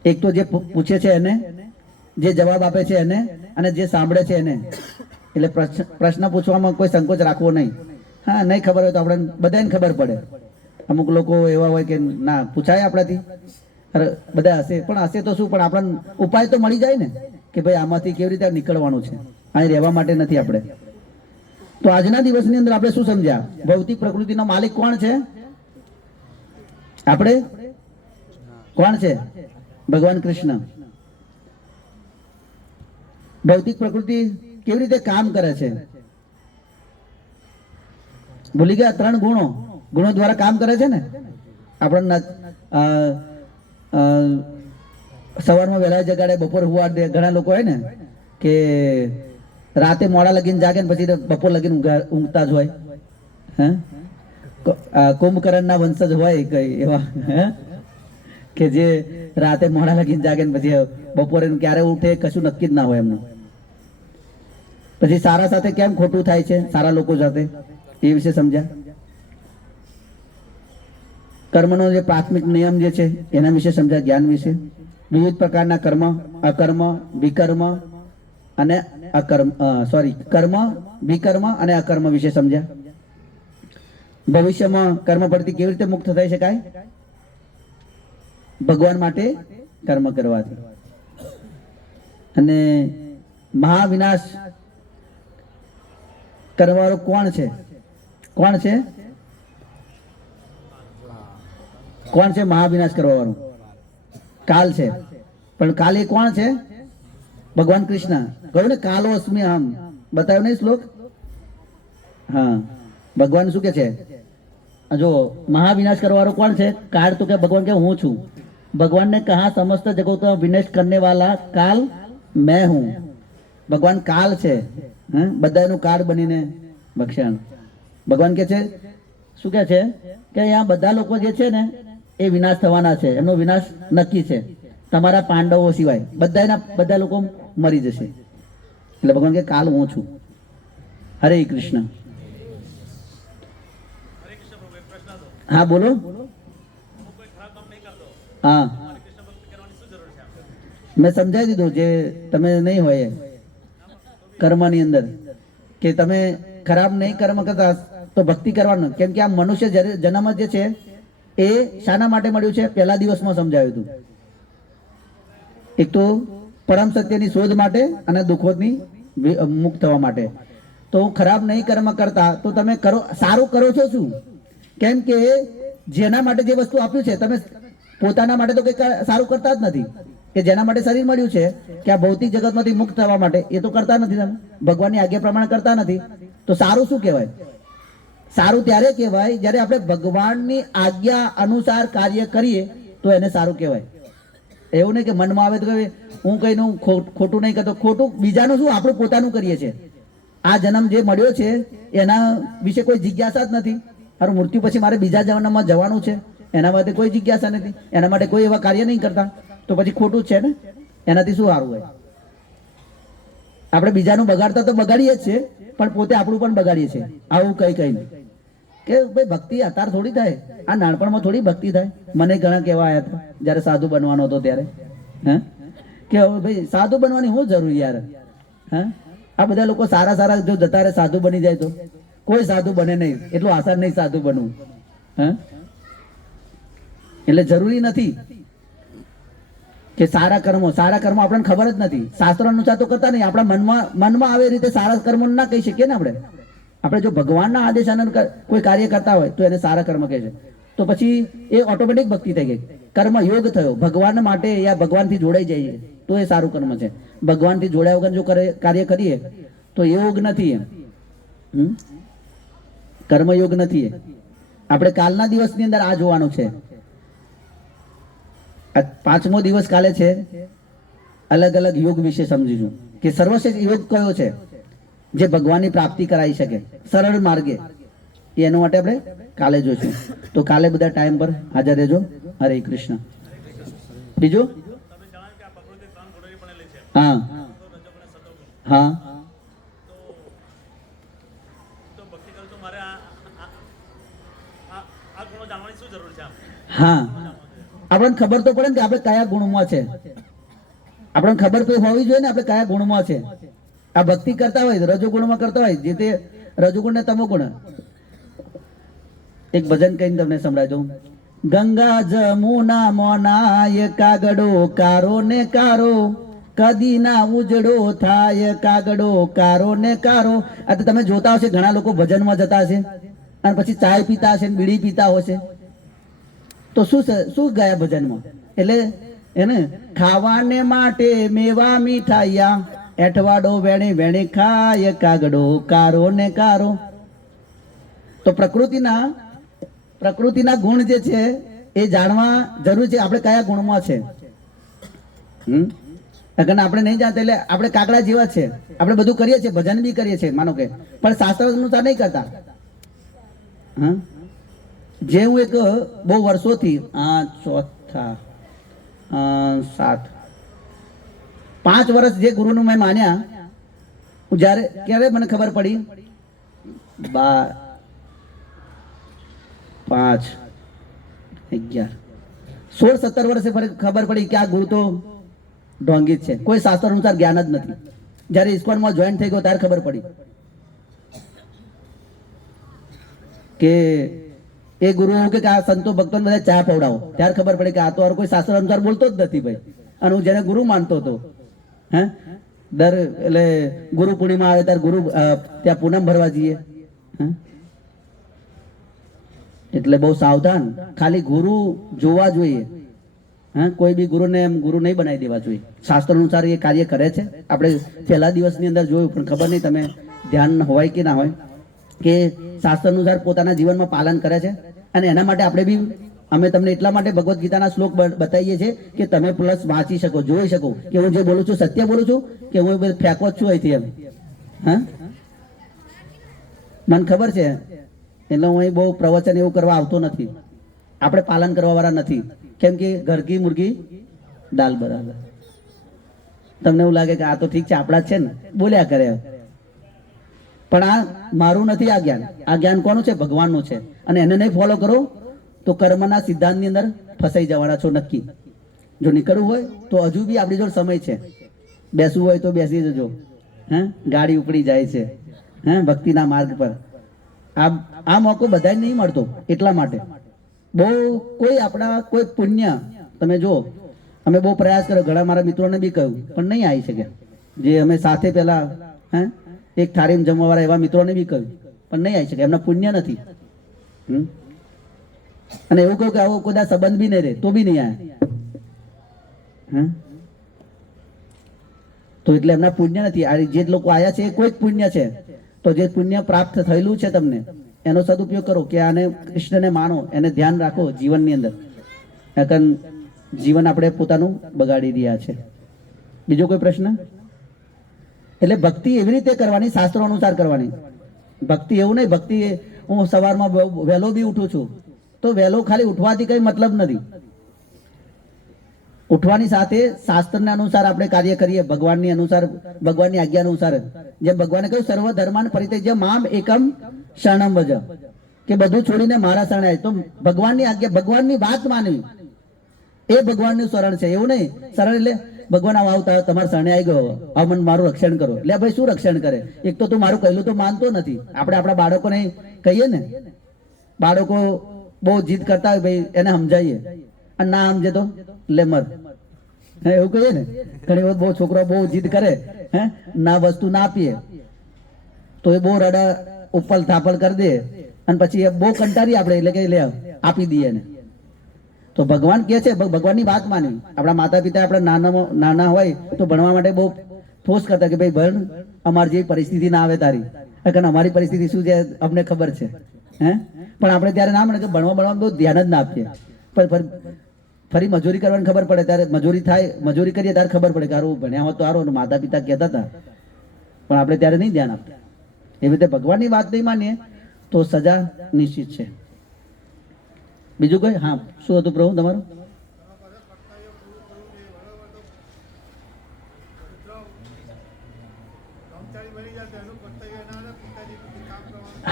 એક તો જે પૂછે છે એને, જે જવાબ આપે છે એને, અને જે સાંભળે છે એને. એટલે પ્રશ્ન પૂછવામાં કોઈ સંકોચ રાખવો નહીં. હા, નહીં ખબર હોય તો આપણે બધાને ખબર પડે. અમુક લોકો એવા હોય કે ના પૂછાય આપણાથી, બધા હશે, પણ હશે તો શું, પણ આપણને ઉપાય તો મળી જાય ને કે ભાઈ આમાંથી કેવી રીતે નીકળવાનું છે, અહીં રહેવા માટે નથી આપણે. તો આજના દિવસની અંદર આપણે શું સમજ્યા? ભૌતિક પ્રકૃતિનો માલિક કોણ છે? આપણે કોણ છે? ભગવાન કૃષ્ણ. ભૌતિક પ્રકૃતિ કેવી રીતે કામ કરે છે? ભૂલી ગયા? 3 ગુણો દ્વારા કામ કરે છે ને. આપણને સવારમાં વહેલા જગાડે, બપોર હુવાડ દે. ઘણા લોકો હોય ને કે રાતે મોડા લગીને જાગે ને પછી બપોર લગીને ઊંઘતા જ હોય. હે કુંભકર્ણના વંશજ હોય કઈ એવા, હે કે જે રાતે મોડા લગીને જાગે ને પછી બપોરે ક્યારે ઉઠે કશું નક્કી જ ના હોય એમનું. પછી સારા સાથે કેમ ખોટું થાય છે, સારા લોકો સાથે, એ વિશે સમજ્યા. કર્મનો જે પ્રાથમિક નિયમ જે છે એના વિશે સમજ્યા, જ્ઞાન વિશે. વિવિધ પ્રકારના કર્મ, અકર્મ, વિકર્મ અને કર્મ, વિકર્મ અને અકર્મ વિશે સમજ્યા. ભવિષ્યમાં કર્મ પરથી કેવી રીતે મુક્ત થઈ શકાય? ભગવાન માટે કર્મ કરવાથી. અને મહાવિનાશ કરવાવાળો કોણ છે? કોણ છે? કોણ છે મહાવિનાશ કરવાવાળો? કાલ છે. પણ કાલ એ કોણ છે? ભગવાન કૃષ્ણ. કહ્યું ને કાલો અસ્મિ અહમ, બતાવ્યો નહીં શ્લોક? હા, ભગવાન શું કે છે? જો મહાવિનાશ કરવાવાળો કોણ છે? કાળ તો કે ભગવાન કે હું છું. भगवान ने कहा समस्त जगत का विनाश करने वाला काल मैं हूं. भगवान काल છે, બધાનું કાળ બનીને ભક્ષણ. ભગવાન કે છે શું કે છે કે અહીંયા બધા લોકો જે છે ને એ વિનાશ થવાના છે, એમનો વિનાશ નક્કી છે, તમારા પાંડવો સિવાય બધા લોકો મરી જશે. એટલે ભગવાન કે કાલ હું છું. હરે કૃષ્ણ. હા બોલો. હા, મેં સમજાવી દીધું જે તમે નહીં હોય કર્મની અંદર, કે તમે ખરાબ નહીં કર્મ કરતા તો ભક્તિ કરવાનું. કેમ કે આ મનુષ્ય જન્મ જે છે એ શાના માટે મળ્યું છે? પહેલા દિવસમાં સમજાવ્યું હતું. એક તો પરમ સત્યની શોધ માટે અને દુઃખોની મુક્ત થવા માટે. તો ખરાબ નહીં કર્મ કરતા તો તમે કરો, સારું કરો છો શું? કેમ કે જેના માટે જે વસ્તુ આપ્યું છે, તમે પોતાના માટે તો કંઈ સારું કરતા જ નથી. કે જેના માટે શરીર મળ્યું છે કે આ ભૌતિક જગતમાંથી મુક્ત થવા માટે, એ તો કરતા નથી. તમે ભગવાનની આજ્ઞા પ્રમાણે કરતા નથી, તો સારું શું કહેવાય? સારું ત્યારે કહેવાય જ્યારે આપણે ભગવાનની આજ્ઞા અનુસાર કાર્ય કરીએ તો એને સારું કહેવાય. એવું નહીં કે મનમાં આવે તો હું કઈનું ખોટું નહીં કરતો. ખોટું બીજાનું શું, આપણું પોતાનું કરીએ છીએ. આ જન્મ જે મળ્યો છે એના વિશે કોઈ જિજ્ઞાસા જ નથી. મારું મૃત્યુ પછી મારે બીજા જન્મમાં જવાનું છે, એના માટે કોઈ જિજ્ઞાસા નથી, એના માટે કોઈ એવા કાર્ય નહીં કરતા, તો પછી ખોટું જ છે ને. એનાથી શું સારું હોય? આપણે બીજાનું બગાડતા તો બગાડીએ જ છે, પણ પોતે આપણું પણ બગાડીએ છીએ. આવું કઈ નહીં કે ભાઈ ભક્તિ અત્યારે થોડી થાય, આ નાનપણમાં થોડી ભક્તિ થાય. મને ઘણા કહેવા આવ્યા હતા જયારે સાધુ બનવાનો હતો ત્યારે, કે ભાઈ સાધુ બનવાની શું જરૂર યાર? આ બધા લોકો સારા સારા જો જતા રહે સાધુ બની જાય તો કોઈ સાધુ બને નહીં. એટલું આસાન નહીં સાધુ બનવું. એટલે જરૂરી નથી કે સારા કર્મો આપણને ખબર જ નથી. શાસ્ત્ર અનુસાર તો કરતા નહીં, આપણા મનમાં આવે રીતે સારા કર્મો ના કહી શકીએ ને. આપણે જો ભગવાનના આદેશ અનુસાર કોઈ કાર્ય કરતા હોય તો એને સારા કર્મ કહે છે. તો પછી એ ઓટોમેટિક ભક્તિ થઈ ગઈ, કર્મ યોગ થયો. ભગવાન માટે યા ભગવાનથી જોડાઈ જઈએ તો એ સારું કર્મ છે. ભગવાનથી જોડાયા વગર જો કાર્ય કરીએ તો યોગ નથી, કર્મયોગ નથી. આપણે કાલના દિવસની અંદર આ જોવાનું છે. પાંચમો દિવસ કાલે છે, અલગ અલગ યોગ વિશે સમજીશું કે સર્વશ્રેષ્ઠ યોગ કયો છે જે ભગવાનની પ્રાપ્તિ કરાવી શકે સરળ માર્ગે. એના માટે આપણે કાલે જોઈશું. તો કાલે બધા ટાઈમ પર હાજર રહેજો. હરે કૃષ્ણ. બીજું હા હા હા, આપણને ખબર તો પડે ને કે આપણે કયા ગુણમાં છે. આપણને ખબર તો હોવી જોઈએ ને આપણે કયા ગુણમાં છે. આ ભક્તિ કરતા હોય રજોગુણમાં કરતા હોય, જે તે રજોગુણ ને તમોગુણ. એક ભજન કહીને તમને સંભળાવી દઉં. ગંગા જમુના મોનાય કાગડો કારો ને કારો, કદી ના ઉજળો થાય કાગડો કારો ને કારો. આ તો તમે જોતા હશે ઘણા લોકો ભજનમાં જતા હશે અને પછી ચાય પીતા હશે, બીડી પીતા હશે. તો શું ગયા ભજનમાં? એટલે એને ખાવાને માટે મેવા મીઠાયા, એઠવાડો વેણી વેણી ખાય કાગડો કારો ને કારો. તો પ્રકૃતિના ગુણ જે છે એ જાણવા જરૂર છે. આપણે કયા ગુણમાં છે અગર આપણે નહીં જાણતા એટલે આપણે કાકડા જેવા છે, આપણે બધું કરીએ છીએ, ભજન બી કરીએ છીએ માનો કે, પણ શાસ્ત્ર અનુસાર નહીં કરતા. હા, જે હું એક બહુ વર્ષોથી ચોથા 5 વર્ષ જે ગુરુનું મેં માન્યા, હું જ્યારે ક્યારે મને ખબર પડી 5 11 16 17 વર્ષે ખબર પડી કે આ ગુરુ તો ઢોંગી જ છે, કોઈ શાસ્ત્ર અનુસાર જ્ઞાન જ નથી. જ્યારે ઇસ્કોનમાં જોઈન થઈ ગયો ત્યારે ખબર પડી કે એ ગુરુ એવું કે આ સંતો ભક્તોને બધા ચા પવડાવો, ત્યારે ખબર પડી કે આ તો કોઈ શાસ્ત્ર અનુસાર બોલતો જ નથી ભાઈ. અને હું જેને ગુરુ માનતો હતો, હે દર એટલે ગુરુ પૂર્ણિમા આવે ત્યારે ગુરુ ત્યાં પૂનમ ભરવા જઈએ. એટલે બહુ સાવધાન, ખાલી ગુરુ જોવા જોઈએ. હા, કોઈ બી ગુરુને એમ ગુરુ નહીં બનાવી દેવા જોઈએ. શાસ્ત્ર અનુસાર એ કાર્ય કરે છે. આપણે પહેલા દિવસની અંદર જોયું, પણ ખબર નહીં તમે ધ્યાન હોય કે ના હોય કે શાસ્ત્ર અનુસાર પોતાના જીવનમાં પાલન કરે છે. અને એના માટે આપણે બી અમે તમને એટલા માટે ભગવદ્ ગીતાના શ્લોક બતાવીએ છીએ કે તમે પ્લસ વાંચી શકો, જોઈ શકો કે હું જે બોલું છું સત્ય બોલું છું કે હું ફેંકો જ છું અહીંથી એમ. હા, મને ખબર છે, એટલે હું અહીં બહુ પ્રવચન એવું કરવા આવતો નથી. આપણે પાલન કરવા વાળા નથી, કેમ કે ઘર કી મુર્ગી દાલ બરાબર. તમને એવું લાગે કે આ તો ઠીક છે, આપણા જ છે ને, બોલ્યા કરે, પણ આ મારું નથી. આ જ્ઞાન કોનું છે? ભગવાનનું છે. અને એને નહીં ફોલો કરો તો કર્મના સિદ્ધાંતની અંદર ફસાઈ જવાના છો નક્કી. જો નીકળવું હોય તો હજુ બી આપણી જોડે સમય છે, બેસવું હોય તો બેસી જજો. હે, ગાડી ઉપડી જાય છે, હે, ભક્તિના માર્ગ પર. આ મોકો બધાને નહીં મળતો. એટલા માટે બહુ કોઈ આપણા કોઈ પુણ્ય, તમે જો અમે બહુ પ્રયાસ કર્યો, ઘણા મારા મિત્રોને બી કહ્યું, પણ નહીં આવી શક્યા. જે અમે સાથે પેલા એક થાળીમાં જમવાવાળા એવા મિત્રોને બી કહ્યું, પણ નહીં આવી શકે, એમના પુણ્ય નથી. અને એવું કહ્યું કે આવો કોઈ સંબંધ બી નહીં રહે તો બી નહીં આવ્યા. તો એટલે એમના પુણ્ય નથી. આ જે લોકો આવ્યા છે એ કોઈ પુણ્ય છે. તો જે પુણ્ય પ્રાપ્ત થયેલું છે તમને એનો સદુપયોગ કરો, કે આને કૃષ્ણને માનો, એને ધ્યાન રાખો જીવનની અંદર. જીવન આપણે પોતાનું બગાડી રહ્યા છે. બીજો કોઈ પ્રશ્ન? એટલે ભક્તિ એવી રીતે કરવાની, શાસ્ત્રો અનુસાર કરવાની. ભક્તિ એવું નહીં, ભક્તિ હું સવારમાં વહેલો બી ઉઠું છું તો વહેલો ખાલી ઉઠવાથી કઈ મતલબ નથી. ઉઠવાની સાથે શાસ્ત્રના અનુસાર આપણે કાર્ય કરીએ, ભગવાનની અનુસાર, ભગવાનની આજ્ઞા અનુસાર. જેમ ભગવાને કહ્યું સર્વ ધર્માન પરિત્યજ્ય મામ એકમ શરણમ વ્રજ, કે બધું છોડીને મારા શરણે આવ. તો ભગવાનની આજ્ઞા, ભગવાનની વાત માનવી એ ભગવાનનું શરણ છે. એવું નહીં શરણ એટલે ભગવાન આવતા તમારા શરણે આવી ગયો, હવે મને મારું રક્ષણ કરો. એટલે ભાઈ શું રક્ષણ કરે? એક તો તું મારું કહેલું તો માનતો નથી. આપણે આપણા બાળકોને કહીએ ને, બાળકો બહુ જીદ કરતા હોય, ભાઈ એને સમજાવીએ, અને ના સમજે તો લે મર, એવું કહીએ ને. ઘણી વખત બહુ છોકરો બહુ જીદ કરે, હે ના વસ્તુ ના આપીએ તો એ બહુ રડા ઉપલ થાપલ કરી દે, અને પછી એ બહુ કંટાળી આપણે, એટલે કે લે આપી દઈએ ને. તો ભગવાન કહે છે ભગવાનની વાત માનવી. આપણા માતા પિતા આપણા નાના હોય તો ભણવા માટે બહુ ફોર્સ કરતા કે ભાઈ ભણ, અમારી જેવી પરિસ્થિતિ ના આવે તારી. કારણ અમારી પરિસ્થિતિ શું છે અમને ખબર છે. હે, પણ આપણે ત્યારે ના મળે કે ભણવામાં બહુ ધ્યાન જ ના આપીએ. પણ ફરી મજૂરી કરવાની ખબર પડે ત્યારે મજૂરી થાય, મજૂરી કરીએ ત્યારે ખબર પડે કે સારું ભણ્યા હોત તો સારું, માતા પિતા કહેતા હતા, પણ આપણે ત્યારે નહીં ધ્યાન આપતા. એવી રીતે ભગવાનની વાત નહીં માનીએ તો સજા નિશ્ચિત છે. બીજું કોઈ? હા, શું હતું પ્રભુ તમારું?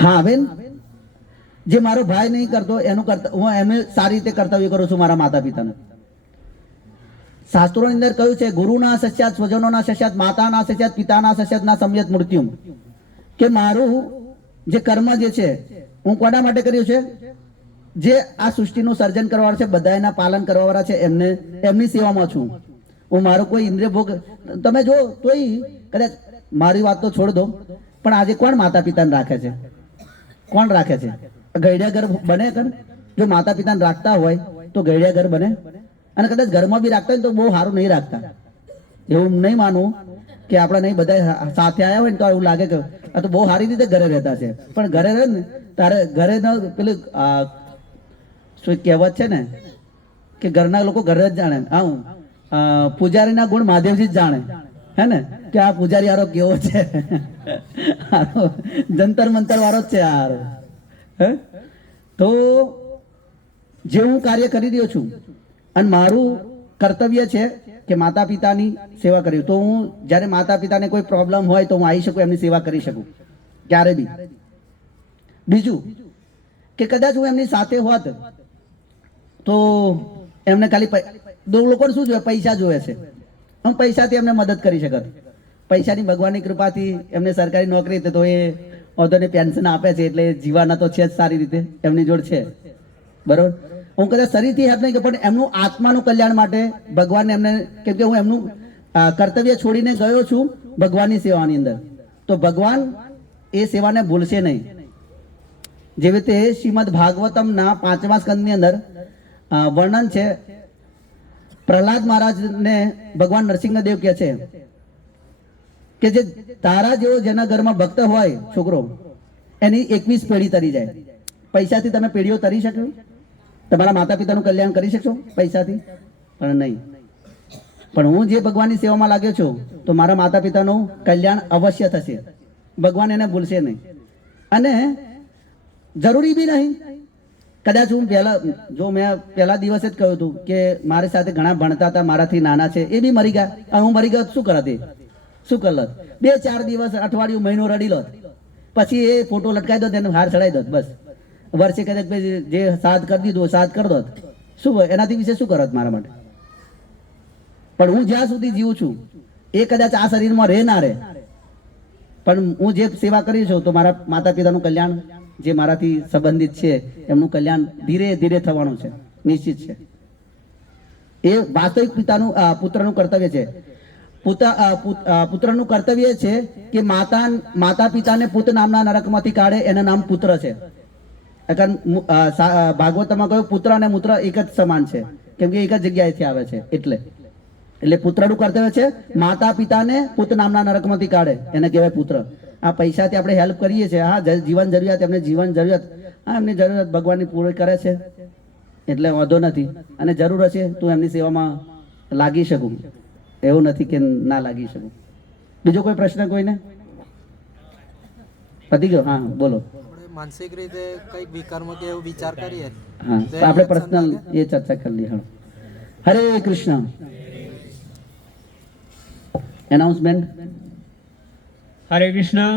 હા બેન, જે મારો ભાઈ નહીં કરતો એનું કરતા હું એમને સારી રીતે કર્તવ્ય કરું છું મારા માતા પિતાને. શાસ્ત્રોની અંદર કહ્યું છે ગુરુના સસ્યાત સ્વજનોના સસ્યાત માતાના સસ્યાત પિતાના સસ્યાત ના સંયત મૃત્યુમ, કે મારું જે કર્મ જે છે હું કોના માટે કર્યું છે? જે આ સૃષ્ટિનું સર્જન કરવાવાળા છે, બધા એના પાલન કરવાવાળા છે, એમની સેવામાં છું હું. મારો કોઈ ઇન્દ્રિય ભોગ તમે જો તોય કદાચ મારી વાત તો છોડ દો, પણ આજે કોણ માતા પિતાને રાખે છે? કોણ રાખે છે? ગયડા ઘર બને? જો માતા પિતાને રાખતા હોય તો ગયડા ઘર બને. અને કદાચ ઘરમાં બી રાખતા હોય તો બહુ સારું નહીં રાખતા. એવું નહીં માનવું કે આપણા નહીં બધા સાથે આવ્યા હોય ને તો એવું લાગે કે આ તો બહુ સારી રીતે ઘરે રહેતા છે, પણ ઘરે રહે ને તારે ઘરે પેલું શું કહેવત છે ને કે ઘરના લોકો ઘરે જ જાણે. હા, પૂજારીના ગુણ મહાદેવજી જ જાણે, હે ને, કે આ પૂજારી હારો કેવો છે, હારો જંતર મંતર વાળો જ છે હારો. હે તો જે હું કાર્ય કરી રહ્યો છું અને મારું કર્તવ્ય છે કે માતા પિતાની સેવા કરવી, તો હું જ્યારે માતા પિતાને કોઈ પ્રોબ્લેમ હોય તો હું આવી શકું, એમની સેવા કરી શકું ક્યારે બી. બીજું કે કદાચ હું એમની સાથે હોત તો એમને ખાલી લોકોને શું જોઈએ, પૈસા જોઈએ છે, હું પૈસાથી એમને મદદ કરી શકત. પૈસાની ભગવાનની કૃપાથી એમને સરકારી નોકરી તો એ ઓધોને પેન્શન આપે છે, એટલે જીવાના તો છે જ સારી રીતે, એમની જોડ છે, બરોબર. હું કદાચ શરીરથી હેલ્પ નહીં કરું, પણ એમનું આત્માનું કલ્યાણ માટે ભગવાનને એમને, કેમ કે હું એમનું કર્તવ્ય છોડીને ગયો છું ભગવાનની સેવાની અંદર, તો ભગવાન એ સેવાને ભૂલશે નહીં. જેવી રીતે શ્રીમદ ભાગવતમના 5મા સ્કંદની અંદર વર્ણન છે, પ્રહલાદ મહારાજને ભગવાન નરસિંહદેવ કહે છે કે જે તારા જેવો જેના ઘરમાં ભક્ત હોય છોકરો, એની 21 પેઢી તરી જાય. પૈસાથી તમે પેઢીઓ તરી શકો? તમારા માતા પિતાનું કલ્યાણ કરી શકશો પૈસાથી? પણ નહીં. પણ હું જે ભગવાનની સેવામાં લાગ્યો છું તો મારા માતા પિતાનું કલ્યાણ અવશ્ય થશે, ભગવાન એને ભૂલશે નહીં. અને જરૂરી બી નહીં. કદાચ હું મેં પહેલા દિવસે જ કહ્યું હતું કે મારી સાથે ઘણા ભણતા હતા, મારાથી નાના છે, એ બી મરી ગયા. હું મરી ગયો શું કરત? શું કરલત? 2-4 દિવસ, અઠવાડિયું, મહિનો રડી લો, પછી એ ફોટો લટકાઈ દો, એને હાર ચડાવી દો, બસ. વર્ષે કદાચ જે સાથ કરી દીધું સાથ કરી દો, શું એનાથી વિશે શું કરત મારા માટે? પણ હું જ્યાં સુધી જીવું છું એ કદાચ આ શરીરમાં રહે ના રહે, પણ હું જે સેવા કરી છું તો મારા માતા પિતાનું કલ્યાણ, જે મારાથી સંબંધિત છે એમનું કલ્યાણ ધીરે ધીરે થવાનું છે, નિશ્ચિત છે. એ વાસ્તવિક પુત્રનું કર્તવ્ય છે. પુત્રનું કર્તવ્ય છે કે માતા પિતાને પુત્ર નામના નરકમાંથી કાઢે, એનું નામ પુત્ર છે. ભાગવતમાં કહ્યું પુત્ર અને મૂત્ર એક જ સમાન છે, કેમ કે એક જ જગ્યાએથી આવે છે. એટલે પુત્રનું કર્તવ્ય છે માતા પિતાને પુત્ર નામના નરકમાંથી કાઢે, એને કહેવાય પુત્ર. આ પૈસાથી આપણે હેલ્પ કરીએ છીએ, હા, જીવન જરૂરિયાત, એમને જીવન જરૂરિયાત, હા, એમની જરૂરિયાત ભગવાનની પૂરી કરે છે, એટલે વાંધો નથી. અને જરૂર હશે તો એમની સેવામાં લાગી શકું, એવું નથી કે ના લાગી શકું. બીજો કોઈ પ્રશ્ન કોઈને? પતી ગયો? હા, બોલો. માનસિક રીતે કઈક વિકર્મ કે એવું વિચાર કરીએ, હા, તો આપણે પર્સનલ એ ચર્ચા કરી લઈએ. હરે કૃષ્ણ. એનાઉન્સમેન્ટ. હરે કૃષ્ણ.